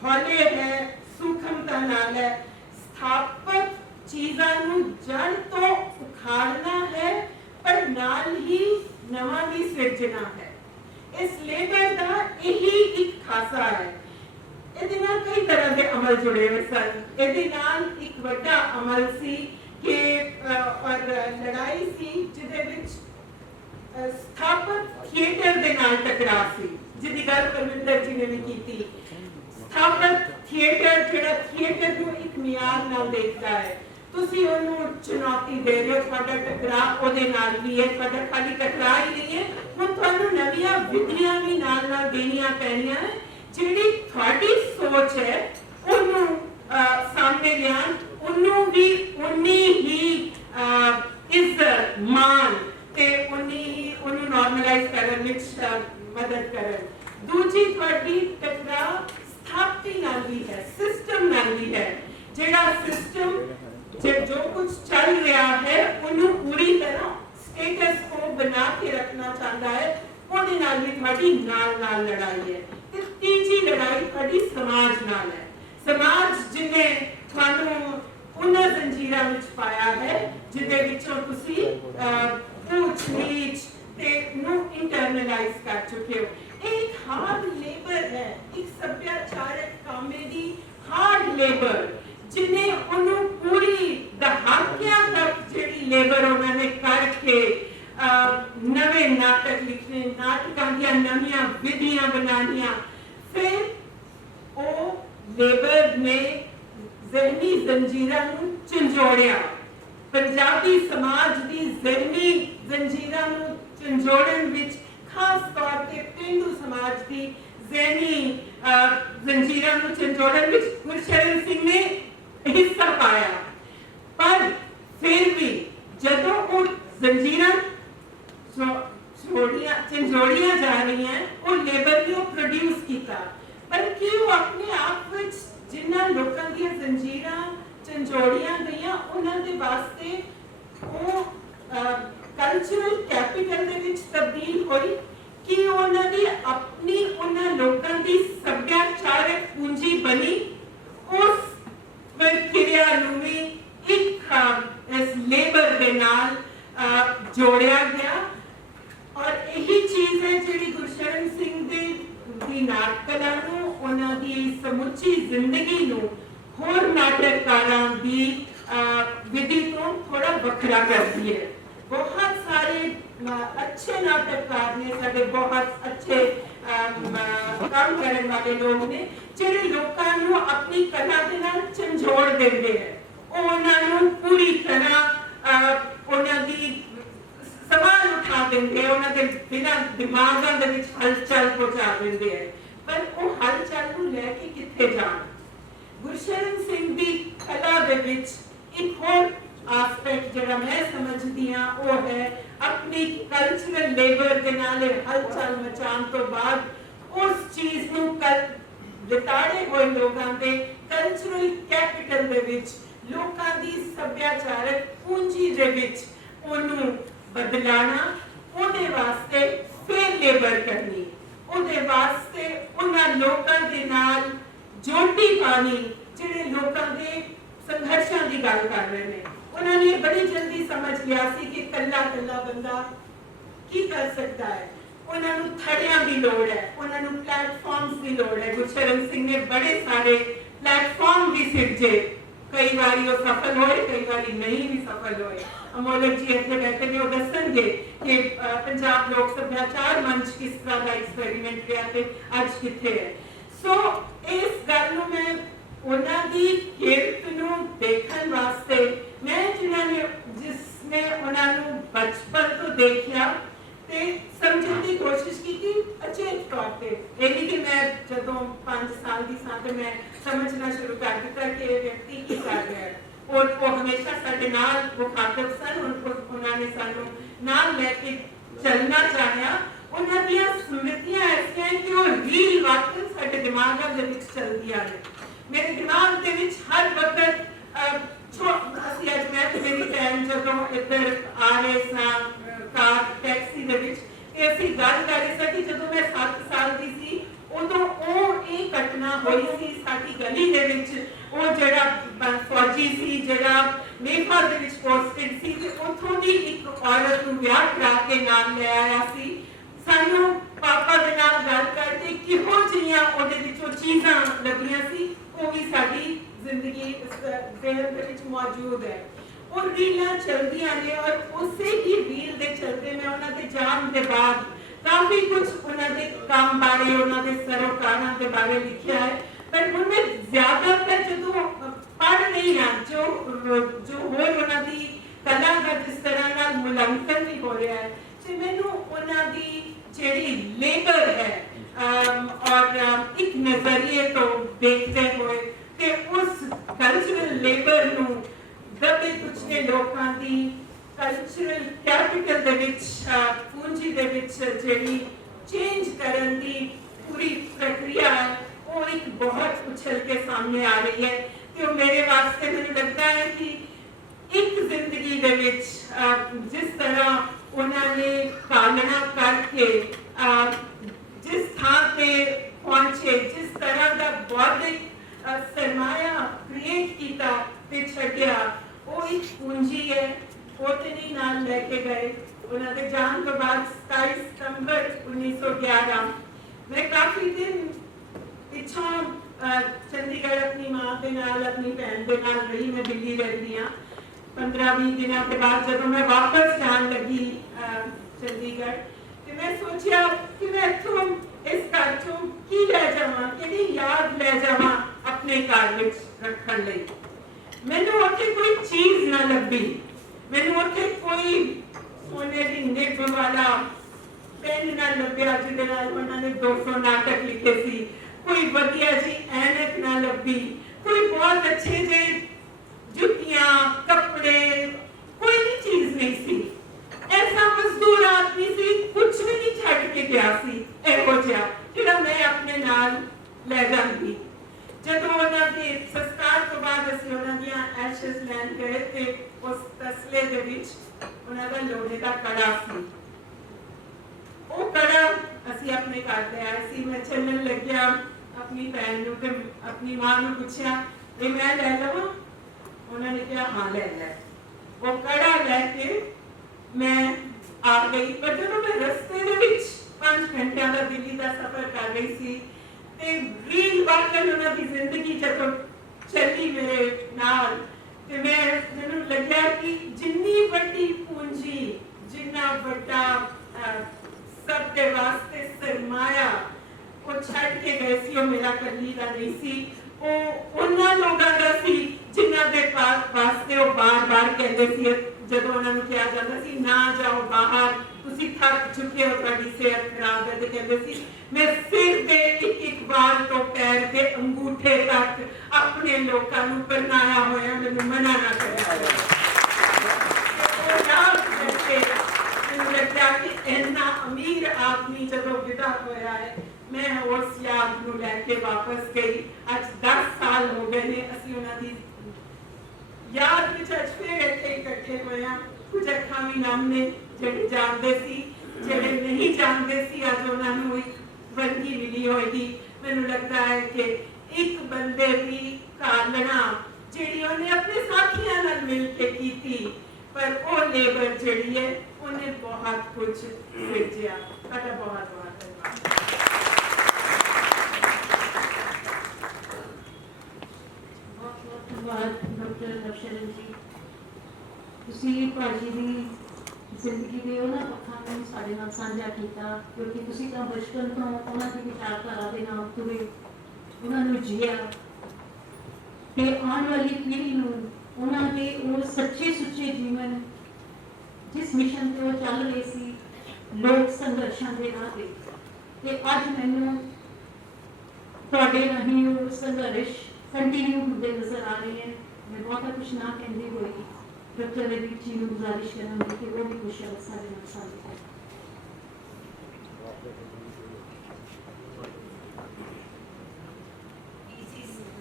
ਹੌਲੇ ਹੈ, ਸੂਖਮਤਾ ਨਾਲ ਹੈ। ਸਥਾਪਿਤ ਚੀਜ਼ਾਂ ਨੂੰ ਜੜ ਤੋਂ ਉਖਾੜਨਾ ਹੈ, ਪਰ ਨਾਲ ਹੀ ਨਵਾਂ ਵੀ ਸਿਰਜਣਾ ਹੈ। ਇਸ ਲੇਬਰ ਦਾ ਇਹੀ ਇੱਕ ਖਾਸਾ ਹੈ। ਇਹਦੇ ਨਾਲ ਕਈ ਤਰ੍ਹਾਂ ਦੇ ਅਮਲ ਜੁੜੇ ਹੋਏ ਸਨ। ਇਹਦੇ ਨਾਲ ਇੱਕ ਵੱਡਾ ਅਮਲ ਸੀ ਕਿ ਔਰ ਲੜਾਈ ਸੀ ਜਿਹਦੇ ਵਿੱਚ ਸਥਾਪਿਤ ਥੀਏਟਰ ਦੇ ਨਾਲ ਟਕਰਾਅ ਸੀ, ਜਿਹਦੀ ਗੱਲ ਪਰਮਿੰਦਰ ਜੀ ਨੇ ਵੀ ਕੀਤੀ। ਸਥਾਪਿਤ ਥੀਏਟਰ ਜਿਹੜਾ ਥੀਏਟਰ ਨੂੰ ਇੱਕ ਮਿਆਰ ਨਾਲ ਦੇਖਦਾ ਹੈ, ਤੁਸੀਂ ਉਹਨੂੰ ਚੁਣੌਤੀ ਦੇ ਰਹੇ ਹੋ, ਤੁਹਾਡਾ ਟਕਰਾਅ ਉਹਦੇ ਨਾਲ ਵੀ ਹੈ। ਤੁਹਾਡਾ ਖਾਲੀ ਟਕਰਾਅ ਹੀ ਨਹੀਂ ਹੈ, ਹੁਣ ਤੁਹਾਨੂੰ ਨਵੀਆਂ ਵਿਧੀਆਂ ਵੀ ਨਾਲ ਦੇਣੀਆਂ ਪੈਣੀਆਂ ਹੈ, ਜਿਹੜੀ ਤੁਹਾਡੀ ਸੋਚ ਹੈ ਉਹਨੂੰ ਸਾਹਮਣੇ ਲਿਆਉਣ, ਉਹਨੂੰ ਵੀ ਉਨੀ ਹੀ ਇੱਜ਼ਤ ਮਾਣ ਤੇ ਉਨੀ ਹੀ ਉਹਨੂੰ ਨਾਰਮਲਾਈਜ਼ ਕਰਨ ਵਿੱਚ ਮਦਦ ਕਰਨ। ਦੂਜੀ ਤੁਹਾਡੀ ਟਕਰਾਅ ਸਥਾਪਤੀ ਨਾਲ ਵੀ ਹੈ, ਸਿਸਟਮ ਨਾਲ ਵੀ ਹੈ। ਜਿਹੜਾ ਸਿਸਟਮ जो कुछ चल रहा है उन्हें पूरी तरह स्टेटस को बना के रखना चाहता है, ਤੁਹਾਡੀ ਨਾਲ ਲੜਾਈ ਹੈ ਤੇ ਤੀਜੀ ਲੜਾਈ ਤੁਹਾਡੀ ਸਮਾਜ ਨਾਲ ਹੈ। ਸਮਾਜ ਜਿਨੇ ਤੁਹਾਨੂੰ ਉਹਨਾਂ ਜ਼ੰਜੀਰਾਂ ਵਿੱਚ ਪਾਇਆ ਹੈ ਜਿਹਦੇ ਵਿੱਚੋਂ ਤੁਸੀਂ ਊਚ ਨੀਚ ਤੇ ਨੂੰ ਇੰਟਰਨਲਾਈਜ਼ ਕਰ ਚੁੱਕੇ ਹੋ। ਇਹ ਇੱਕ ਹਾਰਡ ਲੇਬਰ ਹੈ, ਇੱਕ ਸੱਭਿਆਚਾਰਕ ਕਾਮੇ ਦੀ ਹਾਰਡ ਲੇਬਰ ਜਿਹਨੇ ਉਹਨੂੰ ਪੂਰੀ ਦਹਾਕਿਆਂ ਤੱਕ ਜਿਹੜੀ ਲੇਬਰ ਉਹਨਾਂ ਨੇ ਕਰਕੇ ਨਵੇਂ ਨਾਟਕ ਲਿਖਣੇ, ਨਾਟਕਾਂ ਦੀਆਂ ਨਵੀਆਂ ਵਿਧੀਆਂ ਬਣਾਉਣੀਆਂ, ਫਿਰ ਉਹ ਲੇਬਰ ਨੇ ਜ਼ਹਿਨੀ ਜ਼ੰਜੀਰਾਂ ਨੂੰ ਝੰਜੋੜਿਆ। ਪੰਜਾਬੀ ਸਮਾਜ ਦੀ ਜ਼ਹਿਨੀ ਜ਼ੰਜੀਰਾਂ ਨੂੰ ਝੰਜੋੜਨ ਵਿੱਚ, ਖਾਸ ਤੌਰ ਤੇ ਪੇਂਡੂ ਸਮਾਜ ਦੀ ਜ਼ਹਿਨੀ ਜ਼ੰਜੀਰਾਂ ਨੂੰ ਝੰਜੋੜਨ ਵਿੱਚ ਗੁਰਸ਼ਰਨ ਸਿੰਘ ਨੇ ਹਿੱਸਾ ਪਾਇਆ। ਪਰ ਫਿਰ ਵੀ ਜਦੋਂ ਉਹ ਜ਼ੰਜੀਰਾਂ ਝੰਜੋੜੀਆਂ ਜਾ ਰਹੀਆਂ, ਉਹ ਲੇਬਰ ਨੇ ਉਹ ਪ੍ਰੋਡਿਊਸ ਕੀਤਾ। ਪਰ ਕੀ ਉਹ ਆਪਣੇ ਆਪ ਵਿੱਚ ਜਿਨ੍ਹਾਂ ਲੋਕਾਂ ਦੀਆਂ ਜ਼ੰਜੀਰਾਂ ਝੰਜੋੜੀਆਂ ਗਈਆਂ ਉਹਨਾਂ ਦੇ ਵਾਸਤੇ ਉਹ ਕਲਚਰਲ ਕੈਪੀਟਲ ਦੇ ਵਿੱਚ ਤਬਦੀਲ ਹੋਈ? ਕਿ ਉਹਨਾਂ ਦੀ ਆਪਣੀ ਉਹਨਾਂ ਲੋਕਾਂ ਦੀ ਸੱਭਿਆਚਾਰਕ ਪੂੰਜੀ ਬਣੀ? ਉਸ ਪ੍ਰਕਿਰਿਆ ਨੂੰ ਵੀ ਇੱਕ ਇਸ ਲੇਬਰ ਦੇ ਨਾਲ ਜੋੜਿਆ ਗਿਆ। ਔਰ ਇਹੀ ਚੀਜ਼ ਹੈ ਜਿਹੜੀ ਗੁਰਸ਼ਰਨ ਸਿੰਘ ਦੀ ਨਾਟਕਲਾ ਨੂੰ, ਉਹਨਾਂ ਦੀ ਸਮੁੱਚੀ ਜ਼ਿੰਦਗੀ ਨੂੰ ਹੋਰ ਨਾਟਕਕਾਰਾਂ ਦੀ ਵਿਧੀ ਤੋਂ ਥੋੜਾ ਵੱਖਰਾ ਕਰਦੀ ਹੈ। ਬਹੁਤ ਸਾਰੇ ਅੱਛੇ ਨਾਟਕਕਾਰ ਨੇ, ਸਾਡੇ ਬਹੁਤ ਅੱਛੇ ਕੰਮ ਕਰਨ ਵਾਲੇ ਲੋਕ ਨੇ ਜਿਹੜੇ ਲੋਕਾਂ ਨੂੰ ਆਪਣੀ ਕਲਾ ਦੇ ਨਾਲ ਝੰਜੋੜ ਦਿੰਦੇ ਹੈ। ਉਹਨਾਂ ਨੂੰ ਪੂਰੀ ਤਰ੍ਹਾਂ ਉਹਨਾਂ ਦੀ ਸਵਾਲ ਉਠਾ ਦਿੰਦੇ, ਉਹਨਾਂ ਦੇ ਬਿਨਾਂ ਦਿਮਾਗਾਂ ਦੇ ਵਿੱਚ ਹਲਚਲ ਪਹੁੰਚਾ ਦਿੰਦੇ ਹੈ। ਪਰ ਉਹ ਹਲਚਲ ਨੂੰ ਲੈ ਕੇ ਕਿੱਥੇ ਜਾਣ? ਗੁਰਸ਼ਰਨ ਸਿੰਘ ਦੀ ਕਲਾ ਦੇ ਵਿੱਚ ਇੱਕ ਹੋਰ ਆਸਪੈਕਟ ਜਿਹੜਾ ਮੈਂ ਸਮਝਦੀ ਹਾਂ ਉਹ ਹੈ ਆਪਣੀ ਕਲਚਰਲ ਲੇਬਰ ਦੇ ਨਾਲ ਹਲਚਲ ਮਚਾਉਣ ਤੋਂ ਬਾਅਦ ਉਸ ਚੀਜ਼ ਨੂੰ ਵਿਤਾੜੇ ਹੋਏ ਲੋਕਾਂ ਦੇ ਕਲਚਰਲ ਕੈਪੀਟਲ ਦੇ ਵਿੱਚ, ਲੋਕਾਂ ਦੀ ਸੱਭਿਆਚਾਰਕ ਪੂੰਜੀ ਦੇ ਵਿੱਚ ਉਹਨੂੰ ਬਦਲਾਣਾ, ਉਹਦੇ ਵਾਸਤੇ ਫਿਰ ਲੇਬਰ ਕਰਨੀ, ਉਹਦੇ ਵਾਸਤੇ ਉਹਨਾਂ ਲੋਕਾਂ ਦੇ ਨਾਲ ਜੋਟੀ ਪਾਣੀ ਜਿਹੜੇ ਲੋਕਾਂ ਦੇ ਸੰਘਰਸ਼ਾਂ ਦੀ ਗੱਲ ਕਰ ਰਹੇ ਨੇ। ਉਹਨਾਂ ਨੇ ਬੜੀ ਜਲਦੀ ਸਮਝ ਲਿਆ ਸੀ ਕਿ ਕੱਲਾ ਬੰਦਾ ਕੀ ਕਰ ਸਕਦਾ ਹੈ। ਉਹਨਾਂ ਨੂੰ ਥੜਿਆਂ ਦੀ ਲੋੜ ਹੈ, ਉਹਨਾਂ ਨੂੰ ਪਲੇਟਫਾਰਮਸ ਦੀ ਲੋੜ ਹੈ। ਗੁਰਸ਼ਰਨ ਸਿੰਘ ਨੇ ਬੜੇ ਸਾਰੇ ਪਲੇਟਫਾਰਮ ਵੀ ਸਿਰਜੇ। ਕਈ ਵਾਰੀ ਉਹ ਸਫਲ ਹੋਏ, ਕਈ ਵਾਰੀ ਨਹੀਂ ਵੀ ਸਫਲ ਹੋਏ। ਅਮੋਲਕ ਜੀ ਇੱਥੇ ਬੈਠੇ ਨੇ, ਉਹ ਦੱਸਣਗੇ ਕਿ ਪੰਜਾਬ ਲੋਕ ਸੱਭਿਆਚਾਰ ਮੰਚ ਕਿਸ ਤਰ੍ਹਾਂ ਦਾ ਐਕਸਪੈਰੀਮੈਂਟ ਰਿਹਾ ਤੇ ਅੱਜ ਕਿੱਥੇ ਹੈ। ਸੋ ਇਸ ਗੱਲ ਨੂੰ ਮੈਂ ਉਹਨਾਂ ਦੀ ਕਿਰਤ ਨੂੰ ਦੇਖਣ ਵਾਸਤੇ, ਮੈਂ ਜਿਸਨੇ ਉਹਨਾਂ ਨੂੰ ਬਚਪਨ ਤੋਂ ਦੇਖਿਆ ਤੇ ਸਮਝਣ ਦੀ ਕੋਸ਼ਿਸ਼ ਕੀਤੀ ਅਚੇਤ ਤੌਰ ਤੇ। ਇਹ ਨਹੀਂ ਕਿ ਮੈਂ ਜਦੋਂ 5 ਸਾਲ ਦੀ ਸਾਂ ਤੇ ਮੈਂ ਸਮਝਣਾ ਸ਼ੁਰੂ ਕਰ ਦਿੱਤਾ ਕਿ ਇਹ ਵਿਅਕਤੀ ਕੀ ਕਰ ਰਿਹਾ ਹੈ। ਔਰ ਉਹ ਹਮੇਸ਼ਾ ਸਾਡੇ ਨਾਲ ਮੁਖਾਤਬ ਸਨ, ਉਹਨਾਂ ਨੇ ਸਾਨੂੰ ਨਾਲ ਲੈ ਕੇ ਚੱਲਣਾ ਚਾਹਿਆ। ਉਹਨਾਂ ਦੀਆਂ ਸਮ੍ਰਿਤੀਆਂ ਐਸੀਆਂ ਕਿ ਉਹ ਰੀਲ ਵਾਕਈ ਸਾਡੇ ਦਿਮਾਗਾਂ ਦੇ ਵਿੱਚ ਚੱਲਦੀਆਂ ਨੇ। ਮੇਰੇ ਦਿਮਾਗ ਦੇ ਵਿੱਚ ਹਰ ਵਕਤ ਅਸੀਂ ਅੱਜ ਮੈਂ ਤੇ ਮੇਰੀ ਭੈਣ ਜਦੋਂ ਇੱਧਰ ਆ ਰਹੇ ਸਾਂ ਕਾਰ ਟੈਕਸੀ ਦੇ ਵਿੱਚ ਤੇ ਅਸੀਂ ਗੱਲ ਕਰ ਰਹੇ ਸਾਂ ਕਿ ਜਦੋਂ ਮੈਂ 7 ਸਾਲ ਦੀ ਸੀ ਉਦੋਂ ਉਹ ਇਹ ਘਟਨਾ ਹੋਈ ਸੀ ਸਾਡੀ ਗਲੀ ਦੇ ਵਿੱਚ। ਉਹ ਜਿਹੜਾ ਫੌਜੀ ਸੀ ਜਿਹੜਾ ਨੇਪਾਲ ਦੇ ਵਿੱਚ ਪੋਸਟਡ ਸੀ ਤੇ ਉੱਥੋਂ ਦੀ ਇੱਕ ਔਰਤ ਨੂੰ ਵਿਆਹ ਕਰਾ ਕੇ ਨਾਲ ਲੈ ਆਇਆ ਸੀ। ਸਾਨੂੰ ਪਾਪਾ ਦੇ ਨਾਲ ਗੱਲ ਕਰਦੇ ਕਿਹੋ ਜਿਹੀਆਂ ਉਹਦੇ ਵਿੱਚੋਂ ਚੀਜ਼ਾਂ ਲੱਗੀਆਂ ਸੀ, ਉਹ ਵੀ ਸਾਡੀ ਜ਼ਿੰਦਗੀ ਜ਼ਿਹਨ ਦੇ ਵਿੱਚ ਮੌਜੂਦ ਹੈ। ਉਹ ਰੀਲਾਂ ਚਲਦੀਆਂ ਨੇ ਔਰ ਉਸੇ ਹੀ ਰੀਲ ਦੇ ਚਲਦੇ ਮੈਂ ਉਹਨਾਂ ਦੇ ਜਾਣ ਦੇ ਬਾਅਦ ਕਾਫੀ ਕੁਝ ਉਹਨਾਂ ਦੇ ਕੰਮ ਬਾਰੇ, ਉਹਨਾਂ ਦੇ ਸਰੋਕਾਰਾਂ ਦੇ ਬਾਰੇ ਲਿਖਿਆ ਹੈ। ਪਰ ਹੁਣ ਮੈਂ ਜ਼ਿਆਦਾਤਰ ਜਦੋਂ ਪੜ੍ਹ ਰਹੀ ਹਾਂ ਜੋ ਹੋਰ ਉਹਨਾਂ ਦੀ ਕਲਾ ਦਾ ਜਿਸ ਤਰ੍ਹਾਂ ਨਾਲ ਮੁਲਾਂਕਣ ਵੀ ਹੋ ਰਿਹਾ ਹੈ ਤੇ ਮੈਨੂੰ ਉਹਨਾਂ ਦੀ ਜਿਹੜੀ ਲੇਬਰ ਹੈ ਔਰ ਇੱਕ ਨਜ਼ਰੀਏ ਤੋਂ ਦੇਖਦੇ ਹੋਏ ਤੇ ਉਸ ਕਲਚਰਲ ਲੇਬਰ ਨੂੰ ਦਬੇ ਕੁਚਲੇ ਲੋਕਾਂ ਦੀ ਕਲਚਰਲ ਕੈਪੀਟਲ ਦੇ ਵਿੱਚ, ਪੂੰਜੀ ਦੇ ਵਿੱਚ ਜਿਹੜੀ ਚੇਂਜ ਕਰਨ ਦੀ ਪੂਰੀ ਪ੍ਰਕਿਰਿਆ ਹੈ ਉਹ ਇੱਕ ਬਹੁਤ ਉਛਲ ਕੇ ਸਾਹਮਣੇ ਆ ਰਹੀ ਹੈ। ਤੇ ਉਹ ਮੇਰੇ ਵਾਸਤੇ ਮੈਨੂੰ ਲੱਗਦਾ ਹੈ ਕਿ ਇੱਕ ਜ਼ਿੰਦਗੀ ਦੇ ਵਿੱਚ ਜਿਸ ਤਰ੍ਹਾਂ ਉਹਨਾਂ ਨੇ ਪਾਲਣਾ ਕਰਕੇ ਬੌਧਿਕ ਸਰਮਾਇਆ ਕ੍ਰੀਏਟ ਕੀਤਾ ਤੇ ਛੱਡਿਆ, ਉਹ ਇੱਕ ਪੂੰਜੀ ਹੈ। ਪੋਤਨੀ ਨਾਲ ਲੈ ਕੇ ਗਏ ਉਹਨਾਂ ਦੇ ਜਾਣ ਤੋਂ ਬਾਅਦ 27 ਸਤੰਬਰ 1911 ਮੈਂ ਕਾਫੀ ਦਿਨ ਪਿੱਛੋਂ ਚੰਡੀਗੜ੍ਹ ਆਪਣੀ ਮਾਂ ਦੇ ਨਾਲ ਆਪਣੀ ਭੈਣ ਦੇ ਨਾਲ ਰਹੀ। ਮੈਂ ਦਿੱਲੀ ਰਹਿੰਦੀ ਹਾਂ। 15-20 ਦਿਨਾਂ ਦੇ ਬਾਅਦ ਜਦੋਂ ਮੈਂ ਵਾਪਸ ਜਾਣ ਲੱਗੀ ਚੰਡੀਗੜ੍ਹ, ਤੇ ਮੈਂ ਸੋਚਿਆ ਕਿ ਮੈਂ ਇੱਥੋਂ ਇਸ ਘਰ ਚੋਂ ਕੀ ਲੈ ਜਾਵਾਂ, ਕਿਹੜੀ ਯਾਦ ਲੈ ਜਾਵਾਂ ਆਪਣੇ ਘਰ ਵਿੱਚ ਰੱਖਣ ਲਈ। ਮੈਨੂੰ ਉੱਥੇ ਕੋਈ ਚੀਜ਼ ਨਾ ਲੱਭੀ। ਮੈਨੂੰ ਉੱਥੇ ਕੋਈ ਸੋਨੇ ਦੀ ਨਿੱਬ ਵਾਲਾ ਪੈਨ ਨਾ ਲੱਭਿਆ ਜਿਹਦੇ ਨਾਲ ਉਹਨਾਂ ਨੇ 200 ਨਾਟਕ ਲਿਖੇ ਸੀ। ਕੋਈ ਵਧੀਆ ਜੀ ਐਨਕ ਨਾ ਲੱਭੀ। ਕੋਈ ਬਹੁਤ ਅੱਛੇ ਜਿਹੇ ਜੁੱਤੀਆਂ, ਕੱਪੜੇ, ਕੋਈ ਵੀ ਚੀਜ਼ ਨਹੀਂ ਸੀ। ਐਸਾ ਮਜ਼ਦੂਰ ਆਦਮੀ ਸੀ, ਕੁਝ ਵੀ ਨਹੀਂ ਛੱਡ ਕੇ ਗਿਆ ਸੀ ਇਹੋ ਜਿਹਾ ਜਿਹੜਾ ਮੈਂ ਆਪਣੇ ਨਾਲ ਲੈ ਜਾਂਦੀ। ਜਦੋਂ ਉਹਨਾਂ ਦੇ ਸੰਸਕਾਰ ਤੋਂ ਬਾਅਦ ਅਸੀਂ ਉਹਨਾਂ ਦੀਆਂ ਐਸ਼ਜ਼ ਲੈਣ ਗਏ ਤੇ ਉਸ ਤਸਲੇ ਦੇ ਵਿੱਚ ਉਹਨਾਂ ਦਾ ਲੋਹੇ ਦਾ ਕੜਾ ਸੀ। ਉਹ ਕੜਾ ਅਸੀਂ ਆਪਣੇ ਘਰ ਲੈ ਆਏ ਸੀ। ਮੈਂ ਚੱਲਣ ਲੱਗਿਆ ਆਪਣੀ ਭੈਣ ਨੂੰ ਤੇ ਆਪਣੀ ਮਾਂ ਨੂੰ ਪੁੱਛਿਆ, ਇਹ ਮੈਂ ਲੈ ਲਵਾਂ? ਉਹਨਾਂ ਨੇ ਕਿਹਾ ਹਾਂ ਲੈ ਲੈ। ਉਹ ਕੜਾ ਲੈ ਕੇ ਮੈਂ ਆ ਗਈ। ਪਰ ਜਦੋਂ ਮੈਂ ਰਸਤੇ ਦੇ ਵਿੱਚ 5 ਘੰਟਿਆਂ ਦਾ ਦਿੱਲੀ ਦਾ ਸਫ਼ਰ ਕਰ ਰਹੀ ਸੀ ਤੇ ਰੀਲ ਵਾਕਨ ਉਹਨਾਂ ਦੀ ਜ਼ਿੰਦਗੀ ਜਦੋਂ ਚੱਲੀ ਮੇਰੇ ਨਾਲ, ਤੇ ਮੈਨੂੰ ਲੱਗਿਆ ਕਿ ਜਿੰਨੀ ਵੱਡੀ ਪੂੰਜੀ, ਜਿੰਨਾ ਵੱਡਾ ਸਭ ਦੇ ਵਾਸਤੇ ਸਰਮਾਇਆ ਉਹ ਛੱਡ ਕੇ ਗਏ ਸੀ, ਉਹ ਮੇਰਾ ਕੱਲੀ ਦਾ ਨਹੀਂ ਸੀ। ਉਹ ਉਹਨਾਂ ਲੋਕਾਂ ਦਾ ਸੀ ਜਿਨ੍ਹਾਂ ਦੇ ਵਾਸਤੇ ਉਹ ਬਾਰ-ਬਾਰ ਕਹਿੰਦੇ ਸੀ, ਜਦੋਂ ਉਹਨਾਂ ਨੂੰ ਕਿਹਾ ਜਾਂਦਾ ਸੀ ਨਾ ਜਾਓ ਬਾਹਰ, ਤੁਸੀਂ ਥੱਕ ਚੁੱਕੇ ਹੋ, ਤੁਹਾਡੀ ਸਿਹਤ ਖਰਾਬ ਹੈ, ਤੇ ਕਹਿੰਦੇ ਸੀ ਮੈਂ ਸਿਰ ਦੇ ਇੱਕ ਵਾਰ ਤੋਂ ਪੈਰ ਦੇ ਅੰਗੂਠੇ ਤੱਕ ਆਪਣੇ ਲੋਕਾਂ ਨੂੰ ਪਹਿਨਾਇਆ ਹੋਇਆ, ਮੈਨੂੰ ਮਨਾ ਨਾ ਕਰਿਆ। ਮੈਨੂੰ ਲੱਗਿਆ ਕਿ ਇੰਨਾ ਅਮੀਰ ਆਦਮੀ ਜਦੋਂ ਵਿਦਾ ਹੋਇਆ ਹੈ, ਮੈਂ ਉਸ ਯਾਦ ਨੂੰ ਲੈ ਕੇ ਵਾਪਸ ਗਈ। ਅੱਜ 10 ਸਾਲ ਹੋ ਗਏ ਨੇ ਅਸੀਂ ਉਹਨਾਂ ਦੀ ਯਾਦ ਵਿੱਚ ਅੱਜ ਫਿਰ ਇੱਥੇ ਇਕੱਠੇ ਹੋਏ ਹਾਂ। ਕੁਝ ਅੱਖਾਂ ਵੀ ਨਮ ਨੇ, ਜਿਹੜੇ ਜਾਣਦੇ ਸੀ, ਜਿਹੜੇ ਨਹੀਂ ਜਾਣਦੇ ਸੀ, ਅੱਜ ਉਹਨਾਂ ਨੂੰ ਇੱਕ ਵਰਗੀ ਮਿਲੀ ਹੋਏਗੀ। ਮੈਨੂੰ ਲੱਗਦਾ ਹੈ ਕਿ ਇੱਕ ਬੰਦੇ ਦੀ ਕਾਲਣਾ ਜਿਹੜੀ ਉਹਨੇ ਆਪਣੇ ਸਾਥੀਆਂ ਨਾਲ ਮਿਲ ਕੇ ਕੀਤੀ, ਪਰ ਉਹ ਲੇਬਰ ਜਿਹੜੀ ਹੈ ਉਹਨੇ ਬਹੁਤ ਕੁਝ ਸਿਰਜਿਆ। ਤੁਹਾਡਾ ਬਹੁਤ ਬਹੁਤ ਧੰਨਵਾਦ। ਧੰਨਵਾਦ ਡਾਕਟਰ ਨਵਸ਼ਰਨ ਜੀ। ਤੁਸੀਂ ਭਾਜੀ ਦੀ ਜ਼ਿੰਦਗੀ ਦੇ ਉਹਨਾਂ ਪੱਖਾਂ ਨੂੰ ਸਾਡੇ ਨਾਲ ਸਾਂਝਾ ਕੀਤਾ, ਕਿਉਂਕਿ ਤੁਸੀਂ ਤਾਂ ਬਚਪਨ ਤੋਂ ਉਹਨਾਂ ਦੀ ਵਿਚਾਰਧਾਰਾ ਦੇ ਨਾਲ ਤੁਰੇ, ਉਹਨਾਂ ਨੂੰ ਜੀਆ, ਤੇ ਆਉਣ ਵਾਲੀ ਪੀੜ੍ਹੀ ਨੂੰ ਉਹਨਾਂ ਦੇ ਉਹ ਸੱਚੇ ਸੁੱਚੇ ਜੀਵਨ, ਜਿਸ ਮਿਸ਼ਨ ਤੇ ਉਹ ਚੱਲ ਰਹੇ ਸੀ ਲੋਕ ਸੰਘਰਸ਼ਾਂ ਦੇ ਰਾਹ ਤੇ ਅੱਜ ਮੈਨੂੰ ਤੁਹਾਡੇ ਰਾਹੀਂ ਉਹ ਸੰਘਰਸ਼ ਕੰਟੀਨਿਊ ਹੁੰਦੇ ਨਜ਼ਰ ਆ ਰਹੇ ਹਨ। ਮੈਂ ਬਹੁਤਾ ਕੁਛ ਨਾ ਕਹਿੰਦੀ ਹੋਈ ਡਾਕਟਰ ਰਵੀਰ ਜੀ ਨੂੰ ਗੁਜ਼ਾਰਿਸ਼ ਕਰਾਂਗੀ ਕਿ ਉਹ ਵੀ ਕੁਛ ਸ਼ਬਦ ਸਾਡੇ ਨਾਲ ਸਾਂਝੇ ਕਰਨ।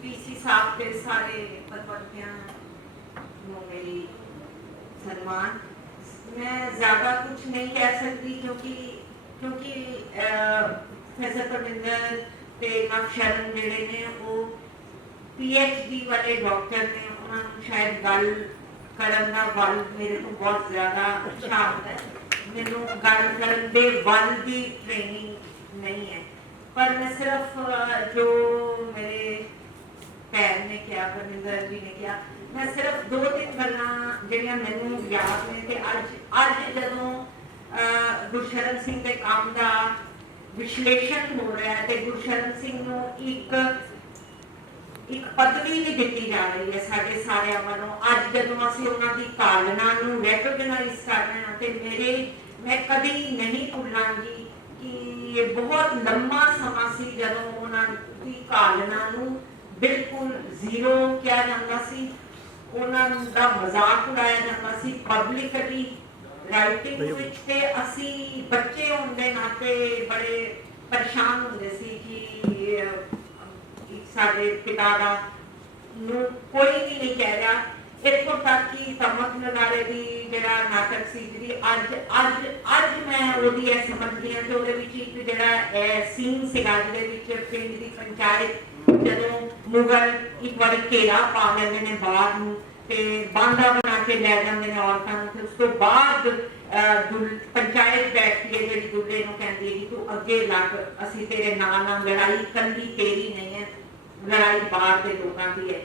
वीसी साहब के सारे पदवर्तियां मेरी सम्मान। मैं ज़्यादा कुछ नहीं कह सकती क्योंकि प्रोफेसर परमिंदर ते नवशरण जिहड़े ने वो PhD वाले डॉक्टर ने, उन्होंने शायद गल करन दा वल मेरे को बहुत ज़्यादा अच्छा आता है। मैनू गल करन दे वल दी ट्रेनिंग नहीं है, पर मैं सिर्फ जो मेरे भैन ने किया, परमिंदर जी ने किया, मैं सिर्फ 2-3 गल्लां जिहड़ियां मैनूं याद ने। ते अज जदों गुरशरण सिंह दे काम दा विश्लेषण हो रहा है ते गुरशरण सिंह नूं एक पदवी भी दित्ती जा रही है साडे सारिਆਂ ਵੱਲੋਂ। अज जदों असीं उन्हां दी कालना नूं रैकगनाइज कर रहे हां ते मैं कदी नहीं भुल्लांगी कि ये बहुत लंबा समा सी जदों उन्हां दी कालना नूं बिल्कुल जीरो किया जाता सी, उन्हां दा मजाक उड़ाया जाता सी पब्लिकली राइटिंग विच। ते असी बच्चे होने दे नाते बड़े परेशान होंदे सी कि साडे पिता दा नूं कोई भी नहीं कह रहा। इत्थों तक कि तमक नगारे दी जिहड़ा नाटक सी जी अज मैं ओहदी समझदी हां कि ओहदे विच इक जिहड़ा सीन सीगा जिहदे विच पिंड दी पंचायत ਜਦੋਂ ਮੁਗਲ ਇੱਕ ਵਾਰੀ ਘੇਰਾ ਪਾ ਲੈਂਦੇ ਨੇ ਬਾਹਰ ਨੂੰ ਤੇ ਬਾਂਦਾ ਬਣਾ ਕੇ ਲੈ ਜਾਂਦੇ ਨੇ ਔਰਤਾਂ ਨੂੰ, ਤੇ ਉਸ ਤੋਂ ਬਾਅਦ ਪੰਚਾਇਤ ਬੈਠਦੀ ਹੈ ਜਿਹੜੀ ਦੁੱਲੇ ਨੂੰ ਕਹਿੰਦੀ ਹੈ ਕਿ ਤੂੰ ਅੱਗੇ ਲੱਗ, ਅਸੀਂ ਤੇਰੇ ਨਾਲ ਲੜਾਈ ਕੱਲੀ ਤੇਰੀ ਨਹੀਂ ਹੈ, ਲੜਾਈ ਬਾਹਰ ਦੇ ਲੋਕਾਂ ਦੀ ਹੈ।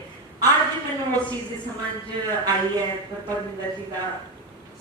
ਅੱਜ ਮੈਨੂੰ ਉਸ ਚੀਜ਼ ਦੀ ਸਮਝ ਆਈ ਹੈ ਪਰਮਿੰਦਰ ਜੀ ਦਾ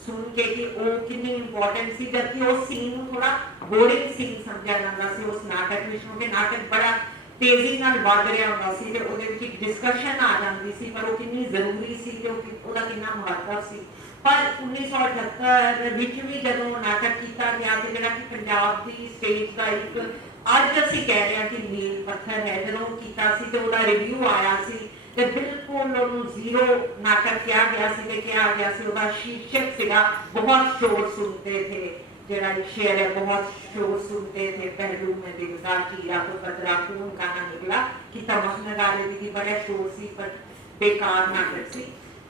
ਸੁਣ ਕੇ ਕਿ ਉਹ ਕਿੰਨੀ ਇੰਪੋਰਟੈਂਟ ਸੀ, ਜਦਕਿ ਉਸ ਸੀਨ ਨੂੰ ਥੋੜਾ ਬੋਰਿੰਗ ਸੀਨ ਸਮਝਿਆ ਜਾਂਦਾ ਸੀ ਉਸ ਨਾਟਕ ਵਿੱਚ, ਕਿਉਂਕਿ ਨਾਟਕ ਬੜਾ ਤੇਜ਼ੀ ਨਾਲ ਵੱਧ ਰਿਹਾ ਹੁੰਦਾ ਸੀ ਤੇ ਉਹਦੇ ਵਿੱਚ ਇੱਕ ਡਿਸਕਸ਼ਨ ਆ ਜਾਂਦੀ ਸੀ, ਪਰ ਉਹ ਕਿੰਨੀ ਜ਼ਰੂਰੀ ਸੀ ਤੇ ਉਹਦਾ ਕਿੰਨਾ ਮਹੱਤਵ ਸੀ। ਪਰ 1978 ਵਿੱਚ ਵੀ ਜਦੋਂ ਨਾਟਕ ਕੀਤਾ ਗਿਆ ਤੇ ਜਿਹੜਾ ਕਿ ਪੰਜਾਬ ਦੀ ਸਟੇਜ ਦਾ ਇੱਕ ਅੱਜ ਅਸੀਂ ਕਹਿ ਰਹੇ ਹਾਂ ਕਿ ਮੀਲ ਪੱਥਰ ਹੈ, ਜਦੋਂ ਉਹ ਕੀਤਾ ਸੀ ਤੇ ਉਹਦਾ ਰਿਵਿਊ ਆਇਆ ਸੀ ਤੇ ਬਿਲਕੁਲ ਉਹਨੂੰ ਜ਼ੀਰੋ ਨਾਟਕ ਕਿਹਾ ਗਿਆ ਸੀ ਤੇ ਕਿਹਾ ਗਿਆ ਸੀ ਉਹਦਾ ਸ਼ੀਰਸ਼ਕ ਸੀਗਾ ਬਹੁਤ ਸ਼ੋਰ ਸੁਣਤੇ ਥੇ, ਜਿਹੜਾ ਇੱਕ शेर है, बहुत शोर सुनते थे पहलू में दिलदार चीरा तो कतरा खून का ना निकला कि तमक नगारे दी बड़ा शोर सी पर बेकार नाटक सी।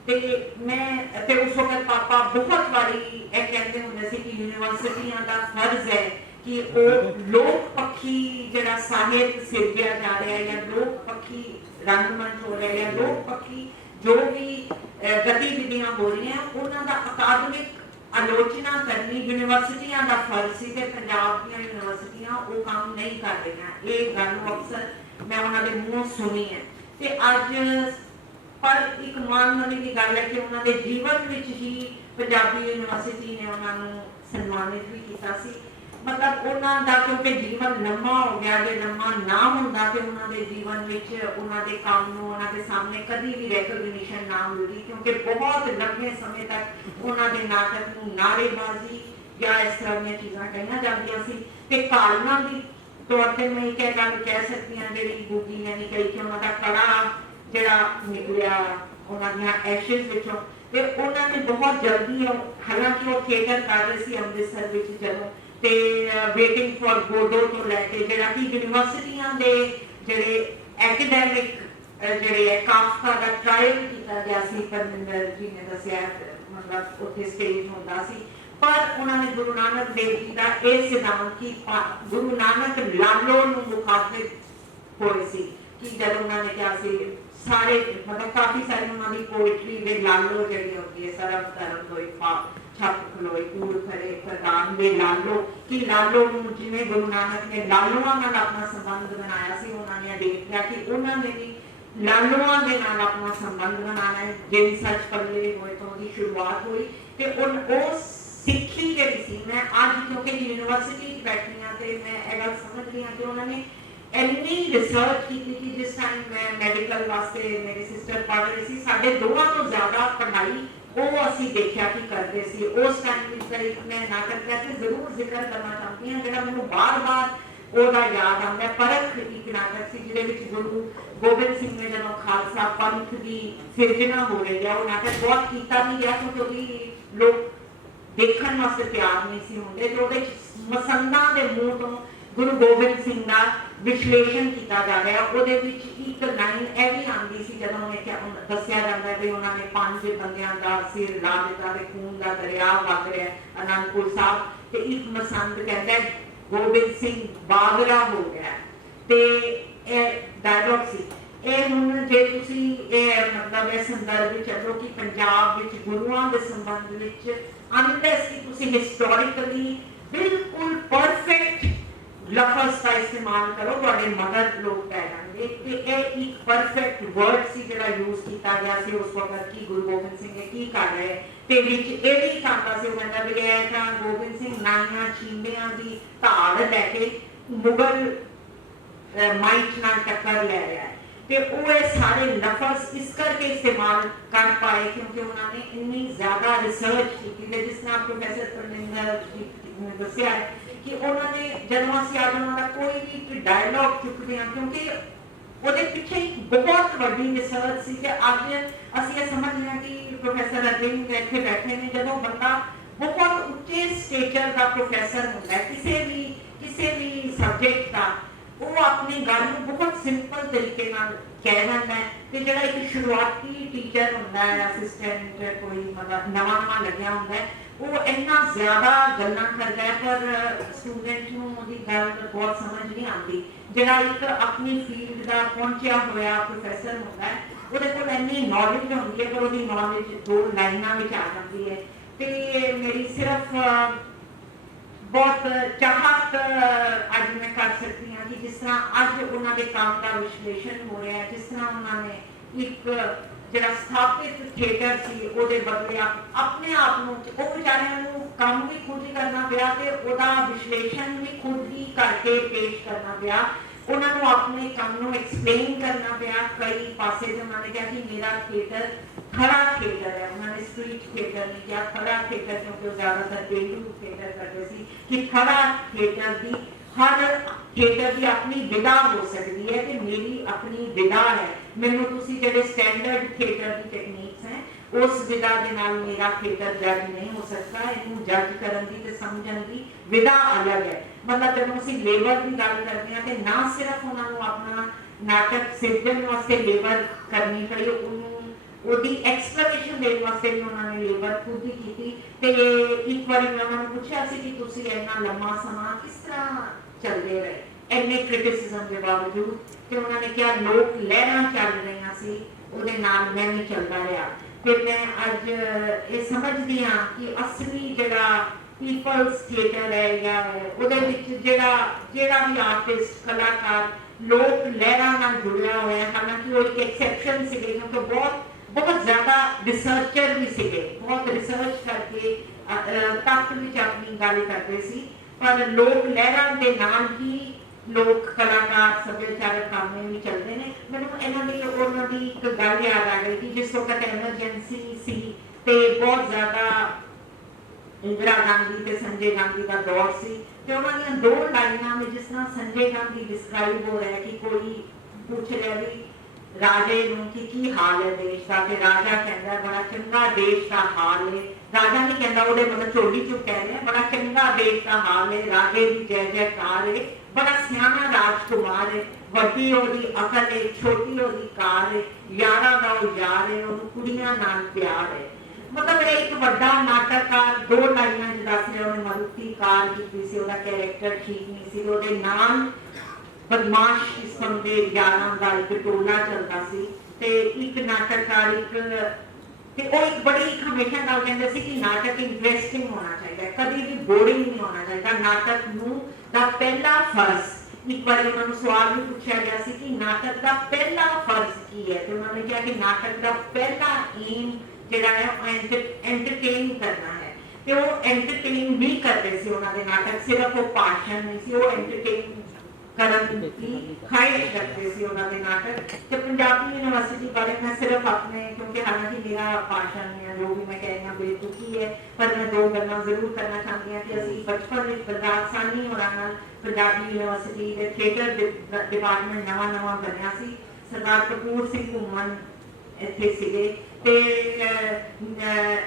ਤੇ ਮੈਂ ਤੇ ਉਸ ਵਕਤ ਪਾਪਾ ਬਹੁਤ ਵਾਰੀ ਇਹ ਕਹਿੰਦੇ ਹੁੰਦੇ ਸੀ ਕਿ ਯੂਨੀਵਰਸਿਟੀਆਂ ਦਾ ਫਰਜ਼ ਹੈ ਕਿ ਉਹ ਲੋਕ ਪੱਖੀ ਜਿਹੜਾ ਸਾਹਿਤ ਸਿਰਜਿਆ ਜਾ ਰਿਹਾ ਹੈ ਜਾਂ ਲੋਕ ਪੱਖੀ ਰੰਗਮੰਚ ਹੋ ਰਿਹਾ ਹੈ, ਲੋਕ ਪੱਖੀ ਜੋ ਵੀ ਗਤੀਵਿਧੀਆਂ ਹੋ ਰਹੀਆਂ ਉਹਨਾਂ ਦਾ ਅਕਾਦਮਿਕ ਆਲੋਚਨਾ ਕਰਨੀ ਯੂਨੀਵਰਸਿਟੀਆਂ ਦਾ ਫਰਜ਼ ਸੀ ਤੇ ਪੰਜਾਬ ਦੀਆਂ ਯੂਨੀਵਰਸਿਟੀਆਂ ਉਹ ਕੰਮ ਨਹੀਂ ਕਰ ਰਹੀਆਂ। ਇਹ ਗੱਲ ਅਕਸਰ ਮੈਂ ਉਹਨਾਂ ਦੇ ਮੂੰਹੋਂ ਸੁਣੀ ਹੈ ਤੇ ਅੱਜ ਪਰ ਇੱਕ ਮਾਣ ਵਾਲੀ ਦੀ ਗੱਲ ਹੈ ਕਿ ਉਹਨਾਂ ਦੇ ਜੀਵਨ ਵਿੱਚ ਹੀ ਪੰਜਾਬੀ ਯੂਨੀਵਰਸਿਟੀ ਨੇ ਉਹਨਾਂ ਨੂੰ ਸਨਮਾਨਿਤ ਵੀ ਕੀਤਾ ਸੀ। ਮਤਲਬ ਉਹਨਾਂ ਦਾ ਕਿਉਂਕਿ ਜੀਵਨ ਲੰਮਾ ਹੋ ਗਿਆ, ਜੇ ਲੰਮਾ ਨਾ ਹੁੰਦਾ ਤੇ ਉਹਨਾਂ ਦੇ ਜੀਵਨ ਵਿੱਚ ਉਹਨਾਂ ਦੇ ਕੰਮ ਨੂੰ ਉਹਨਾਂ ਦੇ ਸਾਹਮਣੇ ਕਦੀ ਵੀ ਰੈਕਗਨੀਸ਼ਨ ਨਾ ਮਿਲਦੀ, ਕਿਉਂਕਿ ਬਹੁਤ ਲੰਬੇ ਸਮੇਂ ਤੱਕ ਉਹਨਾਂ ਦੇ ਨਾਟਕ ਨੂੰ ਨਾਅਰੇਬਾਜ਼ੀ ਜਾਂ ਇਸ ਤਰ੍ਹਾਂ ਦੀਆਂ ਚੀਜ਼ਾਂ ਕਹੀਆਂ ਜਾਂਦੀਆਂ ਸੀ ਤੇ ਕਾਲਨਾ ਦੀ ਤੌਰ ਤੇ ਮੈਂ ਇਹ ਗੱਲ ਕਹਿ ਸਕਦੀ ਹਾਂ ਜਿਹੜੀ ਗੂਗੀ ਨੇ ਨਹੀਂ ਕਹੀ ਕਿ ਉਹਨਾਂ ਦਾ ਕੜਾ ਜਿਹੜਾ ਨਿਕਲਿਆ ਉਹਨਾਂ ਦੀਆਂ ਐਸ਼ਜ਼ ਵਿੱਚੋਂ ਤੇ ਉਹਨਾਂ ਨੇ ਬਹੁਤ ਜਲਦੀ, ਹਾਲਾਂਕਿ ਉਹ ਥੀਏਟਰ ਕਰ ਰਹੇ ਸੀ ਅੰਮ੍ਰਿਤਸਰ ਵਿੱਚ ਜਦੋਂ, ਤੇ ਵੇਟਿੰਗ ਫॉर ਗੋਡੋ ਤੋਂ ਲੈ ਕੇ ਜਿਹੜਾ ਕਿ ਯੂਨੀਵਰਸਿਟੀਆਂ ਦੇ ਜਿਹੜੇ ਐਕੈਡੈਮਿਕ ਜਿਹੜੇ ਹੈ ਕਾਫਕਾ ਦਾ ਟ੍ਰਾਇਲ ਕੀਤਾ ਗਿਆ ਸੀ, ਪਰਮਿੰਦਰ ਜੀ ਨੇ ਦੱਸਿਆ, ਮਤਲਬ ਉੱਥੇ ਸਟੇਜ ਹੁੰਦਾ ਸੀ। ਪਰ ਉਹਨਾਂ ਨੇ ਗੁਰੂ ਨਾਨਕ ਦੇਵ ਜੀ ਦਾ ਇਹ ਸਿਧਾਂਤ ਕਿ ਗੁਰੂ ਨਾਨਕ ਲਾਲੋ ਨੂੰ ਮੁਖਾਤਿਬ ਹੋਏ ਸੀ ਕਿ ਜਦੋਂ ਉਹਨਾਂ ਨੇ ਕਿਹਾ ਸੀ ਸਾਰੇ ਮਤਲਬ ਕਾਫੀ ਸਾਰੀ ਉਹਨਾਂ ਦੀ ਪੋਇਟਰੀ ਦੇ ਲਾਲੋ ਜਿਹੜੀ ਹੁੰਦੀ ਹੈ ਸਰਬ ਧਰਮ ਤੋਂ ਛੱਪ ਖਲੋਈ ਕੂੜ ਖੜੇ ਪ੍ਰਦਾਨ ਦੇ ਲਾਲੋ ਕਿ ਲਾਲੋ ਨੂੰ ਜਿਵੇਂ ਗੁਰੂ ਨਾਨਕ ਨੇ ਲਾਲੋਆਂ ਨਾਲ ਆਪਣਾ ਸੰਬੰਧ ਬਣਾਇਆ ਸੀ, ਉਹਨਾਂ ਨੇ ਦੇਖਿਆ ਕਿ ਉਹਨਾਂ ਨੇ ਵੀ ਲਾਲੋਆਂ ਦੇ ਨਾਲ ਆਪਣਾ ਸੰਬੰਧ ਬਣਾਉਣਾ ਹੈ। ਜਿਵੇਂ ਸੱਚ ਪੱਲੇ ਹੋਏ ਤੋਂ ਉਹਦੀ ਸ਼ੁਰੂਆਤ ਹੋਈ ਤੇ ਉਹ ਸਿੱਖੀ ਜਿਹੜੀ ਸੀ, ਮੈਂ ਅੱਜ ਕਿਉਂਕਿ ਯੂਨੀਵਰਸਿਟੀ 'ਚ ਬੈਠੀ ਹਾਂ ਤੇ ਮੈਂ ਇਹ ਗੱਲ ਸਮਝਦੀ ਹਾਂ ਕਿ ਉਹਨਾਂ ਨੇ ਇੰਨੀ ਰਿਸਰਚ ਕੀਤੀ ਕਿ ਜਿਸ ਟਾਈਮ ਮੈਂ ਮੈਡੀਕਲ ਵਾਸਤੇ ਮੇਰੀ ਸਿਸਟਰ ਪੜ੍ਹ ਰਹੀ ਸੀ, ਸਾਡੇ ਦੋਵਾਂ ਤੋਂ ਜ਼ਿਆਦਾ ਪੜ੍ਹਾਈ ਉਹ ਅਸੀਂ ਦੇਖਿਆ ਕਿ ਕਰਦੇ ਸੀ। ਉਸ ਟਾਈਮ ਵਿੱਚ ਮੈਂ ਨਾਟਕ ਕਰਕੇ ਜ਼ਰੂਰ ਜ਼ਿਕਰ ਕਰਨਾ ਚਾਹੁੰਦੀ ਹਾਂ ਜਿਹੜਾ ਮੈਨੂੰ ਬਾਰ-ਬਾਰ ਉਹਦਾ ਯਾਦ ਆਉਂਦਾ। ਪਰਖ ਇੱਕ ਨਾਟਕ ਸੀ ਜਿਹਦੇ ਵਿੱਚ ਗੁਰੂ ਗੋਬਿੰਦ ਸਿੰਘ ਨੇ ਜਦੋਂ ਖਾਲਸਾ ਪੰਥ ਦੀ ਸਿਰਜਣਾ ਹੋ ਰਹੀ ਹੈ, ਉਹ ਨਾਟਕ ਬਹੁਤ ਕੀਤਾ ਨਹੀਂ ਗਿਆ ਕਿਉਂਕਿ ਉਹਦੀ ਲੋਕ ਦੇਖਣ ਵਾਸਤੇ ਤਿਆਰ ਨਹੀਂ ਸੀ ਹੁੰਦੇ ਤੇ ਉਹਦੇ ਮਸੰਦਾਂ ਦੇ ਮੂੰਹ ਤੋਂ ਗੁਰੂ ਗੋਬਿੰਦ ਸਿੰਘ ਦਾ ਵਿਸ਼ਲੇਸ਼ਣ ਕੀਤਾ ਜਾ ਰਿਹਾ। ਉਹਦੇ ਵਿੱਚ ਇੱਕ ਲਾਈਨ ਇਹ ਵੀ ਆਉਂਦੀ ਸੀ ਜਦੋਂ ਉਹਨੇ ਦੱਸਿਆ ਜਾਂਦਾ ਵੀ ਉਹਨਾਂ ਨੇ 5 ਬੰਦਿਆਂ ਦਾ ਸਿਰ ਲਾ ਦਿੱਤਾ ਤੇ ਖੂਨ ਦਾ ਦਰਿਆ ਵਗ ਰਿਹਾ ਅਨੰਦਪੁਰ ਸਾਹਿਬ ਤੇ ਇੱਕ ਮਸੰਦ ਕਹਿੰਦਾ ਗੋਬਿੰਦ ਸਿੰਘ ਬਾਗਰਾ ਹੋ ਗਿਆ ਤੇ ਇਹ ਡਾਇਲੌਗ ਸੀ। ਇਹ ਹੁਣ ਜੇ ਤੁਸੀਂ ਇਹ ਮਤਲਬ ਇਹ ਸੰਦਰਭ ਵਿੱਚ ਚੱਲੋ ਕਿ ਪੰਜਾਬ ਵਿੱਚ ਗੁਰੂਆਂ ਦੇ ਸੰਬੰਧ ਵਿੱਚ ਅਨਲੈਸ ਕਿ ਤੁਸੀਂ ਹਿਸਟੋਰੀਕਲੀ ਬਿਲਕੁਲ ਪਰਫੈਕਟ ਲਫ਼ਜ਼ ਦਾ ਇਸਤੇਮਾਲ ਕਰੋ ਤੁਹਾਡੇ ਮਗਰ ਲੋਕ ਪੈ ਜਾਣਗੇ ਤੇ ਇਹ ਇੱਕ ਪਰਫੈਕਟ ਵਰਡ ਸੀ ਜਿਹੜਾ ਯੂਜ਼ ਕੀਤਾ ਗਿਆ ਸੀ ਉਸ ਵਕਤ ਕਿ ਗੁਰੂ ਗੋਬਿੰਦ ਸਿੰਘ ਇਹ ਕੀ ਕਰ ਰਹੇ ਤੇ ਵਿੱਚ ਇਹ ਵੀ ਕਹਿੰਦਾ ਸੀ, ਉਹ ਕਹਿੰਦਾ ਵੀ ਇਹ ਤਾਂ ਗੋਬਿੰਦ ਸਿੰਘ ਨਾਈਆਂ ਚੀਂਬਿਆਂ ਦੀ ਧਾੜ ਲੈ ਕੇ ਮੁਗਲ ਮਾਈਟ ਨਾਲ ਟੱਕਰ ਲੈ ਰਿਹਾ ਹੈ ਤੇ ਉਹ ਇਹ ਸਾਰੇ ਲਫ਼ਜ਼ ਇਸ ਕਰਕੇ ਇਸਤੇਮਾਲ ਕਰ ਪਾਏ ਕਿਉਂਕਿ ਉਹਨਾਂ ਨੇ ਇੰਨੀ ਜ਼ਿਆਦਾ ਰਿਸਰਚ ਕੀਤੀ ਤੇ ਜਿਸ ਨਾਲ ਪ੍ਰੋਫੈਸਰ ਪਰਮਿੰਦਰ ਜੀ ਨੇ ਦੱਸਿਆ ਕਿ ਉਹਨਾਂ ਨੇ ਜਦੋਂ ਅਸੀਂ ਅੱਜ ਉਹਨਾਂ ਦਾ ਕੋਈ ਵੀ ਡਾਇਲੌਗ ਚੁੱਕਦੇ ਹਾਂ ਕਿਉਂਕਿ ਉਹਦੇ ਪਿੱਛੇ ਇੱਕ ਬਹੁਤ ਵੱਡੀ ਰਿਸਰਚ ਸੀ ਤੇ ਅੱਜ ਅਸੀਂ ਇਹ ਸਮਝਦੇ ਹਾਂ ਕਿ ਪ੍ਰੋਫੈਸਰ ਅਰਵਿੰਦ ਇੱਥੇ ਬੈਠੇ ਨੇ, ਜਦੋਂ ਬੰਦਾ ਬਹੁਤ ਉੱਚੇ ਸਟੇਚਰ ਦਾ ਪ੍ਰੋਫੈਸਰ ਹੁੰਦਾ ਹੈ ਕਿਸੇ ਵੀ ਸਬਜੈਕਟ ਦਾ, ਉਹ ਆਪਣੀ ਗੱਲ ਨੂੰ ਬਹੁਤ ਸਿੰਪਲ ਤਰੀਕੇ ਨਾਲ ਕਹਿ ਦਿੰਦਾ ਹੈ ਤੇ ਜਿਹੜਾ ਇੱਕ ਸ਼ੁਰੂਆਤੀ ਟੀਚਰ ਹੁੰਦਾ ਹੈ ਅਸਿਸਟੈਂਟ ਕੋਈ ਮਤਲਬ ਨਵਾਂ ਲੱਗਿਆ ਹੁੰਦਾ ਹੈ ਉਹ ਇੰਨਾ ਜ਼ਿਆਦਾ ਗੱਲਾਂ ਕਰਦਾ ਹੈ ਪਰ ਸਟੂਡੈਂਟ ਨੂੰ ਉਹਦੀ ਗੱਲ ਬਹੁਤ ਸਮਝ ਨਹੀਂ ਆਉਂਦੀ। ਜਿਹੜਾ ਇੱਕ ਆਪਣੀ ਫੀਲਡ ਦਾ ਪਹੁੰਚਿਆ ਹੋਇਆ ਪ੍ਰੋਫੈਸਰ ਹੁੰਦਾ ਹੈ, ਉਹਦੇ ਕੋਲ ਇੰਨੀ ਨੌਲੇਜ ਹੁੰਦੀ ਹੈ ਪਰ ਉਹਦੀ ਨੌਲੇਜ 2 ਲਾਈਨਾਂ ਵਿੱਚ ਆ ਜਾਂਦੀ ਹੈ। ਤੇ ਮੇਰੀ ਸਿਰਫ ਬਹੁਤ ਚਾਹਤ ਅੱਜ ਮੈਂ ਕਰ ਸਕਦੀ ਹਾਂ ਕਿ ਜਿਸ ਤਰ੍ਹਾਂ ਅੱਜ ਉਹਨਾਂ ਦੇ ਕੰਮ ਦਾ ਵਿਸ਼ਲੇਸ਼ਣ ਹੋ ਰਿਹਾ ਹੈ, ਜਿਸ ਤਰ੍ਹਾਂ ਉਹਨਾਂ ਨੇ ਇੱਕ ਜਿਹੜਾ ਸਥਾਪਿਤ ਥੀਏਟਰ ਸੀ ਉਹਦੇ ਬਦਲੇ ਆਪਣੇ ਆਪ ਨੂੰ, ਉਹ ਵਿਚਾਰਿਆਂ ਨੂੰ ਕੰਮ ਵੀ ਖੁਦ ਹੀ ਕਰਨਾ ਪਿਆ ਤੇ ਉਹਦਾ ਵਿਸ਼ਲੇਸ਼ਣ ਵੀ ਖੁਦ ਹੀ ਕਰਕੇ ਪੇਸ਼ ਕਰਨਾ ਪਿਆ। ਉਹਨਾਂ ਨੂੰ ਆਪਣੇ ਕੰਮ ਨੂੰ ਐਕਸਪਲੇਨ ਕਰਨਾ ਪਿਆ। ਕਈ ਪਾਸੇ ਤੇ ਉਹਨਾਂ ਨੇ ਕਿਹਾ ਕਿ ਮੇਰਾ ਥੀਏਟਰ ਖੜਾ ਥੀਏਟਰ ਹੈ, ਉਹਨਾਂ ਨੇ ਸਟਰੀਟ ਥੀਏਟਰ ਨਹੀਂ ਕਿਹਾ, ਖੜਾ ਥੀਏਟਰ, ਕਿਉਂਕਿ ਉਹ ਜ਼ਿਆਦਾਤਰ ਪੇਂਡੂ ਥੀਏਟਰ ਕਰਦੇ ਸੀ ਕਿ ਖੜਾ ਥੀਏਟਰ ਦੀ ਹਰ ਥੀਏਟਰ ਦੀ ਆਪਣੀ ਵਿਧਾ ਹੋ ਸਕਦੀ ਹੈ ਤੇ ਮੇਰੀ ਆਪਣੀ ਵਿਧਾ ਹੈ। ਮੈਨੂੰ ਤੁਸੀਂ ਜਿਹੜੇ ਸਟੈਂਡਰਡ ਥੀਏਟਰ ਦੀ ਟੈਕਨੀਕਸ ਹੈ ਉਸ ਵਿਧਾ ਦੇ ਨਾਲ ਮੇਰਾ ਥੀਏਟਰ ਜੱਜ ਨਹੀਂ ਹੋ ਸਕਦਾ। ਇਹਨੂੰ ਜੱਜ ਕਰਨ ਦੀ ਤੇ ਸਮਝਣ ਦੀ ਵਿਧਾ ਅਲੱਗ ਹੈ। ਮਤਲਬ ਜਦੋਂ ਅਸੀਂ ਲੇਬਰ ਦੀ ਗੱਲ ਕਰਦੇ ਹਾਂ ਤੇ ਨਾ ਸਿਰਫ ਉਹਨਾਂ ਨੂੰ ਆਪਣਾ ਨਾਟਕ ਸਿਰਜਣ ਵਾਸਤੇ ਲੇਬਰ ਕਰਨੀ ਪਈ, ਉਹਦੀ ਐਕਸਪਲੇਨੇਸ਼ਨ ਦੇਣ ਵਾਸਤੇ ਵੀ ਉਹਨਾਂ ਨੇ ਲੇਬਰ ਖੁਦ ਹੀ ਕੀਤੀ। ਤੇ ਇੱਕ ਵਾਰੀ ਮੈਂ ਉਹਨਾਂ ਨੂੰ ਪੁੱਛਿਆ ਸੀ ਕਿ ਤੁਸੀਂ ਇੰਨਾ ਲੰਮਾ ਸਮਾਂ ਕਿਸ ਤਰ੍ਹਾਂ ਚੱਲਦੇ ਰਹੇ ਇੰਨੇ ਕ੍ਰਿਟਿਸਿਜ਼ਮ ਦੇ ਬਾਵਜੂਦ, ਤੇ ਉਹਨਾਂ ਨੇ ਕਿਹਾ ਲੋਕ ਲਹਿਰਾਂ ਚੱਲ ਰਹੀਆਂ ਸੀ, ਉਹਦੇ ਨਾਲ ਮੈਂ ਵੀ ਚੱਲਦਾ ਰਿਹਾ। ਫਿਰ ਮੈਂ ਅੱਜ ਇਹ ਸਮਝਦੀ ਹਾਂ ਕਿ ਅਸਲੀ ਜਿਹੜਾ ਪੀਪਲਸ ਥੀਏਟਰ ਹੈ ਜਾਂ ਉਹਦੇ ਵਿੱਚ ਜਿਹੜਾ ਵੀ ਆਰਟਿਸਟ ਕਲਾਕਾਰ ਲੋਕ ਲਹਿਰਾਂ ਨਾਲ ਜੁੜਿਆ ਹੋਇਆ, ਹਾਲਾਂਕਿ ਉਹ ਇੱਕ ਐਕਸੈਪਸ਼ਨ ਸੀਗੇ ਕਿਉਂਕਿ ਬਹੁਤ ਜ਼ਿਆਦਾ ਰਿਸਰਚਰ ਵੀ ਸੀਗੇ, ਬਹੁਤ ਰਿਸਰਚ ਕਰਕੇ ਤੱਤ ਵਿੱਚ ਆਪਣੀ ਗੱਲ ਕਰਦੇ ਸੀ, ਪਰ ਲੋਕ ਲਹਿਰਾਂ ਦੇ ਨਾਲ ਹੀ ਲੋਕ ਕਲਾਕਾਰ ਸੱਭਿਆਚਾਰਕ ਕੰਮ ਵੀ ਚੱਲਦੇ ਨੇ। ਮੈਨੂੰ ਉਹਨਾਂ ਦੀ ਇੱਕ ਗੱਲ ਯਾਦ ਆ ਗਈ ਕਿ ਜਿਸ ਵਕਤ ਐਮਰਜੈਂਸੀ ਸੀ ਤੇ ਬਹੁਤ ਜ਼ਿਆਦਾ ਇੰਦਰਾ ਗਾਂਧੀ ਤੇ ਸੰਜੇ ਗਾਂਧੀ ਦਾ ਦੌਰ ਸੀ ਤੇ ਉਹਨਾਂ ਦੀਆਂ 2 ਲਾਈਨਾਂ ਵਿੱਚ ਜਿਸ ਤਰ੍ਹਾਂ ਸੰਜੇ ਗਾਂਧੀ ਡਿਸਕ੍ਰਾਈਬ ਹੋ ਰਿਹਾ ਕਿ ਕੋਈ ਪੁੱਛ ਰਿਹਾ ਵੀ ਰਾਜੇ ਨੂੰ ਕਿ ਕੀ ਹਾਲ ਹੈ ਦੇਸ਼ ਦਾ, ਤੇ ਰਾਜਾ ਕਹਿੰਦਾ ਬੜਾ ਚੰਗਾ ਦੇਸ਼ ਦਾ ਹਾਲ ਹੈ। ਰਾਜਾ ਨਹੀਂ ਕਹਿੰਦਾ, ਉਹਦੇ ਮਤਲਬ ਝੋਲੀ ਚੁੱਕ ਕਹਿ ਰਿਹਾ ਬੜਾ ਚੰਗਾ ਦੇਸ਼ ਦਾ ਹਾਲ ਹੈ, ਰਾਜੇ ਦੀ ਜੈ ਜੈਕਾਰ ਹੈ, ਬੜਾ ਸਿਆਣਾ ਰਾਜਕੁਮਾਰ ਹੈ, ਵੱਡੀ ਉਹਦੀ ਅਕਲ ਹੈ, ਛੋਟੀ ਉਹਦੀ ਕਾਰ ਹੈ, ਯਾਰਾਂ ਦਾ ਉਹ ਯਾਰ ਹੈ, ਉਹਨੂੰ ਕੁੜੀਆਂ ਨਾਲ ਪਿਆਰ ਹੈ। ਮਤਲਬ ਇਹ ਇੱਕ ਵੱਡਾ ਨਾਟਕਕਾਰ 2 ਲਾਈਨਾਂ ਚ ਦੱਸ ਰਿਹਾ। ਉਹਨੇ ਮਾਰੂਤੀ ਕਾਰ ਕੀਤੀ ਸੀ, ਉਹਦਾ ਕੈਰੈਕਟਰ ਠੀਕ ਨਹੀਂ ਸੀ, ਉਹਦੇ ਨਾਲ ਬਦਮਾਸ਼ ਕਿਸਮ ਦੇ ਯਾਰਾਂ ਦਾ ਇੱਕ ਟੋਲਾ ਚੱਲਦਾ ਸੀ ਤੇ ਇੱਕ ਨਾਟਕਕਾਰ ਤੇ ਉਹ ਇੱਕ ਬੜੀ ਹਮੇਸ਼ਾ ਗੱਲ ਕਹਿੰਦੇ ਸੀ ਕਿ ਨਾਟਕ ਇੰਟਰਸਟਿੰਗ ਹੋਣਾ ਚਾਹੀਦਾ, ਕਦੀ ਵੀ ਬੋਰਿੰਗ ਨਹੀਂ ਹੋਣਾ ਚਾਹੀਦਾ। ਨਾਟਕ ਨੂੰ ਦਾ ਪਹਿਲਾ ਫਰਜ਼, ਇੱਕ ਵਾਰੀ ਉਹਨਾਂ ਨੂੰ ਸਵਾਲ ਵੀ ਪੁੱਛਿਆ ਗਿਆ ਸੀ ਕਿ ਨਾਟਕ ਦਾ ਪਹਿਲਾ ਫਰਜ਼ ਕੀ ਹੈ, ਤੇ ਉਹਨਾਂ ਨੇ ਕਿਹਾ ਕਿ ਨਾਟਕ ਦਾ ਪਹਿਲਾ ਏਮ ਜਿਹੜਾ ਹੈ ਉਹ ਐਂਟਰਟੇਨ ਕਰਨਾ ਹੈ। ਤੇ ਉਹ ਐਂਟਰਟੇਨ ਵੀ ਕਰਦੇ ਸੀ ਉਹਨਾਂ ਦੇ ਨਾਟਕ, ਸਿਰਫ ਉਹ ਭਾਸ਼ਣ ਨਹੀਂ ਸੀ, ਉਹ ਐਂਟਰਟੇਨ ਕਰਨ ਦੀ ਖਾਹਿਸ਼ ਰੱਖਦੇ ਸੀ ਉਹਨਾਂ ਦੇ ਨਾਟਕ। ਤੇ ਪੰਜਾਬੀ ਯੂਨੀਵਰਸਿਟੀ ਬਾਰੇ ਮੈਂ ਸਿਰਫ ਆਪਣੇ, ਕਿਉਂਕਿ ਹਾਲਾਂਕਿ ਮੇਰਾ ਭਾਸ਼ਣ ਜਾਂ ਜੋ ਵੀ ਮੈਂ ਕਹਿ ਰਿਹਾ ਬੇਤੁਕੀ ਹੈ, ਪਰ ਮੈਂ 2 ਗੱਲਾਂ ਜ਼ਰੂਰ ਕਰਨਾ ਚਾਹੁੰਦੀ ਹਾਂ ਕਿ ਅਸੀਂ ਬਚਪਨ ਵਿੱਚ ਬਲਰਾਜ ਸਾਹਨੀ ਹੋਰਾਂ ਨਾਲ ਪੰਜਾਬੀ ਯੂਨੀਵਰਸਿਟੀ ਦੇ ਥੀਏਟਰ ਡਿਪਾਰਟਮੈਂਟ ਨਵਾਂ ਬਣਿਆ ਸੀ, ਸਰਦਾਰ ਕਪੂਰ ਸਿੰਘ ਘੁੰਮਣ ਇੱਥੇ ਸੀਗੇ ਤੇ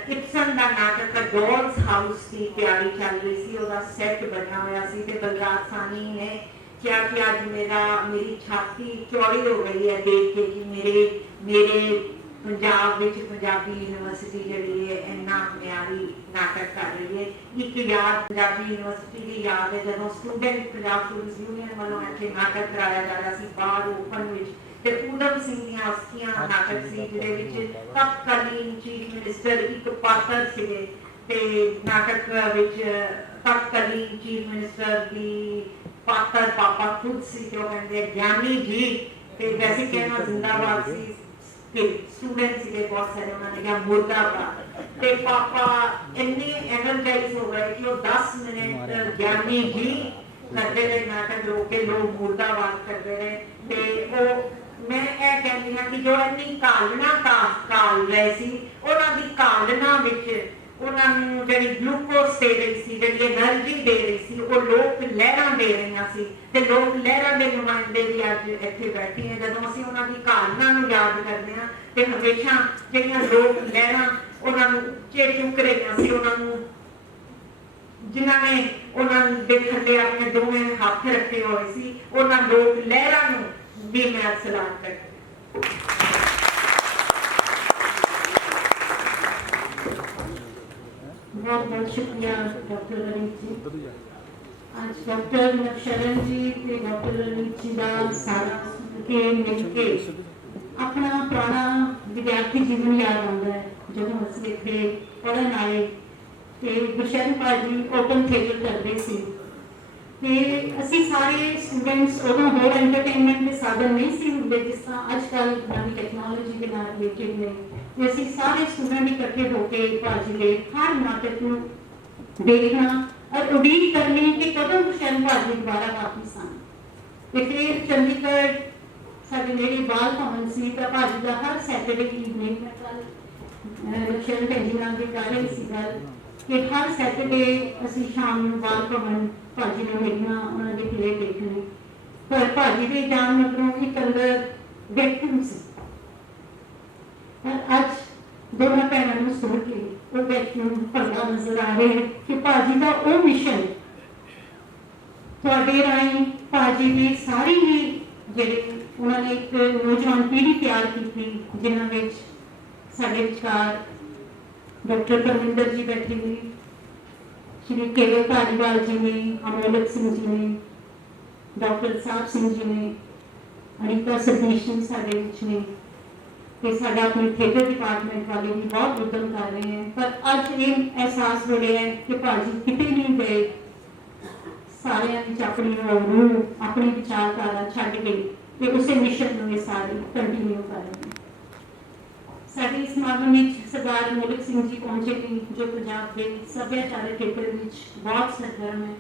ਇਪਸਨ ਦਾ ਨਾਟਕ ਡੋਲਸ ਹਾਊਸ ਦੀ ਤਿਆਰੀ ਚੱਲ ਰਹੀ ਸੀ, ਉਹਦਾ ਸੈੱਟ ਬਣਿਆ ਹੋਇਆ ਸੀ ਤੇ ਬਲਰਾਜ ਸਾਹਨੀ ਨੇ ਕਿਹਾ ਕਿ ਅੱਜ ਮੇਰੀ ਛਾਤੀ ਚੌੜੀ ਹੋ ਗਈ ਹੈ ਦੇਖ ਕੇ ਕਿ ਮੇਰੇ ਪੰਜਾਬ ਵਿੱਚ ਪੰਜਾਬੀ ਯੂਨੀਵਰਸਿਟੀ ਜਿਹੜੀ ਹੈ ਇੰਨਾ ਮਿਆਰੀ ਨਾਟਕ ਕਰ ਰਹੀ ਹੈ। ਇੱਕ ਯਾਦ ਪੰਜਾਬੀ ਯੂਨੀਵਰਸਿਟੀ ਦੀ ਯਾਦ ਹੈ ਜਦੋਂ ਪੰਜਾਬ ਸਟੂਡੈਂਟਸ ਯੂਨੀਅਨ ਵੱਲੋਂ ਇੱਥੇ ਨਾਟਕ ਕਰਾਇਆ ਜਾ ਰਿਹਾ ਸੀ ਬਾਹਰ ਓਪਨ ਵਿੱਚ, ਤੇ ਊਧਮ ਸਿੰਘ ਦੀਆਂ ਅਸਥੀਆਂ ਨਾਟਕ ਸੀ ਜਿਹਦੇ ਵਿੱਚ ਤਤਕਾਲੀਨ ਚੀਫ ਮਿਨਿਸਟਰ ਇੱਕ ਪਾਤਰ ਸੀਗੇ ਤੇ ਨਾਟਕ ਵਿੱਚ ਤਤਕਾਲੀਨ ਚੀਫ ਮਿਨਿਸਟਰ ਦੀ ਪਾਤਰ ਪਾਪਾ ਖੁਦ ਸੀ ਤੇ ਉਹ ਕਹਿੰਦੇ ਗਿਆਨੀ ਜੀ, ਤੇ ਵੈਸੇ ਕਹਿਣਾ ਜ਼ਿੰਦਾਬਾਦ ਸੀ ਤੇ ਸਟੂਡੈਂਟ ਸੀਗੇ ਬਹੁਤ ਸਾਰੇ, ਉਹਨਾਂ ਨੇ ਕਿਹਾ ਮੁਰਦਾਬਾਦ, ਤੇ ਪਾਪਾ ਇੰਨੇ ਐਨਰਜਾਈਜ਼ ਹੋ ਗਏ ਕਿ ਉਹ 10 ਮਿੰਟ ਗਿਆਨੀ ਜੀ ਕਰਦੇ ਰਹੇ, ਨਾਟਕ ਰੋਕ ਕੇ ਲੋਕ ਮੁਰਦਾਬਾਦ ਕਰਦੇ ਰਹੇ। ਤੇ ਉਹ ਮੈਂ ਇਹ ਕਹਿੰਦੀ ਹਾਂ ਕਿ ਜੋ ਇੰਨੀ ਕਾਲਨਾ ਕਾਲ ਰਹੇ ਸੀ, ਉਹਨਾਂ ਦੀ ਕਾਲਨਾ ਵਿੱਚ ਉਹਨਾਂ ਨੂੰ ਜਿਹੜੀ ਗਲੂਕੋਸ ਦੇ ਰਹੀ ਸੀ, ਜਿਹੜੀ એનર્ਜੀ ਦੇ ਰਹੀ ਸੀ, ਉਹ ਲੋਕ ਲਹਿਰਾਂ ਦੇ ਰਹੀਆਂ ਸੀ ਤੇ ਲੋਕ ਲਹਿਰਾਂ ਦੇ ਨੁਮਾਇੰਦੇ ਵੀ ਅੱਜ ਇੱਥੇ ਬੈਠੇ ਹੈ। ਜਦੋਂ ਅਸੀਂ ਉਹਨਾਂ ਦੀ ਕਾਲਨਾ ਨੂੰ ਯਾਦ ਕਰਦੇ ਹਾਂ ਤੇ ਹਮੇਸ਼ਾ ਜਿਹੜੀਆਂ ਲੋਕ ਲਹਿਰਾਂ ਉਹਨਾਂ ਨੂੰ ਉੱਚੇ ਚੁੱਕ ਰਹੀਆਂ ਸੀ, ਉਹਨਾਂ ਨੂੰ ਜਿਨ੍ਹਾਂ ਨੇ ਉਹਨਾਂ ਦੇ ਥੱਲੇ ਆਪਣੇ ਦੋਵੇਂ ਹੱਥ ਰੱਖੇ ਹੋਏ ਸੀ, ਉਹਨਾਂ ਲੋਕ ਲਹਿਰਾਂ ਨੂੰ ਵੀ ਮੈਂ ਸਲਾਮ ਕਰਦੀ। बहुत बहुत शुक्रिया डॉक्टर रणीत जी। आज डॉक्टर नवशरण जी ते डॉक्टर रणीत जी का सारा के मिल के अपना पुराना विद्यार्थी जीवन याद आता है। जब असीं इत्थे पढ़न आए तो गुरशरण भाजी ओपन थिएटर करते थे ते असीं सारे स्टूडेंट्स उदों होर एंटरटेनमेंट के साधन नहीं सी हुंदे जिस तरह अजकल नवी टैक्नोलॉजी के नाल रिलेटेड ने ते असीं सारे स्टूडेंट इकट्ठे होकर भाजी के हर नाटक नूं देखना और उम्मीद करनी कि कदों गुरशरण भाजी दोबारा वापिस आन। ते फिर चंडीगढ़ साडे नेड़े बाल भवन सी तां भाजी का हर सैटरडे इवनिंग मैं कल गुरशरण भैन जी नाल भी कर रही सी गल कि हर सैटरडे असीं शाम नूं बाल भवन भाजी ने मिलना उन्होंने प्ले देखने पर भाजी के जान मगरों एक अंदर वैक्यूम से पर अज दोनों भैनों को सुन के वो वैक्यूम भरना नजर आ रहे हैं कि भाजी का वो मिशन थोड़े राही भाजी की सारी ही जेडे उन्होंने एक नौजवान पीढ़ी तैयार की जिन्होंने साढ़े विचार डॉक्टर परमिंदर जी बैठे हुए, श्री केवल धालीवाल जी ने, अमोलक सिंह जी ने, डॉक्टर साहब सिंह जी ने, अनिता सतीश जी साढ़े ने ते साडा अपने थिएटर डिपार्टमेंट वाले भी बहुत उद्यम कर रहे हैं। पर अज ये एहसास हो रहा है कि भाजी किते नहीं गए, सारे अपनी रूह अपनी विचारधारा छड्ड के ते उसे मिशन में सारे कंटिन्यू कर रहे हैं। साडे इस समागम में सरदार अमोलक सिंह जी पहुंचे थे जो पंजाब के सभ्याचारक खेत्र में बहुत सरगर्म है।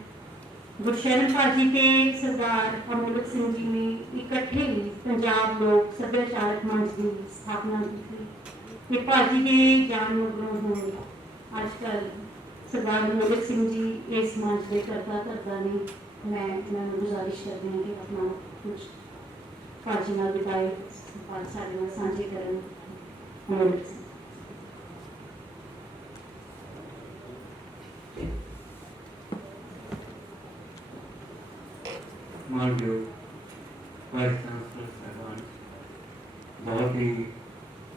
गुरशरण भाजी के सरदार अमोलक सिंह जी ने इकट्ठे ही पंजाब लोक सभ्याचारक मंच की स्थापना की थी। भाजी के जान मगरों हुए आजकल सरदार अमोलक सिंह जी इस मंच के करता करता नहीं मैं गुजारिश करती हूँ कि अपना कुछ भाजी नाल बिताए साढ़े नाल साझे करन। अमोलक सिंह मानयोग वाइस चांसलर साहबान, बहुत ही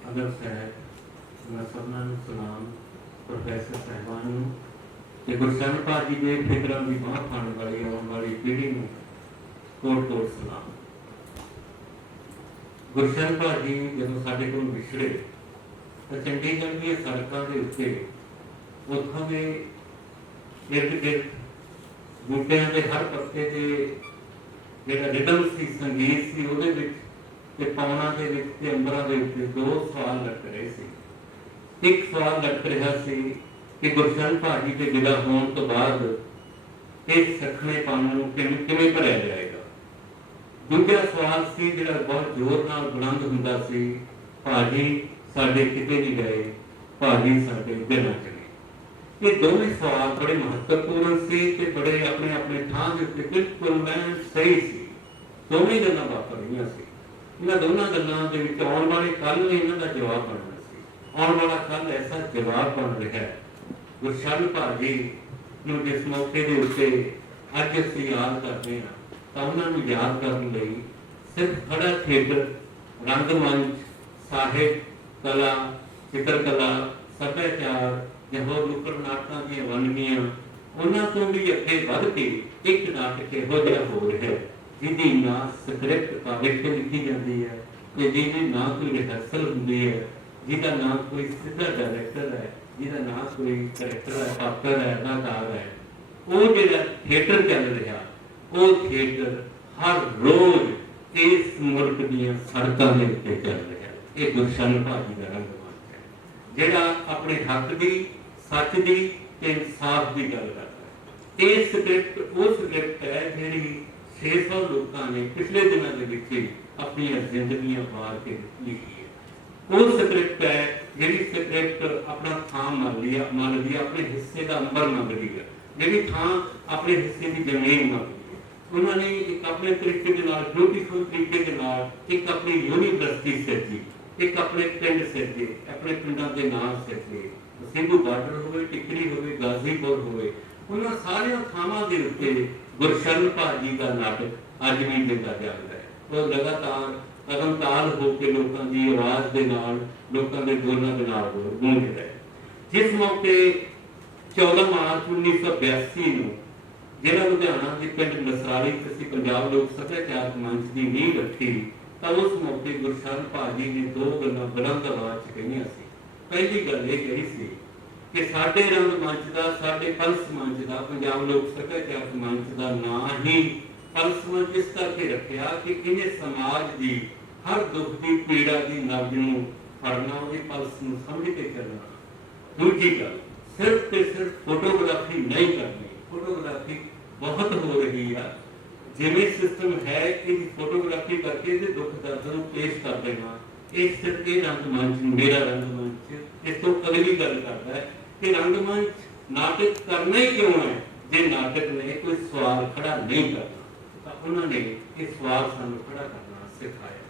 अदब साहब मैं सबना सलाम प्रोफैसर साहबान ते गुरशरण भाजी के फिक्र की बांह खाने वाली आने वाली पीढ़ी में कोट कोट सलाम। गुरशरण भाजी जब साढ़े को विछड़े तो चंडीगढ़ दी सड़कों के उत्ते उतों के इर्द गिर्द बूटियां के हर पत्ते से ਜਿਹੜਾ ਰਿਦਮ ਸੀ ਸੰਗੀਤ ਸੀ ਉਹਦੇ ਵਿੱਚ ਤੇ ਪੌਣਾ ਦੇ ਵਿੱਚ ਤੇ ਅੰਬਰਾਂ ਦੇ ਉੱਤੇ ਦੋ ਸਵਾਲ ਲਟਕ ਰਹੇ ਸੀ। ਇੱਕ ਸਵਾਲ ਲਟਕ ਰਿਹਾ ਸੀ ਕਿ ਗੁਰਸ਼ਰਨ ਭਾਜੀ ਦੇ ਵਿਦਾ ਹੋਣ ਤੋਂ ਬਾਅਦ ਇਸ ਸਖਣੇਪਨ ਨੂੰ ਕਿਵੇਂ ਭਰਿਆ ਜਾਏਗਾ। ਦੂਜਾ ਸਵਾਲ ਸੀ ਜਿਹੜਾ ਬਹੁਤ ਜ਼ੋਰ ਨਾਲ ਬੁਲੰਦ ਹੁੰਦਾ ਸੀ, ਭਾਜੀ ਸਾਡੇ ਕਿਤੇ ਨਹੀਂ ਗਏ, ਭਾਜੀ ਸਾਡੇ ਦਿਲਾਂ ਚ ਨੇ। ये दोनों सवाल बड़े महत्वपूर्ण से ते बड़े अपने अपने थां दे उत्ते बिल्कुल मैं सही सी। दोवें गल्लां वापर रहीआं सी। इन्हां दोनों गल्लां दे विच आउण वाले कल ने इन्हां दा जवाब बनना सी। आउण वाला कल ऐसा जवाब बन रहा है। गुरशरण भाजी नूं जिस मौके दे उत्ते अज असीं याद करदे हां तां उन्हां नूं याद करन लई सिर्फ खड़ा थिएटर, रंगमंच, साहित्य, कला, चित्रकला, सभ्याचार ਜਾਂ ਹੋਰ ਨੁੱਕੜ ਨਾਟਕਾਂ ਦੀਆਂ ਵੰਨਗੀਆਂ ਉਹਨਾਂ ਤੋਂ ਵੀ ਅੱਗੇ ਵੱਧ ਕੇ ਇੱਕ ਨਾਟਕ ਇਹੋ ਜਿਹਾ ਹੋ ਰਿਹਾ ਜਿਹਦੀ ਨਾ ਸਕ੍ਰਿਪਟ ਕਾਗਜ਼ ਤੇ ਲਿਖੀ ਜਾਂਦੀ ਹੈ ਤੇ ਜਿਹਦੀ ਨਾ ਕੋਈ ਰਿਹਰਸਲ ਹੁੰਦੀ ਹੈ, ਜਿਹਦਾ ਨਾ ਕੋਈ ਸਿੱਧਾ ਡਾਇਰੈਕਟਰ ਹੈ, ਜਿਹਦਾ ਨਾ ਕੋਈ ਕਰੈਕਟਰ ਹੈ, ਪਾਤਰ ਹੈ, ਅਦਾਕਾਰ ਹੈ। ਉਹ ਜਿਹੜਾ ਥੀਏਟਰ ਚੱਲ ਰਿਹਾ ਉਹ ਥੀਏਟਰ ਹਰ ਰੋਜ਼ ਇਸ ਮੁਲਕ ਦੀਆਂ ਸੜਕਾਂ ਦੇ ਉੱਤੇ ਚੱਲ ਰਿਹਾ। ਇਹ ਗੁਰਸ਼ਰਨ ਭਾਜੀ ਦਾ ਰੰਗਮੰਚ ਹੈ ਜਿਹੜਾ ਆਪਣੇ ਹੱਕ ਦੀ, सच की इंसाफ की गल करता है। ये स्क्रिप्ट वो स्क्रिप्ट है जी 600 लोगों ने पिछले दिनों के अपनी जिंदगियां मार के लिखी है। वो स्क्रिप्ट है जी स्क्रिप्ट अपना थान मंग लिया अपने हिस्से का अंबर मंग लिया, जी थान अपने हिस्से की जमीन मंग ली। उन्होंने एक अपने तरीके के नाल ब्यूटीफुल तरीके के नाल एक अपनी यूनिवर्सिटी सिरजी, एक अपने पिंड सिरजे, अपने पिंडों के नाम सिरजे, सिंधु बार्डर होवे, टिकरी होवे, गाजीपुर होवे, उन्हां सारियां थावां दे उत्ते गुरशरण भाजी का नाटक अज भी जिंदा जागदा है। वो लगातार कदम ताल होकर लोगों की आवाज़ के नाल, लोगों के बोलों के नाल गूंज रहा है। जिस मौके 14 ਮਾਰਚ 1982 ਨੂੰ ਜਿਹੜਾ ਲੁਧਿਆਣਾ ਦੇ ਪਿੰਡ ਨਸਰਾਲੀ ਵਿੱਚ ਅਸੀਂ ਪੰਜਾਬ ਲੋਕ ਸੱਭਿਆਚਾਰਕ ਮੰਚ ਦੀ ਨੀਂਹ ਰੱਖੀ, ਤਾਂ ਉਸ ਮੌਕੇ ਗੁਰਸ਼ਰਨ ਭਾਜੀ ਨੇ ਦੋ ਗੱਲਾਂ ਬੁਲੰਦ ਆਵਾਜ਼ 'ਚ ਕਹੀਆਂ ਸੀ। ਪਹਿਲੀ ਗੱਲ ਇਹ ਕਹੀ ਸੀ ਕਿ ਸਾਡੇ ਰੰਗ ਮੰਚ ਦਾ, ਸਾਡੇ ਪਲਸ ਮੰਚ ਦਾ, ਪੰਜਾਬ ਲੋਕ ਸੱਭਿਆਚਾਰਕ ਮੰਚ ਦਾ ਨਾਂ ਹੀ ਪਲਸ ਮੰਚ ਇਸ ਕਰਕੇ ਰੱਖਿਆ ਕਿ ਇਹਨੇ ਸਮਾਜ ਦੀ ਹਰ ਦੁੱਖ ਦੀ ਪੀੜਾ ਦੀ ਨਬਜ਼ ਨੂੰ ਫੜਨਾ, ਉਹਦੀ ਪਲਸ ਨੂੰ ਸਮਝ ਕੇ ਚੱਲਣਾ। ਦੂਜੀ ਗੱਲ, ਸਿਰਫ ਤੇ ਸਿਰਫ ਫੋਟੋਗ੍ਰਾਫੀ ਨਹੀਂ ਕਰਨੀ। ਫੋਟੋਗ੍ਰਾਫੀ ਬਹੁਤ ਹੋ ਰਹੀ ਆ, ਜਿਵੇਂ ਸਿਸਟਮ ਹੈ ਕਿ ਫੋਟੋਗ੍ਰਾਫੀ ਕਰਕੇ ਇਹਦੇ ਦੁੱਖ ਦਰਦ ਨੂੰ ਪੇਸ਼ ਕਰ ਦੇਣਾ, ਇਹ ਸਿਰਫ ਇਹ ਰੰਗਮੰਚ, ਮੇਰਾ ਰੰਗਮੰਚ ਇਸ ਤੋਂ ਅਗਲੀ ਗੱਲ ਕਰਦਾ ਹੈ ਕਿ ਰੰਗਮੰਚ ਨਾਟਕ ਕਰਨਾ ਹੀ ਕਿਉਂ ਹੈ। ਜੇ ਨਾਟਕ ਨੇ ਕੋਈ ਸਵਾਲ ਖੜਾ ਨਹੀਂ ਕਰਨਾ, ਤਾਂ ਉਹਨਾਂ ਨੇ ਇਹ ਸਵਾਲ ਸਾਨੂੰ ਖੜਾ ਕਰਨਾ ਸਿਖਾਇਆ।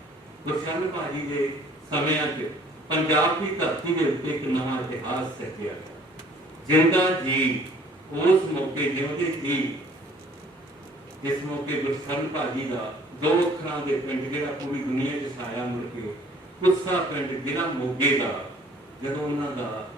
ਗੁਰਸ਼ਰਨ ਭਾਜੀ ਦੇ ਸਮਿਆਂ 'ਚ ਪੰਜਾਬ ਦੀ ਧਰਤੀ ਦੇ ਉੱਤੇ ਇੱਕ ਨਵਾਂ ਇਤਿਹਾਸ ਸਿਰਜਿਆ ਗਿਆ। ਜਿੰਦਾ ਜੀ ਉਸ ਮੌਕੇ ਜਿਉਂਦੇ ਸੀ ਜਿਸ ਮੌਕੇ ਗੁਰਸ਼ਰਨ ਭਾਜੀ ਦਾ ਦੋ ਅੱਖਰਾਂ ਦੇ ਪਿੰਡ ਜਿਹੜਾ ਪੂਰੀ ਦੁਨੀਆ 'ਚ ਛਾਇਆ, ਮੁੜ ਕੇ ਕੁੱਸਾ ਪਿੰਡ ਜ਼ਿਲ੍ਹਾ ਮੋਗੇ ਦਾ, ਜਦੋਂ ਉਹਨਾਂ ਦਾ